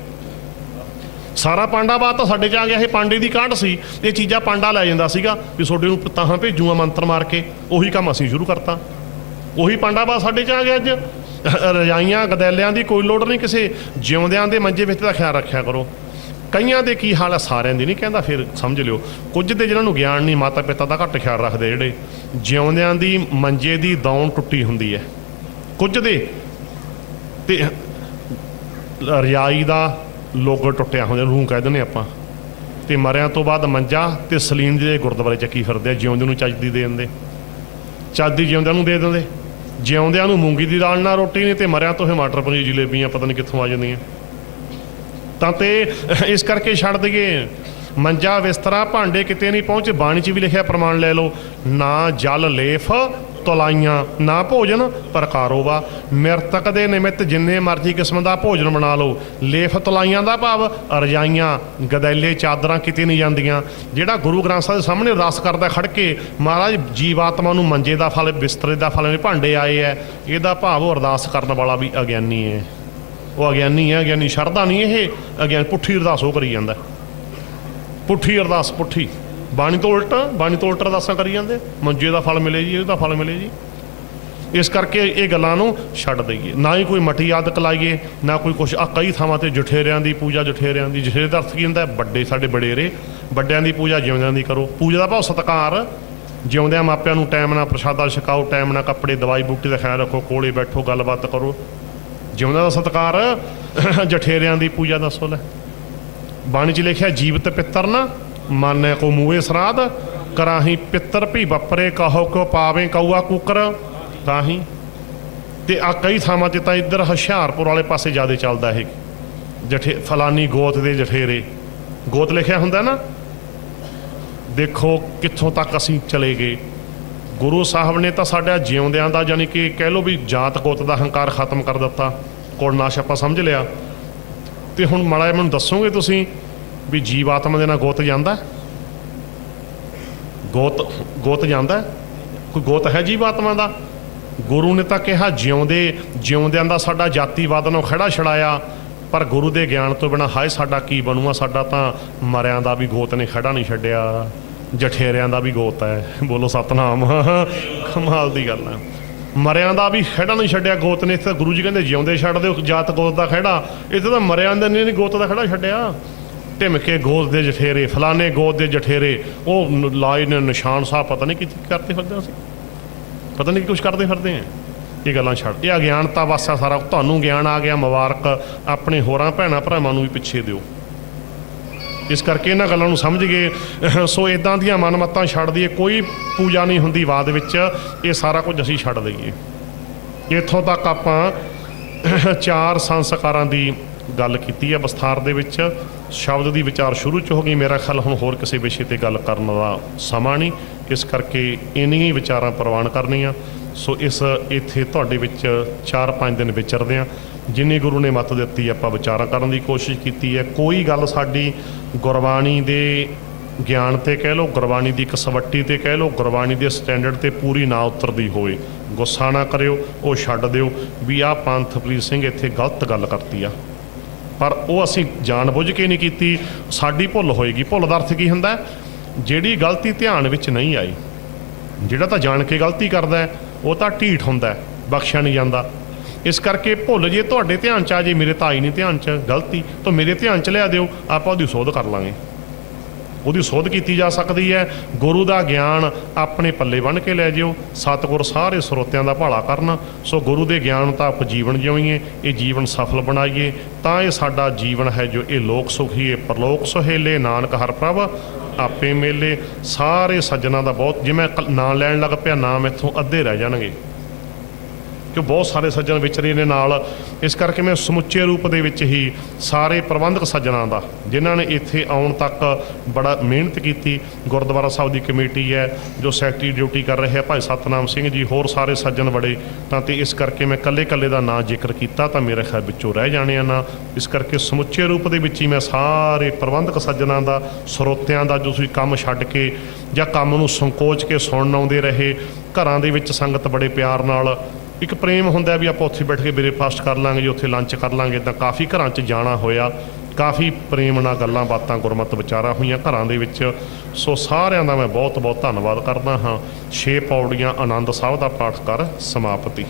सारा पांडाबाद तो साडे च आ गया। ये पांडे की कांड सी, ये चीज़ां पांडा लै जांदा सीगा भी सोडे नूं ताहां भेजूंगा मंत्र मार के। उही काम असीं शुरू करता, उही पांडाबाद साडे च आ गया अज। रजाइयां गदैलियां की कोई लोड़ नहीं, किसी जिउंदियां दे मंजे विच दा ख्याल रखिया करो। कईयां दे की हाल है, सारिਆਂ ਦੀ नहीं कहता, फिर समझ लिओ। कुछ दे जिन्हां नूं ज्ञान नहीं, माता पिता का घट ख्याल रखते, जिहड़े जिउंदियां दी मंजे की दौण टुट्टी हुंदी है। कुछ दे ते रजाई का लोगो टुटिया होंगे, रूह कह देने आपां। ते मरिया तो बाद मंजा ते सलीन दे गुरद्वारे चक्की फिरदे, जिउंदे नूं ਚੱਜ ਦੀ ਦੇ ਦਿੰਦੇ, ਚੱਜ ਦੀ ਜਿਉਂਦਿਆਂ ਨੂੰ ਦੇ ਦਿੰਦੇ। ਜਿਉਂਦਿਆਂ ਨੂੰ ਮੂੰਗੀ ਦੀ ਦਾਲ ਨਾਲ ਰੋਟੀ ਨਹੀਂ, ਤੇ ਮਰਿਆਂ ਤੋਂ ਇਹ ਮਟਰ ਪਨੀਰ ਜਲੇਬੀਆਂ ਪਤਾ ਨਹੀਂ ਕਿੱਥੋਂ ਆ ਜਾਂਦੀਆਂ। ਤਾਂ ਤੇ ਇਸ ਕਰਕੇ ਛੱਡ ਦਈਏ। ਮੰਜਾ ਬਿਸਤਰਾ ਭਾਂਡੇ ਕਿਤੇ ਨਹੀਂ ਪਹੁੰਚ। ਬਾਣੀ 'ਚ ਵੀ ਲਿਖਿਆ, ਪ੍ਰਮਾਣ ਲੈ ਲਓ, ਨਾ ਜਲ ਲੇਫ ਤਲਾਈਆਂ, ਨਾ ਭੋਜਨ ਪ੍ਰਕਾਰੋ ਵਾ। ਮਿਰਤਕ ਦੇ ਨਿਮਿਤ ਜਿੰਨੇ ਮਰਜ਼ੀ ਕਿਸਮ ਦਾ ਭੋਜਨ ਬਣਾ ਲਓ। ਲੇਫ ਤਲਾਈਆਂ ਦਾ ਭਾਵ ਰਜਾਈਆਂ, ਗਦੈਲੇ, ਚਾਦਰਾਂ ਕਿਤੇ ਨਹੀਂ ਜਾਂਦੀਆਂ। ਜਿਹੜਾ ਗੁਰੂ ਗ੍ਰੰਥ ਸਾਹਿਬ ਦੇ ਸਾਹਮਣੇ ਅਰਦਾਸ ਕਰਦਾ ਖੜ ਕੇ, ਮਹਾਰਾਜ ਜੀਵਾਤਮਾ ਨੂੰ ਮੰਜੇ ਦਾ ਫਲ, ਬਿਸਤਰੇ ਦਾ ਫਲ, ਭਾਂਡੇ ਆਏ ਹੈ, ਇਹਦਾ ਭਾਵ ਉਹ ਅਰਦਾਸ ਕਰਨ ਵਾਲਾ ਵੀ ਅਗਿਆਨੀ ਹੈ। ਉਹ ਅਗਿਆਨੀ ਹੈ, ਅਗਿਆਨੀ ਸ਼ਰਧਾ ਨਹੀਂ। ਇਹ ਅਗਿਆਨ ਪੁੱਠੀ ਅਰਦਾਸ ਉਹ ਕਰੀ ਜਾਂਦਾ, ਪੁੱਠੀ ਅਰਦਾਸ, ਪੁੱਠੀ। ਬਾਣੀ ਤੋਂ ਉਲਟ, ਬਾਣੀ ਤੋਂ ਉਲਟ ਅਰਦਾਸਾਂ ਕਰੀ ਜਾਂਦੇ। ਮੰਜੇ ਦਾ ਫਲ ਮਿਲੇ ਜੀ, ਇਹਦਾ ਫਲ ਮਿਲੇ ਜੀ। ਇਸ ਕਰਕੇ ਇਹ ਗੱਲਾਂ ਨੂੰ ਛੱਡ ਦਈਏ। ਨਾ ਹੀ ਕੋਈ ਮੱਠੀ ਆਦਤ ਲਾਈਏ, ਨਾ ਕੋਈ ਕੁਛ। ਆ ਕਈ ਥਾਵਾਂ ਤੇ ਜਠੇਰਿਆਂ ਦੀ ਪੂਜਾ, ਜਠੇਰਿਆਂ ਦੀ, ਜਠੇਰੇ ਦਾ ਅਰਥ ਕੀ ਹੁੰਦਾ? ਵੱਡੇ ਸਾਡੇ ਵਡੇਰੇ, ਵੱਡਿਆਂ ਦੀ ਪੂਜਾ ਜਿਉਂਦਿਆਂ ਦੀ ਕਰੋ। ਪੂਜਾ ਦਾ ਭਾਵ ਸਤਿਕਾਰ। ਜਿਉਂਦਿਆਂ ਮਾਪਿਆਂ ਨੂੰ ਟਾਈਮ ਨਾਲ ਪ੍ਰਸ਼ਾਦਾ ਛਕਾਓ, ਟਾਈਮ ਨਾਲ ਕੱਪੜੇ, ਦਵਾਈ ਬੂਟੀ ਦਾ ਖਿਆਲ ਰੱਖੋ, ਕੋਲੇ ਬੈਠੋ, ਗੱਲਬਾਤ ਕਰੋ। ਜਿਉਂਦਿਆਂ ਦਾ ਸਤਿਕਾਰ। ਜਠੇਰਿਆਂ ਦੀ ਪੂਜਾ ਦੱਸੋ ਲੈ। ਬਾਣੀ 'ਚ ਲਿਖਿਆ, ਜੀਵਤ ਪਿੱਤਰ ਨਾ ਮਾਨੈ ਕੋ ਮੂਏ ਸਰਾਧ, ਕਰਾਹੀ ਪਿੱਤਰ ਭੀ ਵਪਰੇ, ਕਹੋ ਕਿਉ ਪਾਵੇਂ ਕਊਆ ਕੂਕਰ ਤਾਹੀਂ। ਤੇ ਆ ਕਈ ਥਾਵਾਂ 'ਤੇ ਤਾਂ ਇੱਧਰ ਹੁਸ਼ਿਆਰਪੁਰ ਵਾਲੇ ਪਾਸੇ ਜ਼ਿਆਦਾ ਚੱਲਦਾ ਇਹ ਫਲਾਨੀ ਗੋਤ ਦੇ ਜਠੇਰੇ। ਗੋਤ ਲਿਖਿਆ ਹੁੰਦਾ ਨਾ, ਦੇਖੋ ਕਿੱਥੋਂ ਤੱਕ ਅਸੀਂ ਚਲੇ ਗਏ। ਗੁਰੂ ਸਾਹਿਬ ਨੇ ਤਾਂ ਸਾਡਾ ਜਿਉਂਦਿਆਂ ਦਾ, ਯਾਨੀ ਕਿ ਕਹਿ ਲਓ ਵੀ ਜਾਤ ਗੋਤ ਦਾ ਹੰਕਾਰ ਖਤਮ ਕਰ ਦਿੱਤਾ। ਕੁਲਨਾਸ਼ ਆਪਾਂ ਸਮਝ ਲਿਆ। ਤੇ ਹੁਣ ਮਾੜਾ ਜਿਹਾ ਮੈਨੂੰ ਦੱਸੋਗੇ ਤੁਸੀਂ ਵੀ ਜੀਵ ਆਤਮਾ ਦੇ ਨਾਲ ਗੋਤ ਜਾਂਦਾ? ਗੋਤ ਜਾਂਦਾ? ਕੋਈ ਗੋਤ ਹੈ ਜੀਵ ਆਤਮਾ ਦਾ? ਗੁਰੂ ਨੇ ਤਾਂ ਕਿਹਾ ਜਿਉਂਦਿਆਂ ਦਾ ਸਾਡਾ ਜਾਤੀਵਾਦ ਨੂੰ ਖੜਾ ਛੜਾਇਆ, ਪਰ ਗੁਰੂ ਦੇ ਗਿਆਨ ਤੋਂ ਬਿਨਾਂ ਹਾਏ ਸਾਡਾ ਕੀ ਬਣੂਗਾ। ਸਾਡਾ ਤਾਂ ਮਰਿਆਂ ਦਾ ਵੀ ਗੋਤ ਨੇ ਖੜਾ ਨਹੀਂ ਛੱਡਿਆ, ਜਠੇਰਿਆਂ ਦਾ ਵੀ ਗੋਤ ਹੈ। ਬੋਲੋ ਸਤਨਾਮ। ਕਮਾਲ ਦੀ ਗੱਲ ਹੈ। ਮਰਿਆਂ ਦਾ ਵੀ ਖਹਿੜਾ ਨਹੀਂ ਛੱਡਿਆ ਗੋਤ ਨੇ। ਇੱਥੇ ਗੁਰੂ ਜੀ ਕਹਿੰਦੇ ਜਿਉਂਦੇ ਛੱਡ ਦਿਓ ਜਾਤ ਗੋਤ ਦਾ ਖਹਿੜਾ। ਇੱਥੇ ਤਾਂ ਮਰਿਆਂ ਦੇ ਨਹੀਂ ਗੋਤ ਦਾ ਖਹਿੜਾ ਛੱਡਿਆ। ਢਿਮਕੇ ਗੋਤ ਦੇ ਜਠੇਰੇ, ਫਲਾਣੇ ਗੋਤ ਦੇ ਜਠੇਰੇ, ਉਹ ਲਾਏ ਨੇ ਨਿਸ਼ਾਨ ਸਾਹਿਬ, ਪਤਾ ਨਹੀਂ ਕੀ ਕਰਦੇ ਫਿਰਦੇ ਅਸੀਂ, ਪਤਾ ਨਹੀਂ ਕੀ ਕੁਛ ਕਰਦੇ ਫਿਰਦੇ ਹਾਂ। ਇਹ ਗੱਲਾਂ ਛੱਡ, ਇਹ ਅਗਿਆਨਤਾ ਵਾਸਾ ਸਾਰਾ। ਤੁਹਾਨੂੰ ਗਿਆਨ ਆ ਗਿਆ, ਮੁਬਾਰਕ। ਆਪਣੇ ਹੋਰਾਂ ਭੈਣਾਂ ਭਰਾਵਾਂ ਨੂੰ ਵੀ ਪਿੱਛੇ ਦਿਓ। ਇਸ ਕਰਕੇ ਇਹਨਾਂ ਗੱਲਾਂ ਨੂੰ ਸਮਝ ਗਏ। ਸੋ ਇੱਦਾਂ ਦੀਆਂ ਮਨਮੱਤਾਂ ਛੱਡ ਦਈਏ। ਕੋਈ ਪੂਜਾ ਨਹੀਂ ਹੁੰਦੀ ਬਾਅਦ ਵਿੱਚ, ਇਹ ਸਾਰਾ ਕੁਝ ਅਸੀਂ ਛੱਡ ਦਈਏ। ਇੱਥੋਂ ਤੱਕ ਆਪਾਂ 4 ਸੰਸਕਾਰਾਂ ਦੀ ਗੱਲ ਕੀਤੀ ਹੈ ਵਿਸਥਾਰ ਦੇ ਵਿੱਚ। ਸ਼ਬਦ ਦੀ ਵਿਚਾਰ ਸ਼ੁਰੂ 'ਚ ਹੋ ਗਈ। ਮੇਰਾ ਖਿਆਲ ਹੁਣ ਹੋਰ ਕਿਸੇ ਵਿਸ਼ੇ 'ਤੇ ਗੱਲ ਕਰਨ ਦਾ ਸਮਾਂ ਨਹੀਂ, ਇਸ ਕਰਕੇ ਇੰਨੀਆਂ ਹੀ ਵਿਚਾਰਾਂ ਪ੍ਰਵਾਨ ਕਰਨੀਆਂ। ਸੋ ਇੱਥੇ ਤੁਹਾਡੇ ਵਿੱਚ 4-5 ਦਿਨ ਵਿਚਰਦੇ ਹਾਂ। ਜਿੰਨੀ ਗੁਰੂ ਨੇ ਮੱਤ ਦਿੱਤੀ ਆਪਾਂ ਵਿਚਾਰਾਂ ਕਰਨ ਦੀ ਕੋਸ਼ਿਸ਼ ਕੀਤੀ ਹੈ। ਕੋਈ ਗੱਲ ਸਾਡੀ ਗੁਰਬਾਣੀ ਦੇ ਗਿਆਨ 'ਤੇ ਕਹਿ ਲਓ, ਗੁਰਬਾਣੀ ਦੀ ਕਸਵੱਟੀ 'ਤੇ ਕਹਿ ਲਓ, ਗੁਰਬਾਣੀ ਦੇ ਸਟੈਂਡਰਡ 'ਤੇ ਪੂਰੀ ਨਾ ਉਤਰਦੀ ਹੋਵੇ, ਗੁੱਸਾ ਨਾ ਕਰਿਓ, ਉਹ ਛੱਡ ਦਿਓ ਵੀ ਆਹ ਪੰਥਪ੍ਰੀਤ ਸਿੰਘ ਇੱਥੇ ਗਲਤ ਗੱਲ ਕਰਤੀ ਆ। ਪਰ ਉਹ ਅਸੀਂ ਜਾਣ ਬੁੱਝ ਕੇ ਨਹੀਂ ਕੀਤੀ, ਸਾਡੀ ਭੁੱਲ ਹੋਏਗੀ। ਭੁੱਲ ਦਾ ਅਰਥ ਕੀ ਹੁੰਦਾ? ਜਿਹੜੀ ਗਲਤੀ ਧਿਆਨ ਵਿੱਚ ਨਹੀਂ ਆਈ। ਜਿਹੜਾ ਤਾਂ ਜਾਣ ਕੇ ਗਲਤੀ ਕਰਦਾ ਉਹ ਤਾਂ ਢੀਠ ਹੁੰਦਾ, ਬਖਸ਼ਿਆ ਨਹੀਂ ਜਾਂਦਾ। ਇਸ ਕਰਕੇ ਭੁੱਲ ਜੇ ਤੁਹਾਡੇ ਧਿਆਨ 'ਚ ਆ ਜੇ, ਮੇਰੇ ਤਾਂ ਆਈ ਨਹੀਂ ਧਿਆਨ 'ਚ ਗਲਤੀ, ਤਾਂ ਮੇਰੇ ਧਿਆਨ 'ਚ ਲਿਆ ਦਿਓ, ਆਪਾਂ ਉਹਦੀ ਸੋਧ ਕਰ ਲਾਂਗੇ। ਉਹਦੀ ਸੋਧ ਕੀਤੀ ਜਾ ਸਕਦੀ ਹੈ। ਗੁਰੂ ਦਾ ਗਿਆਨ ਆਪਣੇ ਪੱਲੇ ਬੰਨ੍ਹ ਕੇ ਲੈ ਜਿਓ। ਸਤਿਗੁਰ ਸਾਰੇ ਸਰੋਤਿਆਂ ਦਾ ਭਲਾ ਕਰਨ। ਸੋ ਗੁਰੂ ਦੇ ਗਿਆਨ ਤਾਂ ਆਪ ਜੀਵਨ ਜਿਉਈਏ, ਇਹ ਜੀਵਨ ਸਫਲ ਬਣਾਈਏ, ਤਾਂ ਇਹ ਸਾਡਾ ਜੀਵਨ ਹੈ ਜੋ ਇਹ ਲੋਕ ਸੁਖੀਏ ਪਰਲੋਕ ਸੁਹੇਲੇ, ਨਾਨਕ ਹਰ ਪ੍ਰਭ ਆਪੇ ਮੇਲੇ। ਸਾਰੇ ਸੱਜਣਾ ਦਾ ਬਹੁਤ, ਜੇ ਮੈਂ ਨਾਂ ਲੈਣ ਲੱਗ ਪਿਆ ਨਾਮ ਇੱਥੋਂ ਅੱਧੇ ਰਹਿ ਜਾਣਗੇ। ਕਿ ਬਹੁਤ ਸਾਰੇ ਸੱਜਣ ਵਿਚਰੇ ਨੇ ਨਾਲ। ਇਸ ਕਰਕੇ ਮੈਂ ਸਮੁੱਚੇ ਰੂਪ ਦੇ ਵਿੱਚ ਹੀ ਸਾਰੇ ਪ੍ਰਬੰਧਕ ਸੱਜਣਾਂ ਦਾ, ਜਿਨ੍ਹਾਂ ਨੇ ਇੱਥੇ ਆਉਣ ਤੱਕ ਬੜਾ ਮਿਹਨਤ ਕੀਤੀ, ਗੁਰਦੁਆਰਾ ਸਾਹਿਬ ਦੀ ਕਮੇਟੀ ਹੈ ਜੋ ਸੈਕਟਰੀ ਡਿਊਟੀ ਕਰ ਰਹੇ ਆ ਭਾਈ ਸਤਨਾਮ ਸਿੰਘ ਜੀ, ਹੋਰ ਸਾਰੇ ਸੱਜਣ ਬੜੇ ਤਾਂ, ਤੇ ਇਸ ਕਰਕੇ ਮੈਂ ਇਕੱਲੇ ਦਾ ਨਾਂ ਜ਼ਿਕਰ ਕੀਤਾ ਤਾਂ ਮੇਰੇ ਖਿਆਲ ਵਿੱਚੋਂ ਰਹਿ ਜਾਣੇ ਆ ਨਾ। ਇਸ ਕਰਕੇ ਸਮੁੱਚੇ ਰੂਪ ਦੇ ਵਿੱਚ ਹੀ ਮੈਂ ਸਾਰੇ ਪ੍ਰਬੰਧਕ ਸੱਜਣਾਂ ਦਾ, ਸਰੋਤਿਆਂ ਦਾ, ਜੋ ਤੁਸੀਂ ਕੰਮ ਛੱਡ ਕੇ ਜਾਂ ਕੰਮ ਨੂੰ ਸੰਕੋਚ ਕੇ ਸੁਣਨ ਆਉਂਦੇ ਰਹੇ, ਘਰਾਂ ਦੇ ਵਿੱਚ ਸੰਗਤ ਬੜੇ ਪਿਆਰ ਨਾਲ, ਇੱਕ ਪ੍ਰੇਮ ਹੁੰਦਾ ਵੀ ਆਪਾਂ ਉੱਥੇ ਬੈਠ ਕੇ ਬ੍ਰੇਕਫਾਸਟ ਕਰ ਲਾਂਗੇ ਜੀ, ਉੱਥੇ ਲੰਚ ਕਰ ਲਾਂਗੇ, ਤਾਂ ਕਾਫੀ ਘਰਾਂ 'ਚ ਜਾਣਾ ਹੋਇਆ, ਕਾਫੀ ਪ੍ਰੇਮ ਨਾਲ ਗੱਲਾਂ ਬਾਤਾਂ ਗੁਰਮਤਿ ਵਿਚਾਰਾਂ ਹੋਈਆਂ ਘਰਾਂ ਦੇ ਵਿੱਚ। ਸੋ ਸਾਰਿਆਂ ਦਾ ਮੈਂ ਬਹੁਤ ਬਹੁਤ ਧੰਨਵਾਦ ਕਰਦਾ ਹਾਂ। 6 ਪੌੜੀਆਂ ਆਨੰਦ ਸਾਹਿਬ ਦਾ ਪਾਠ ਕਰ ਸਮਾਪਤੀ।